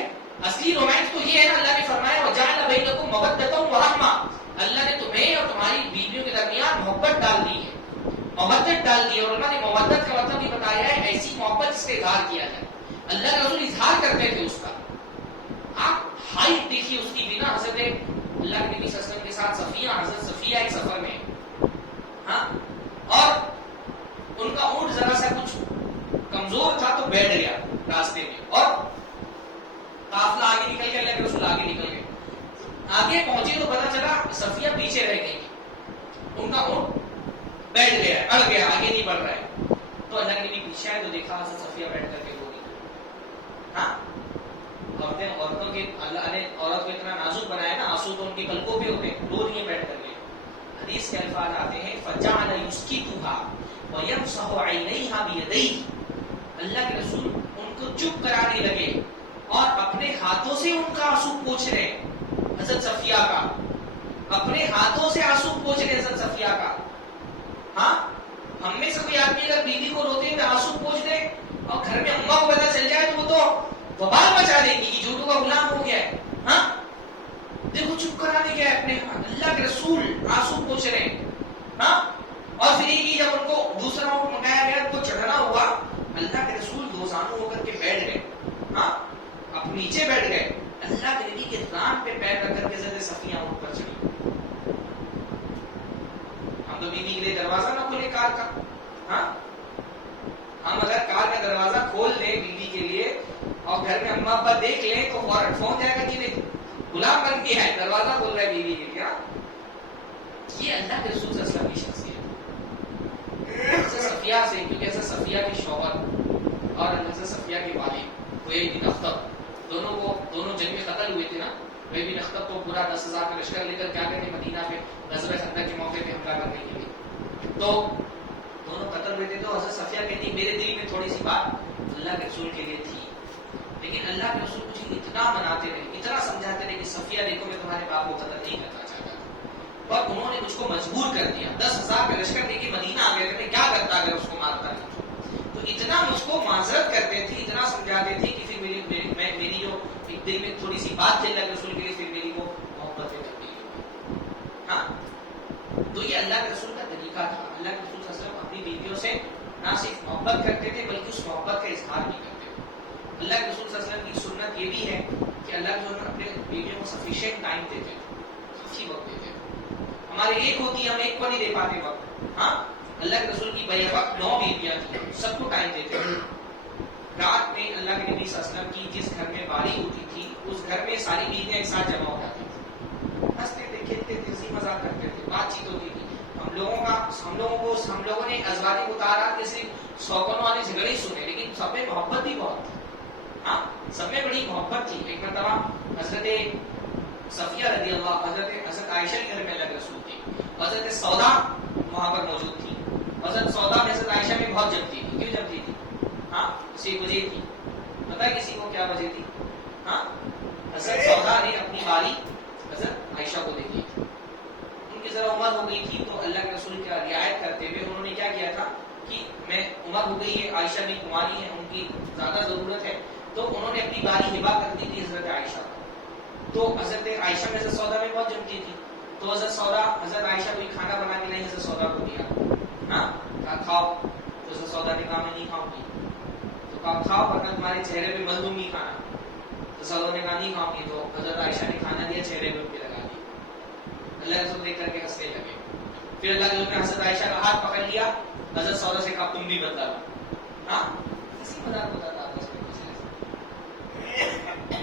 اصلی رومانس تو یہ ہے نا، اللہ نے فرمایا وجعل بینکم مودۃ ورحمہ، اللہ نے تمہیں اور تمہاری بیویوں کے درمیان محبت ڈال دی ہے، محبت ڈال دی ہے. اور اللہ نے محبت کا مطلب بھی بتایا ہے ایسی محبت جس کا اظہار کیا جائے. اللہ کے رسول اظہار کرتے تھے اس کا. آپ ہائٹ دیکھیے اس کی بنا حضرت اللہ کے نبی صلی اللہ علیہ وسلم کے ساتھ صفیہ، حضرت صفیہ ایک سفر میں، ہاں، اور ان کا اونٹ ذرا سا کچھ کمزور تھا تو بیٹھ گیا راستے میں، اور قافلہ آگے نکل گیا، اللہ کے رسول آگے نکل گئے. آگے پہنچے تو پتا چلا صفیہ پیچھے رہ گئی، ان کا اونٹ بیٹھ گیا، اڑ گیا، آگے نہیں بڑھ رہا ہے. تو اللہ کے نبی پیچھے آئے تو دیکھا حضرت صفیہ بیٹھ کر کے رو رہی. ہاں، عورتوں کے اللہ نے عورت کو اتنا نازک بنایا نا، آنسو تو ان کے پلکوں پہ ہوتے، رو رہی ہیں بیٹھ کر کے. حدیث کے الفاظ آتے ہیں فجعل یسکتها ويمسح عینیها بیدیہ، اللہ کے رسول ان کو چپ کرانے لگے اور اپنے ہاتھوں سے ان کا آنسو پوچھ رہے. حضرت صفیہ کا اپنے ہاتھوں سے آنسو پوچھ رہے حضرت صفیہ کا. ہاں، ہم میں سے کوئی آدمی اگر بیوی کو روتے ہوئے آنسو پوچھ دے اور گھر میں اماں کو پتہ چل جائے تو وہ تو وبال مچا دیں گی کہ جھوٹوں کا غلام ہو گیا ہے. ہاں، دیکھو چپ کرانے گیا اپنے اللہ کے رسول آنسو پوچھ رہے ہیں. ہاں، اور پھر یہ جب ان کو دوسرا اونٹ منگایا گیا، ان کو چڑھنا ہوا، اللہ کے رسول دو زانو ہو کر کے بیٹھ گئے. ہاں، اب نیچے بیٹھ گئے، اللہ کے نبی کے ران پہ پیر رکھ کر کے حضرت صفیہ اونٹ پر چڑھی. ہم تو بیوی کے لیے دروازہ نہ کھولے کار کا. ہاں، ہم اگر کار کا دروازہ کھول دیں بیوی کے لیے اور گھر میں اماں ابا دیکھ لیں تو فوراً فون جائے گا کہ غلام بن گیا ہے، دروازہ کھول رہا ہے بیوی کے لیے. یہ اللہ کے رسول صلی اللہ علیہ وسلم کی شخصیت. حضرت صفیہ سے، کیونکہ حضرت صفیہ کے شوہر اور حضرت صفیہ کے والد وہی بن اخطب، دونوں جنگ میں قتل ہوئے تھے نا. وہی بن اخطب تو پورا 10,000 کا لشکر لے کر کیا کرتے مدینہ پہ غزوہ خندق کے موقع پہ حملہ کرنے کے لیے، تو دونوں قتل ہوئے تھے. تو حضرت صفیہ کہتی میرے دل میں تھوڑی سی بات اللہ کے رسول کے لیے تھی، لیکن اللہ کے رسول مجھے اتنا مناتے رہے، اتنا سمجھاتے رہے کہ صفیہ دیکھو میں تمہارے باپ کو قتل نہیں کرنا چاہتا. اور انہوں نے مجھ کو مجبور کر دیا، 10,000 کا لشکر لے کے مدینہ آ گئے تھے، میں کیا کرتا اگر اس کو مارتا نہیں. تو اتنا مجھ کو معذرت کرتے تھے، اتنا سمجھاتے تھے کہ پھر میری جو ایک دل میں تھوڑی سی بات تھی اللہ کے رسول کے لیے، پھر میری وہ محبت میں تبدیل ہوئی. ہاں، تو یہ اللہ کے رسول کا طریقہ تھا. اللہ کے رسول صلی اللہ علیہ وسلم اپنی بیویوں سے نہ صرف محبت کرتے تھے بلکہ اس محبت کا اظہار بھی کرتے تھے. اللہ کے رسول صلی اللہ علیہ وسلم کی سنت یہ بھی ہے کہ اللہ کے رسول اپنے بیویوں کو سفیشینٹ ٹائم دیتے تھے، کافی وقت دیتے تھے. ہمارے ایک ہوتی ہے، ہم ایک کو نہیں دے پاتے وقت. ہاں، اللہ کے رسول کی بیک وقت 9 بیویاں تھیں، سب کو ٹائم دیتے تھے. رات میں اللہ کے نبی صلی اللہ علیہ وسلم کی جس گھر میں باری ہوتی تھی اس گھر میں ساری بیویاں ایک ساتھ جمع ہو جاتی تھی، ہنستے تھے، کھیلتے تھے، ہنسی مذاق کرتے تھے، بات چیت ہوتی تھی. ہم لوگوں نے ازواج مطہرات کے صرف سوگنوں والے جھگڑے ہی سنے، لیکن سب میں محبت بھی بہت تھی. ہاں سب میں بڑی محبت تھی. ایک مرتبہ حضرت صفیہ رضی اللہ حضرت عائشہ کے گھر میں اللہ کے رسول تھی. حضرت سودا وہاں پر موجود تھی. حضرت سودا میں حضرت عائشہ میں بہت جمتی تھی. کیوں جمتی تھی؟ ہاں اسی وجہ تھی. پتہ ہے کسی کو کیا وجہ تھی؟ ہاں حضرت سودا نے اپنی باری حضرت عائشہ کو دے دی تھی. ان کی ذرا عمر ہو گئی تھی تو اللہ کے رسول کا رعایت کرتے ہوئے انہوں نے کیا کیا تھا کہ میں عمر ہو گئی ہے, عائشہ بھی کماری ہے, ان کی زیادہ ضرورت ہے, تو انہوں نے اپنی باری ہبا کر دی تھی حضرت عائشہ کو. تو حضرت عائشہ میں حضرت سودا میں بہت جمتی تھی. تو حضرت سودا حضرت عائشہ کو کھانا بنا کے نہیں حضرت سودا کو دیا. ہاں کہا کھاؤ. تو حضرت سودا نے کہا میں نہیں کھاؤں گی. تو کہا کھاؤ ورنہ تمہارے چہرے پہ مل دوں گی کھانا. تو سودا نے کہا نہیں کھاؤں گی. تو حضرت عائشہ نے کھانا دیا, چہرے پہ ان کے لگا دیا. اللہ رسول دیکھ کر کے ہنسنے لگے. پھر اللہ کے رسول نے حضرت عائشہ کا ہاتھ پکڑ لیا, حضرت سودا سے کہا تم بھی بدلا لو. ہاں کسی مذاق ہوتا تھا آپس میں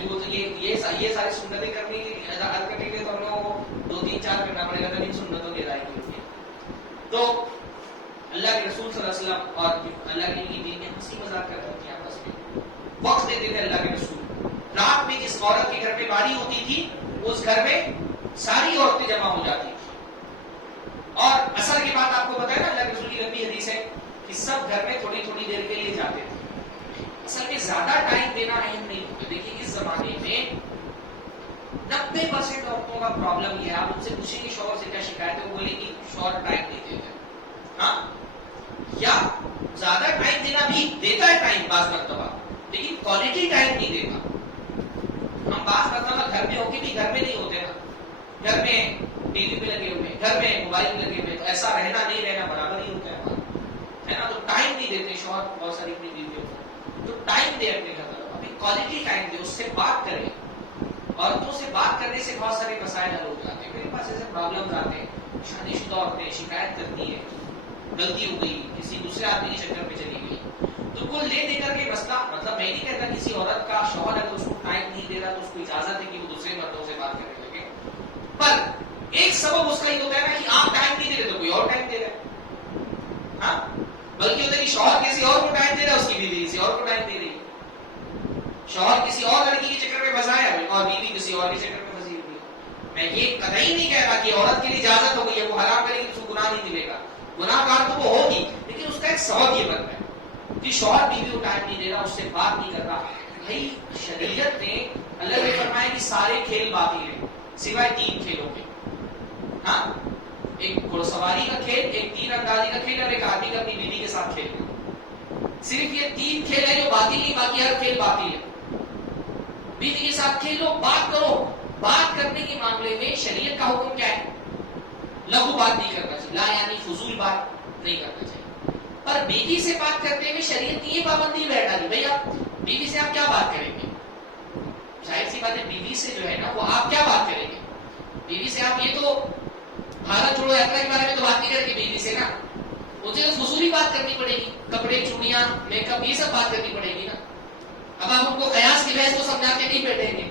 وہ تو یہ ساری سنتیں کرنے کی ادا کرنے کے لیے تو ہم لوگوں کو 2-3-4 کرنا پڑے گا تب ان سنتوں کی ادائیگی ہوتی ہے. تو اللہ کے رسول صلی اللہ علیہ وسلم اور اللہ کے دین میں ہنسی مذاق کرتے تھے آپس میں, وقت دیتے تھے اللہ کے رسول. رات میں جس عورت کے گھر میں باری ہوتی تھی اس گھر میں ساری عورتیں جمع ہو جاتی تھی. اور اصل کی بات آپ کو پتا ہے نا, اللہ کے رسول کی لمبی حدیث ہے کہ سب گھر میں تھوڑی تھوڑی دیر کے لیے جاتے تھے. اصل میں زیادہ ٹائم دینا اہم نہیں ہوتا. دیکھیے اس زمانے میں 90% عورتوں کا پرابلم یہ ہے. آپ ان سے پوچھیں گے شوہر سے کیا شکایت ہے, وہ بولیں گے شوہر ٹائم نہیں دیتے. ہاں یا زیادہ ٹائم دینا بھی دیتا ہے ٹائم بعض مرتبہ, لیکن کوالٹی ٹائم نہیں دیتا. ہم بعض مرتبہ گھر میں ہو کے بھی گھر میں نہیں ہوتے نا, گھر میں ٹی وی پہ لگے ہوئے, گھر میں موبائل پہ لگے ہوئے, تو ایسا رہنا نہیں رہنا برابر ہی ہوتا ہے نا. تو ٹائم نہیں دیتے شوہر بہت ساری اپنی بیویوں کو. تو ٹائم دے اپنے گھر پر, اپنی کوالٹی ٹائم دے, اس سے بات کرے. عورتوں سے بات کرنے سے بہت سارے مسائل حل ہو جاتے ہیں. میرے پاس ایسے پرابلمز آتے ہیں, شادی شدہ عورتیں شکایت کرتی ہے غلطی ہو گئی, کسی دوسرے آدمی کے چکر میں چلی گئی, تو کو لے دے کر کے مسئلہ, مطلب میں نہیں کہتا کسی عورت کا شوہر اگر اس کو ٹائم نہیں دے رہا تو اس کو اجازت ہے کہ وہ دوسرے مردوں سے بات کرنے لگے, پر ایک سبب اس کا یہ ہوتا ہے نا کہ آپ ٹائم نہیں دے رہے تو کوئی اور ٹائم دے رہا ہے. ہاں بلکہ ہوتا ہے کہ شوہر کسی اور کو ٹائم دے رہا ہے, اس کی بیوی کسی اور کو ٹائم دے رہی ہے. شوہر کسی اور لڑکی کے چکر میں پھنسا ہے اور بیوی کسی اور کے چکر میں پھنسی ہوئی ہے. میں یہ قطعی نہیں کہہ رہا کہ عورت کے لیے اجازت ہو گئی ہے, وہ حرام کرے گی تو اس کو گناہ نہیں ملے گا, گناہ گار تو وہ ہوگی, لیکن اس کا ایک سبب یہ بنتا ہے کہ شوہر بیوی کو ٹائم نہیں دے رہا, اس سے بات نہیں کر رہا. بھائی شریعت نے اللہ نے فرمایا کہ سارے کھیل باطل ہیں سوائے 3 کھیلوں کے. ہاں ایک گھوڑ سواری کا کھیل, ایک تیر اندازی کا کھیل, اور ایک آدمی کا اپنی بیوی کے ساتھ کھیل. صرف یہ 3 کھیل ہے جو باطل نہیں, باقی ہر کھیل باطل ہے. بیوی کے ساتھ کھیلو, بات کرو. بات کرنے کے معاملے میں شریعت کا حکم کیا ہے؟ لغو بات نہیں کرنا چاہیے, لا یعنی فضول بات نہیں کرنا چاہیے. پر بیوی سے بات کرتے ہوئے شریعت نے یہ پابندی بیٹھا دی, بھائی آپ بیوی سے آپ کیا بات کریں گے؟ ظاہر سی بات ہے بیوی سے جو ہے نا وہ آپ کیا بات کریں گے؟ بیوی سے آپ یہ تو بھارت چھوڑو یاترا کے بارے میں تو بات نہیں کریں گے بیوی سے نا, مجھے تو فضولی بات کرنی پڑے گی, کپڑے چوڑیاں میک اپ یہ سب بات کرنی پڑے گی نا. اب آپ ان کو قیاس کی بحث کو سمجھا کے نہیں بیٹھیں گے,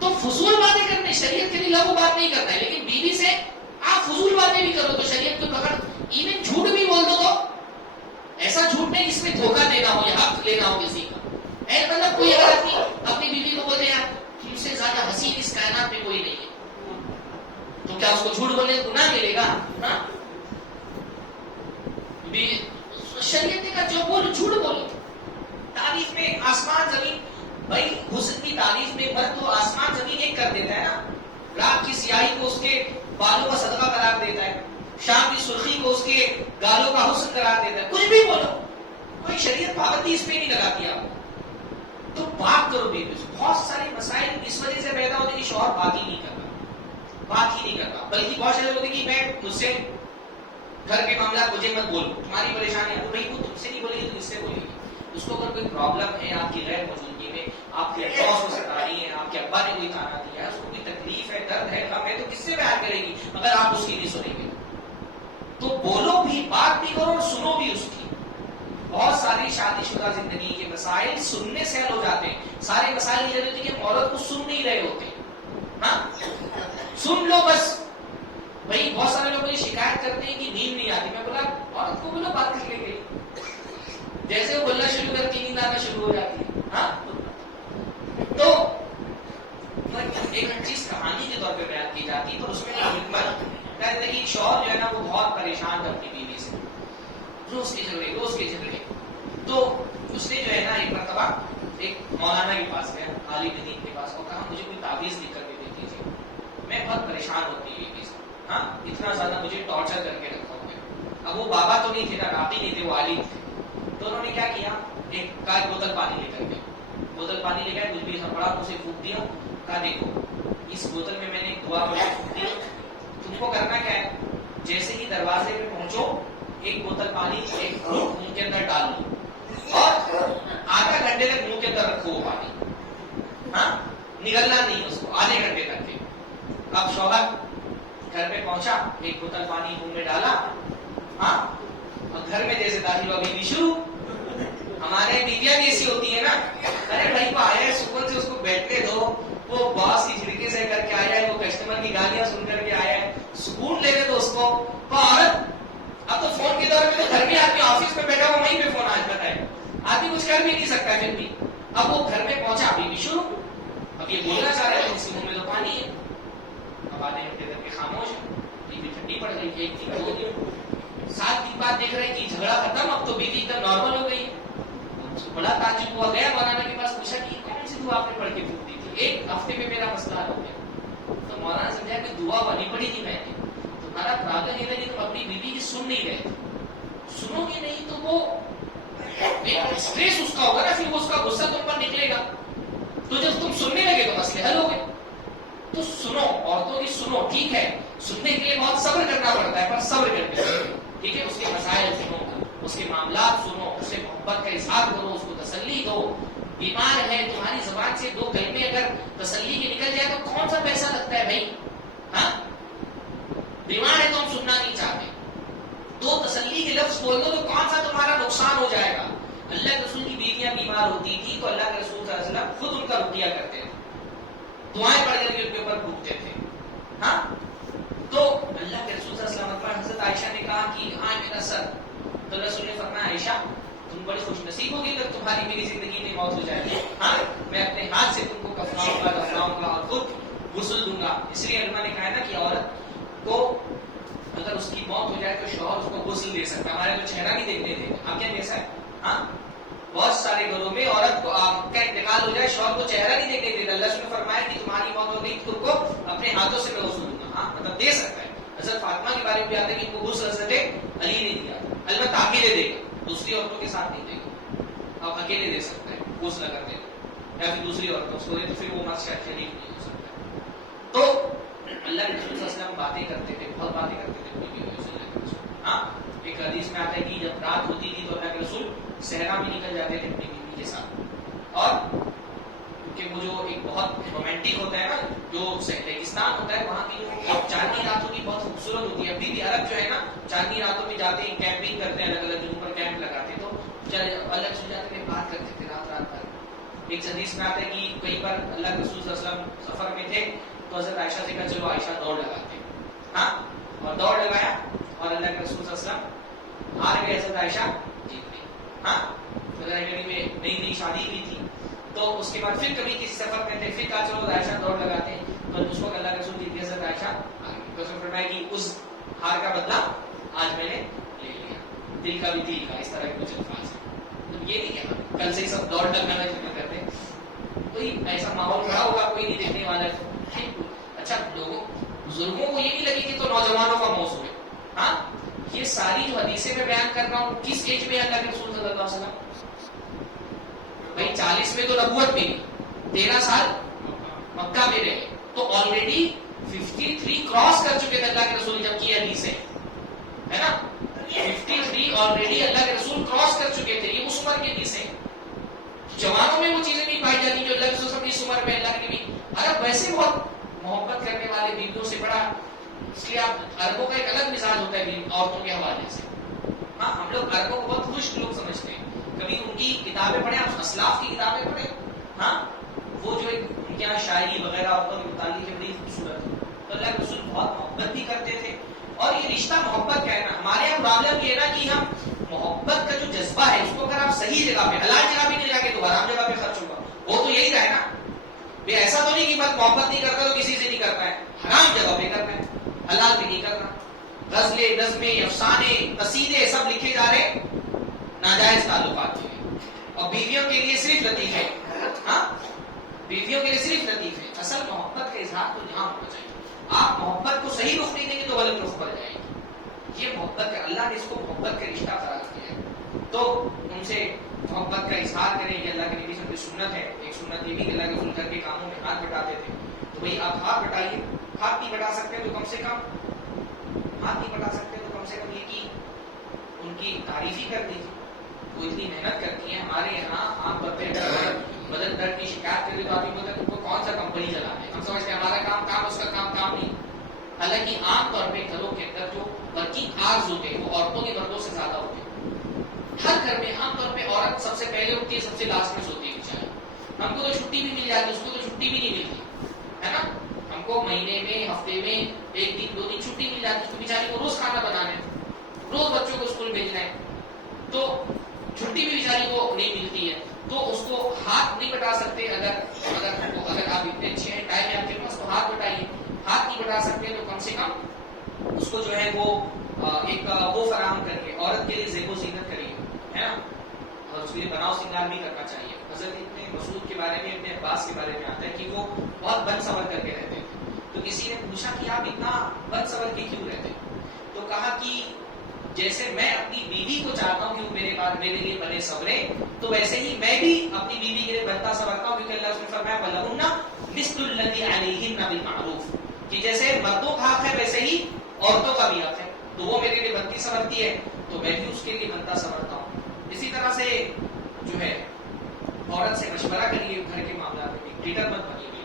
تو فضول باتیں کرنے, شریعت کے لیے لغو بات نہیں کرنا ہے, لیکن بیوی سے آپ فضول باتیں بھی کرو تو شریعت کو پکڑ. ایون جھوٹ بھی بول دو تو ایسا جھوٹ نہیں جس میں دھوکہ دینا ہو یا حق لینا ہو کسی کا. مطلب کوئی اگر آدمی اپنی بیوی کو بولے یار تم سے زیادہ حسین اس کائنات میں کوئی نہیں ہے, تو کیا اس کو جھوٹ بولنے کو گناہ ملے گا؟ شریعت نے کہا جو بولو جھوٹ بولو. تعریف میں آسمان زمین, بھائی حسن کی تعریف میں مرد تو آسمان زمین ایک کر دیتا ہے نا. رات کی سیاہی کو اس کے بالوں کا صدقہ قرار دیتا ہے, شام کی سرخی کو اس کے گالوں کا حسن قرار دیتا ہے. کچھ بھی بولو, کوئی شریعت پابندی اس پہ نہیں لگاتی آپ. تو بات کرو بیوی سے. بہت سارے مسائل اس وجہ سے پیدا ہوتے کہ شوہر بات ہی نہیں کرتا, بلکہ بہت سارے ہوتے کہ میں مجھ سے گھر کے معاملات مجھے مت بولو, تمہاری پریشانی ہے تو بھائی وہ تم سے نہیں بولے گی تو کس سے بولے گی. اس کو اگر کوئی پرابلم ہے آپ کی غیر موجودگی میں, آپ کے باس کو ستا رہی ہے, آپ کے ابا نے کوئی تانا دیا ہے, اس کو کوئی تکلیف ہے, درد ہے, غم ہے, تو کس سے بیان کرے گی اگر آپ اس کی نہیں سنیں گے؟ تو بولو بھی, بات بھی کرو اور سنو بھی اس کی. بہت ساری شادی شدہ زندگی کے مسائل سننے سے حل ہو جاتے ہیں. سارے مسائل یہ ہوتے ہیں کہ عورت کو سن نہیں رہے ہوتے. ہاں سن لو بس. بھائی بہت سارے لوگ یہ شکایت کرتے ہیں کہ نیند نہیں آتی. میں بولا عورت کو بولو بات کر لے گئی, جیسے وہ بولنا شروع کرتی نیند آنا شروع ہو جاتی ہے. ہاں ایک چیز کہانی کے طور پہ بیان کی جاتی ہے، پر اس میں ایک حکمت کہتے ہیں کہ شوہر جو ہے نا وہ بہت پریشان تھا اپنی بیوی سے، روز کے جھگڑے. تو اس نے جو ہے نا ایک مرتبہ ایک مولانا کے پاس گیا، عالم دین کے پاس، اور کہا مجھے کوئی تعویذ لکھ کر کے دے دیجیے، میں بہت پریشان ہوتی ہوں بیوی سے، ہاں اتنا زیادہ مجھے ٹارچر کر کے رکھا ہوا ہے. اب وہ بابا تو نہیں تھے نا، راقی نہیں تھے، وہ عالم تھے. تو انہوں نے کیا کیا، ایک بوتل پانی لے کر گئے، بوتل پانی لے گئے، کچھ بھی ایسا پڑا اسے پھونک دیا. کہا دیکھو اس بوتل میں میں نے ایک دعا پڑھی پھونک دی، تم کو کرنا کیا ہے، جیسے ہی دروازے پہ پہنچو ایک بوتل پانی ایک گھونٹ منہ کے اندر ڈال لو اور آدھا گھنٹے تک منہ کے اندر رکھو وہ پانی، ہاں نگلنا نہیں اس کو آدھے گھنٹے تک کے. اب شوہر گھر پہ پہنچا، ایک بوتل پانی منہ میں ڈالا، ہاں اور گھر میں جیسے داخل ہوا بیوی شروع. ہمارے بیویاں کیسی ہوتی ہے نا، ارے بھائی کو آیا ہے سکون سے اس کو بیٹھنے دو، وہ باس کی جھڑکی سے کر کے آیا ہے، وہ کسٹمر کی گالیاں سن کر کے آیا ہے، سکون لینے دو اس کو. عورت اب تو فون کے دور میں تو گھر میں آدمی آفس میں بیٹھا ہوا وہیں پہ فون آج بتائے، آدمی کچھ کر بھی نہیں سکتا ہے. پھر بھی اب وہ گھر میں پہنچا، بیوی شروع، اب یہ بولنا چاہ رہے ہیں اس منہ میں تو پانی ہے. اب آدھے گھنٹے تک کے خاموش ہے، بیوی ٹھنڈی پڑ گئی، ایک دن 2 دن 7 دن بعد دیکھ رہے ہیں کہ جھگڑا ختم، اب تو بیوی ایک دم نارمل ہو گئی ہے. بڑا تعجب ہوا، گیا مولانا کے پاس، پوچھا کہ کون سی دعا آپ نے پڑھ کے پھونک دی تھی، ایک ہفتے میں میرا مسئلہ ہو گیا. تو مولانا سمجھا کہ دعا والی پڑھی تھی میں نے، تمہارا پرابلم یہ ہے کہ تم اپنی بیوی کی سن نہیں رہے، سنو گے نہیں تو وہ اسٹریس اس کا ہوگا نا، پھر اس کا غصہ تم پر نکلے گا. تو جب تم سننے لگے تو مسئلے حل ہو گئے. تو سنو، عورتوں کی سنو، ٹھیک ہے سننے کے لیے بہت صبر کرنا پڑتا ہے، پر صبر کر کے ٹھیک ہے، اس کے مسائل سنو، اس کے معاملات سنو، اس سے محبت کا اظہار کرو، اس کو تسلی دو. بیمار ہے، تمہاری زبان سے 2 کلمے اگر تسلی کے نکل جائے تو کون سا پیسہ لگتا ہے بھائی، ہاں بیمار ہے تو ہم سننا نہیں چاہتے، 2 تسلی کے لفظ بول دو تو کون سا تمہارا نقصان ہو جائے گا. اللہ کے رسول کی بیویاں بیمار ہوتی تھی تو اللہ کے رسول صلی اللہ علیہ وسلم خود ان کا رقیہ کرتے تھے، دعائیں پڑھ کر کے ان کے اوپر پھونکتے تھے. ہاں تو اللہ کے رسول صلی اللہ علیہ وسلم پر حضرت عائشہ نے کہا کہ آئے میرا سر، تو رسول نے فرمایا عائشہ تم بڑی خوش نصیب ہوگی اگر تمہاری میری زندگی میں موت ہو جائے، ہاں میں اپنے ہاتھ سے تم کو کفناؤں گا اور خود غسل دوں گا. اس لیے علماء نے کہا نا کہ عورت کو اگر اس کی موت ہو جائے تو شوہر اس کو غسل دے سکتا ہے. ہمارے تو چہرہ نہیں دیکھتے تھے، اب کیا جیسا ہے، ہاں بہت سارے گھروں میں عورت کو کا انتقال ہو جائے شوہر کو چہرہ نہیں دیکھنے دیتے. اللہ نے فرمایا کہ تمہاری موت ہو گئی تم کو اپنے ہاتھوں سے میں غسل دوں گا، ہاں مطلب دے سکتا ہے. حضرت فاطمہ کے بارے میں بھی آتا ہے کہ ان کو غسل حضرت علی نے دیا، البتہ اکیلے دے گا، دوسری عورتوں کے ساتھ نہیں دے گا، آپ اکیلے دے سکتے ہیں غسل اگر دے گا، یا پھر دوسری عورتوں کو دے تو پھر وہ مت شریف نہیں ہو سکتا ہے. تو اللہ کے رسول صلی اللہ علیہ وسلم باتیں کرتے تھے، بہت باتیں کرتے تھے کوئی بھی ہاں. ایک حدیث میں آتا ہے کہ جب رات ہوتی تھی تو اللہ کے رسول صحرا میں نکل جاتے تھے اپنی بیوی کے ساتھ، اور کیونکہ وہ جو ایک بہت رومانٹک ہوتا ہے نا، جو ریگستان ہوتا ہے وہاں کی چاندنی راتوں کی بہت خوبصورت ہوتی ہے. ابھی بھی عرب جو ہے نا چاندنی راتوں میں جاتے ہیں، کیمپنگ کرتے ہیں، الگ الگ جگہوں پر کیمپ لگاتے ہیں، تو الگ سے جاتے ہیں، بات کرتے تھے رات رات بھر. ایک حدیث میں آتا ہے کہ کئی بار اللہ کے رسول صلی اللہ علیہ وسلم سفر میں تھے تو حضرت عائشہ سے کہا چلو عائشہ دوڑ لگاتے ہیں، ہاں اور دوڑ لگایا اور اللہ کے رسول صلی اللہ علیہ وسلم ہار گئے، حضرت عائشہ جیت گئی. ہاں میں نئی شادی ہوئی تھی تو اس کے بعد پھر کبھی کسی سفر میں تھے، پھر کہا چلو عائشہ دوڑ لگاتے ہیں، تو اس کو اللہ کے رسول جیت گئی، حضرت عائشہ آ گئی. تو اس نے فرمایا کہ اس ہار کا بدلہ آج میں نے لے لیا، دل کا بھی دل کا، اس طرح کے کچھ الفاظ ہیں. تو یہ نہیں کہ کل سے سب دوڑ لگانا شروع کرتے ہیں، کوئی ایسا ماحول کھڑا ہوگا کوئی نہیں دیکھنے والا ہے. اچھا لوگوں بزرگوں کو یہ نہیں لگے کہ تو نوجوانوں کا موضوع ہے. ہاں یہ ساری جو حدیثیں میں بیان کر رہا ہوں کس ایج میں اللہ کے رسول صلی اللہ علیہ وسلم، بھائی 40 میں تو نبوت میں 13 سال مکہ میں رہے، تو آلریڈی 53 کراس کر چکے تھے اللہ کے رسول جب کی حدیثیں ہے نا، 53 آلریڈی اللہ کے رسول کراس کر چکے تھے. یہ اس عمر کی حدیثیں، جوانوں میں وہ چیزیں نہیں پائی جاتی جو اللہ کے رسول اس عمر میں اللہ کے نبی. عرب ویسے بہت محبت کرنے والے بیویوں سے بڑا، اس لیے آپ عربوں کا ایک الگ مزاج ہوتا ہے عورتوں کے حوالے سے. ہاں ہم لوگ عربوں کو بہت خشک لوگ سمجھتے ہیں، کبھی ان کی کتابیں پڑھیں، آپ اسلاف کی کتابیں پڑھیں، ہاں وہ جو ان کے یہاں شاعری وغیرہ عورتوں کے متعلق بڑی خوبصورت ہے. تو اللہ کے رسول بہت محبت بھی کرتے تھے، اور یہ رشتہ محبت کا ہے نا. ہمارے یہاں پرابلم یہ ہے نا کہ ہم محبت کا جو جذبہ ہے اس کو اگر آپ صحیح جگہ پہ، حلال جگہ پہ نہیں لگا کے تو حرام جگہ پہ خرچ ہوگا، وہ تو یہی رہے نا. ایسا تو نہیں کہ بس محبت نہیں کرتا تو کسی سے نہیں کرتا ہے، حرام جگہ پہ کرنا ہے، حلال پہ نہیں کرنا. غزلیں، نظمیں، افسانے، قصیدے سب لکھے جا رہے ناجائز تعلقات کے لیے، اور بیویوں کے لیے صرف لطیفے. ہاں، بیویوں کے لیے صرف لطیفے. اصل محبت کا اظہار تو یہاں ہونا چاہیے. آپ محبت کو صحیح رخ نہیں دیں گے تو غلط رخ پر جائے گی. یہ محبت کا، اللہ نے اس کو محبت کا رشتہ قرار دیا ہے، تو ان سے محبت کا اظہار کریں. یہ اللہ کے نبی صلی اللہ علیہ وسلم کی سنت ہے. ایک سنت یہ بھی کہ اللہ کے رسول گھر کے کاموں میں ہاتھ بٹاتے تھے. تو بھائی آپ ہاتھ بٹائیے. ہاتھ نہیں بٹا سکتے تو کم سے کم یہ کہ ان کی تعریف ہی کر دیجیے. وہ اتنی محنت کرتی ہیں. ہمارے یہاں عام طور پہ بدن درد کی شکایت کرے تو آدمی بولتا ہے تم کو کون سا کمپنی چلانا ہے. ہم سمجھتے ہیں ہمارا کام اس کا کام نہیں. حالانکہ عام طور پہ گھروں کے اندر جو ورکنگ آورز ہوتے ہیں وہ عورتوں کے مردوں سے زیادہ ہوتے ہیں. ہر گھر میں عام طور پہ عورت سب سے پہلے ہوتی ہے، سب سے لاسٹ میں سوتی ہے بیچاری. ہم کو تو چھٹی بھی مل جاتی، اس کو تو چھٹی بھی نہیں ملتی ہے نا. ہم کو مہینے میں، ہفتے میں 1 دن 2 دن چھٹی مل جاتی، اس کو بیچاری کو روز کھانا بنانا ہے، روز بچوں کو اسکول بھیجنا ہے، تو چھٹی بھی بیچاری کو نہیں ملتی ہے. تو اس کو ہاتھ نہیں بٹا سکتے. اگر آپ اتنے اچھے ہیں، ٹائم ہے آپ کے پاس تو ہاتھ بٹائیے. ہاتھ نہیں بٹا سکتے تو کم سے کم اس کو جو ہے وہ ایک وہ فراہم کر کے عورت کے لیے زیب و زینت کریے، ہے نا. اور اس کے لیے بناؤ سنگار بھی کرنا چاہیے. حضرت ابن مسعود کے بارے میں، ابن عباس کے بارے میں آتا ہے کہ وہ بہت بن سور کر کے رہتے تھے. تو کسی نے پوچھا کہ آپ اتنا بن سور کے کیوں رہتے؟ تو کہا کہ جیسے میں اپنی بیوی کو چاہتا ہوں کہ وہ میرے لیے بنے سورے، تو ویسے ہی میں بھی اپنی بیوی کے لیے بنتا سورتا ہوں. کیونکہ اللہ نے فرمایا وَلَهُنَّ مِثْلُ الَّذِي عَلَيْهِنَّ بِالْمَعْرُوفِ، کہ جیسے مردوں کا حق ہے ویسے ہی عورتوں کا بھی حق ہے. تو وہ میرے لیے بنتی سورتی ہے تو میں بھی اس کے لیے بنتا سورتا ہوں. اسی طرح سے جو ہے عورت سے مشورہ کریے گھر کے معاملات میں. ڈکٹیٹر مت بنیے،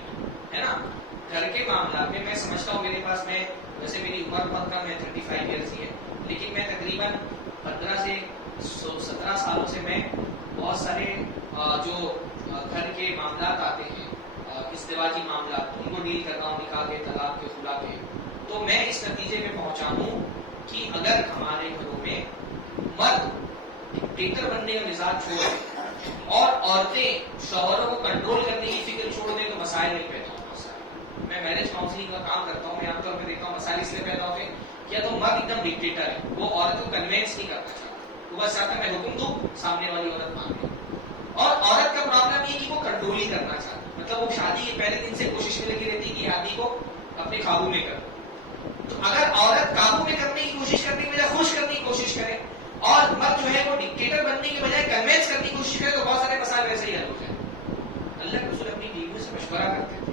ہے نا. گھر کے معاملات میں میں سمجھتا ہوں میرے پاس، میں ویسے میری عمر بہت کم ہے، 35 ایئرس ہی ہے، لیکن میں تقریباً 15 سے 17 سالوں سے میں بہت سارے جو گھر کے معاملات آتے ہیں، ازدواجی معاملات، ان کو ڈیل کرتا ہوں، نکاح کے، طلاق کے، خلا کے. تو میں اس نتیجے میں پہنچا ہوں کہ اگر ہمارے گھروں میں مرد ڈکٹیٹر بننے کا مزاج چھوڑ دیں اور عورتیں شوہروں کو کنٹرول کرنے کی فکر چھوڑ دیں تو مسائل نہیں پیدا ہوتے. میں میرج کاؤنسلنگ کا کام کرتا ہوں، میں عام طور پہ دیکھتا ہوں مسائل اس لیے پیدا ہوتے ہیں کیا تو مرد ایک دم ڈکٹیٹر ہے، وہ عورت کو کنوینس نہیں کرنا چاہتا، وہ بس چاہتا ہے میں حکم دوں، سامنے والی عورت مان لے. اور عورت کا پرابلم یہ کہ وہ کنٹرول ہی کرنا چاہتی، مطلب وہ شادی کے پہلے دن سے کوشش میں لگی رہتی کہ آدمی کو اپنے قابو میں کرو. تو اگر عورت قابو میں کرنے کی کوشش کرنے کی بجائے خوش کرنے کی کوشش کرے اور مرد جو ہے وہ ڈکٹیٹر بننے کے بجائے کنوینس کرنے کی کوشش کرے تو بہت سارے مسائل ویسے ہی حل ہو جائیں. اللہ کے رسول اپنی بیویوں سے مشورہ کرتے تھے،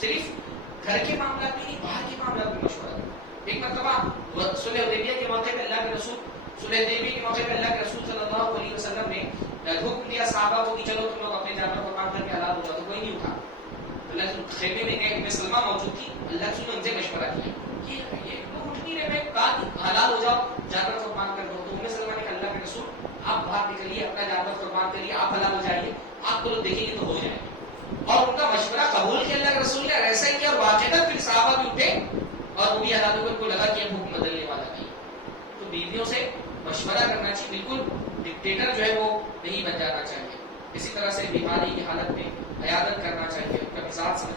صرف گھر کے معاملات میں نہیں، باہر کے معاملات میں مشورہ کرتے. ایک مرتبہ صلح حدیبیہ کے موقع پہ اللہ کے رسول صلی اللہ علیہ وسلم نے حکم دیا صحابہ کو کہ چلو تم لوگ اپنے جانور قربان کر کے حلال ہو جاؤ. تو کوئی نہیں اٹھا. اللہ کے خیمے میں گئے، ام سلمہ موجود تھی. اللہ کے رسول نے ان سے مشورہ کیا کہ یہ لوگ اٹھ نہیں رہے، میں کہا حلال ہو جاؤ، جانور قربان کر دو. تو ام سلمہ نے کہا اللہ کے رسول آپ باہر نکلیے، اپنا جانور قربان کریے، آپ حلال ہو جائیے، آپ کو لوگ دیکھیں گے تو ہو جائے. اور ان کا مشورہ قبول کیا اللہ کے رسول نے، ایسا ہی کیا. اور واقعہ پھر صحابہ بھی اٹھے اور وہ بھی حلال ہو کر لگا کہ اب حکم بدلنے والا نہیں. تو بیویوں سے مشورہ کرنا چاہیے، بالکل ڈکٹیٹر جو ہے وہ نہیں بن جانا چاہیے. اسی طرح سے بیماری کی حالت میں عیادت کرنا چاہیے، ان کا مزاج سمجھ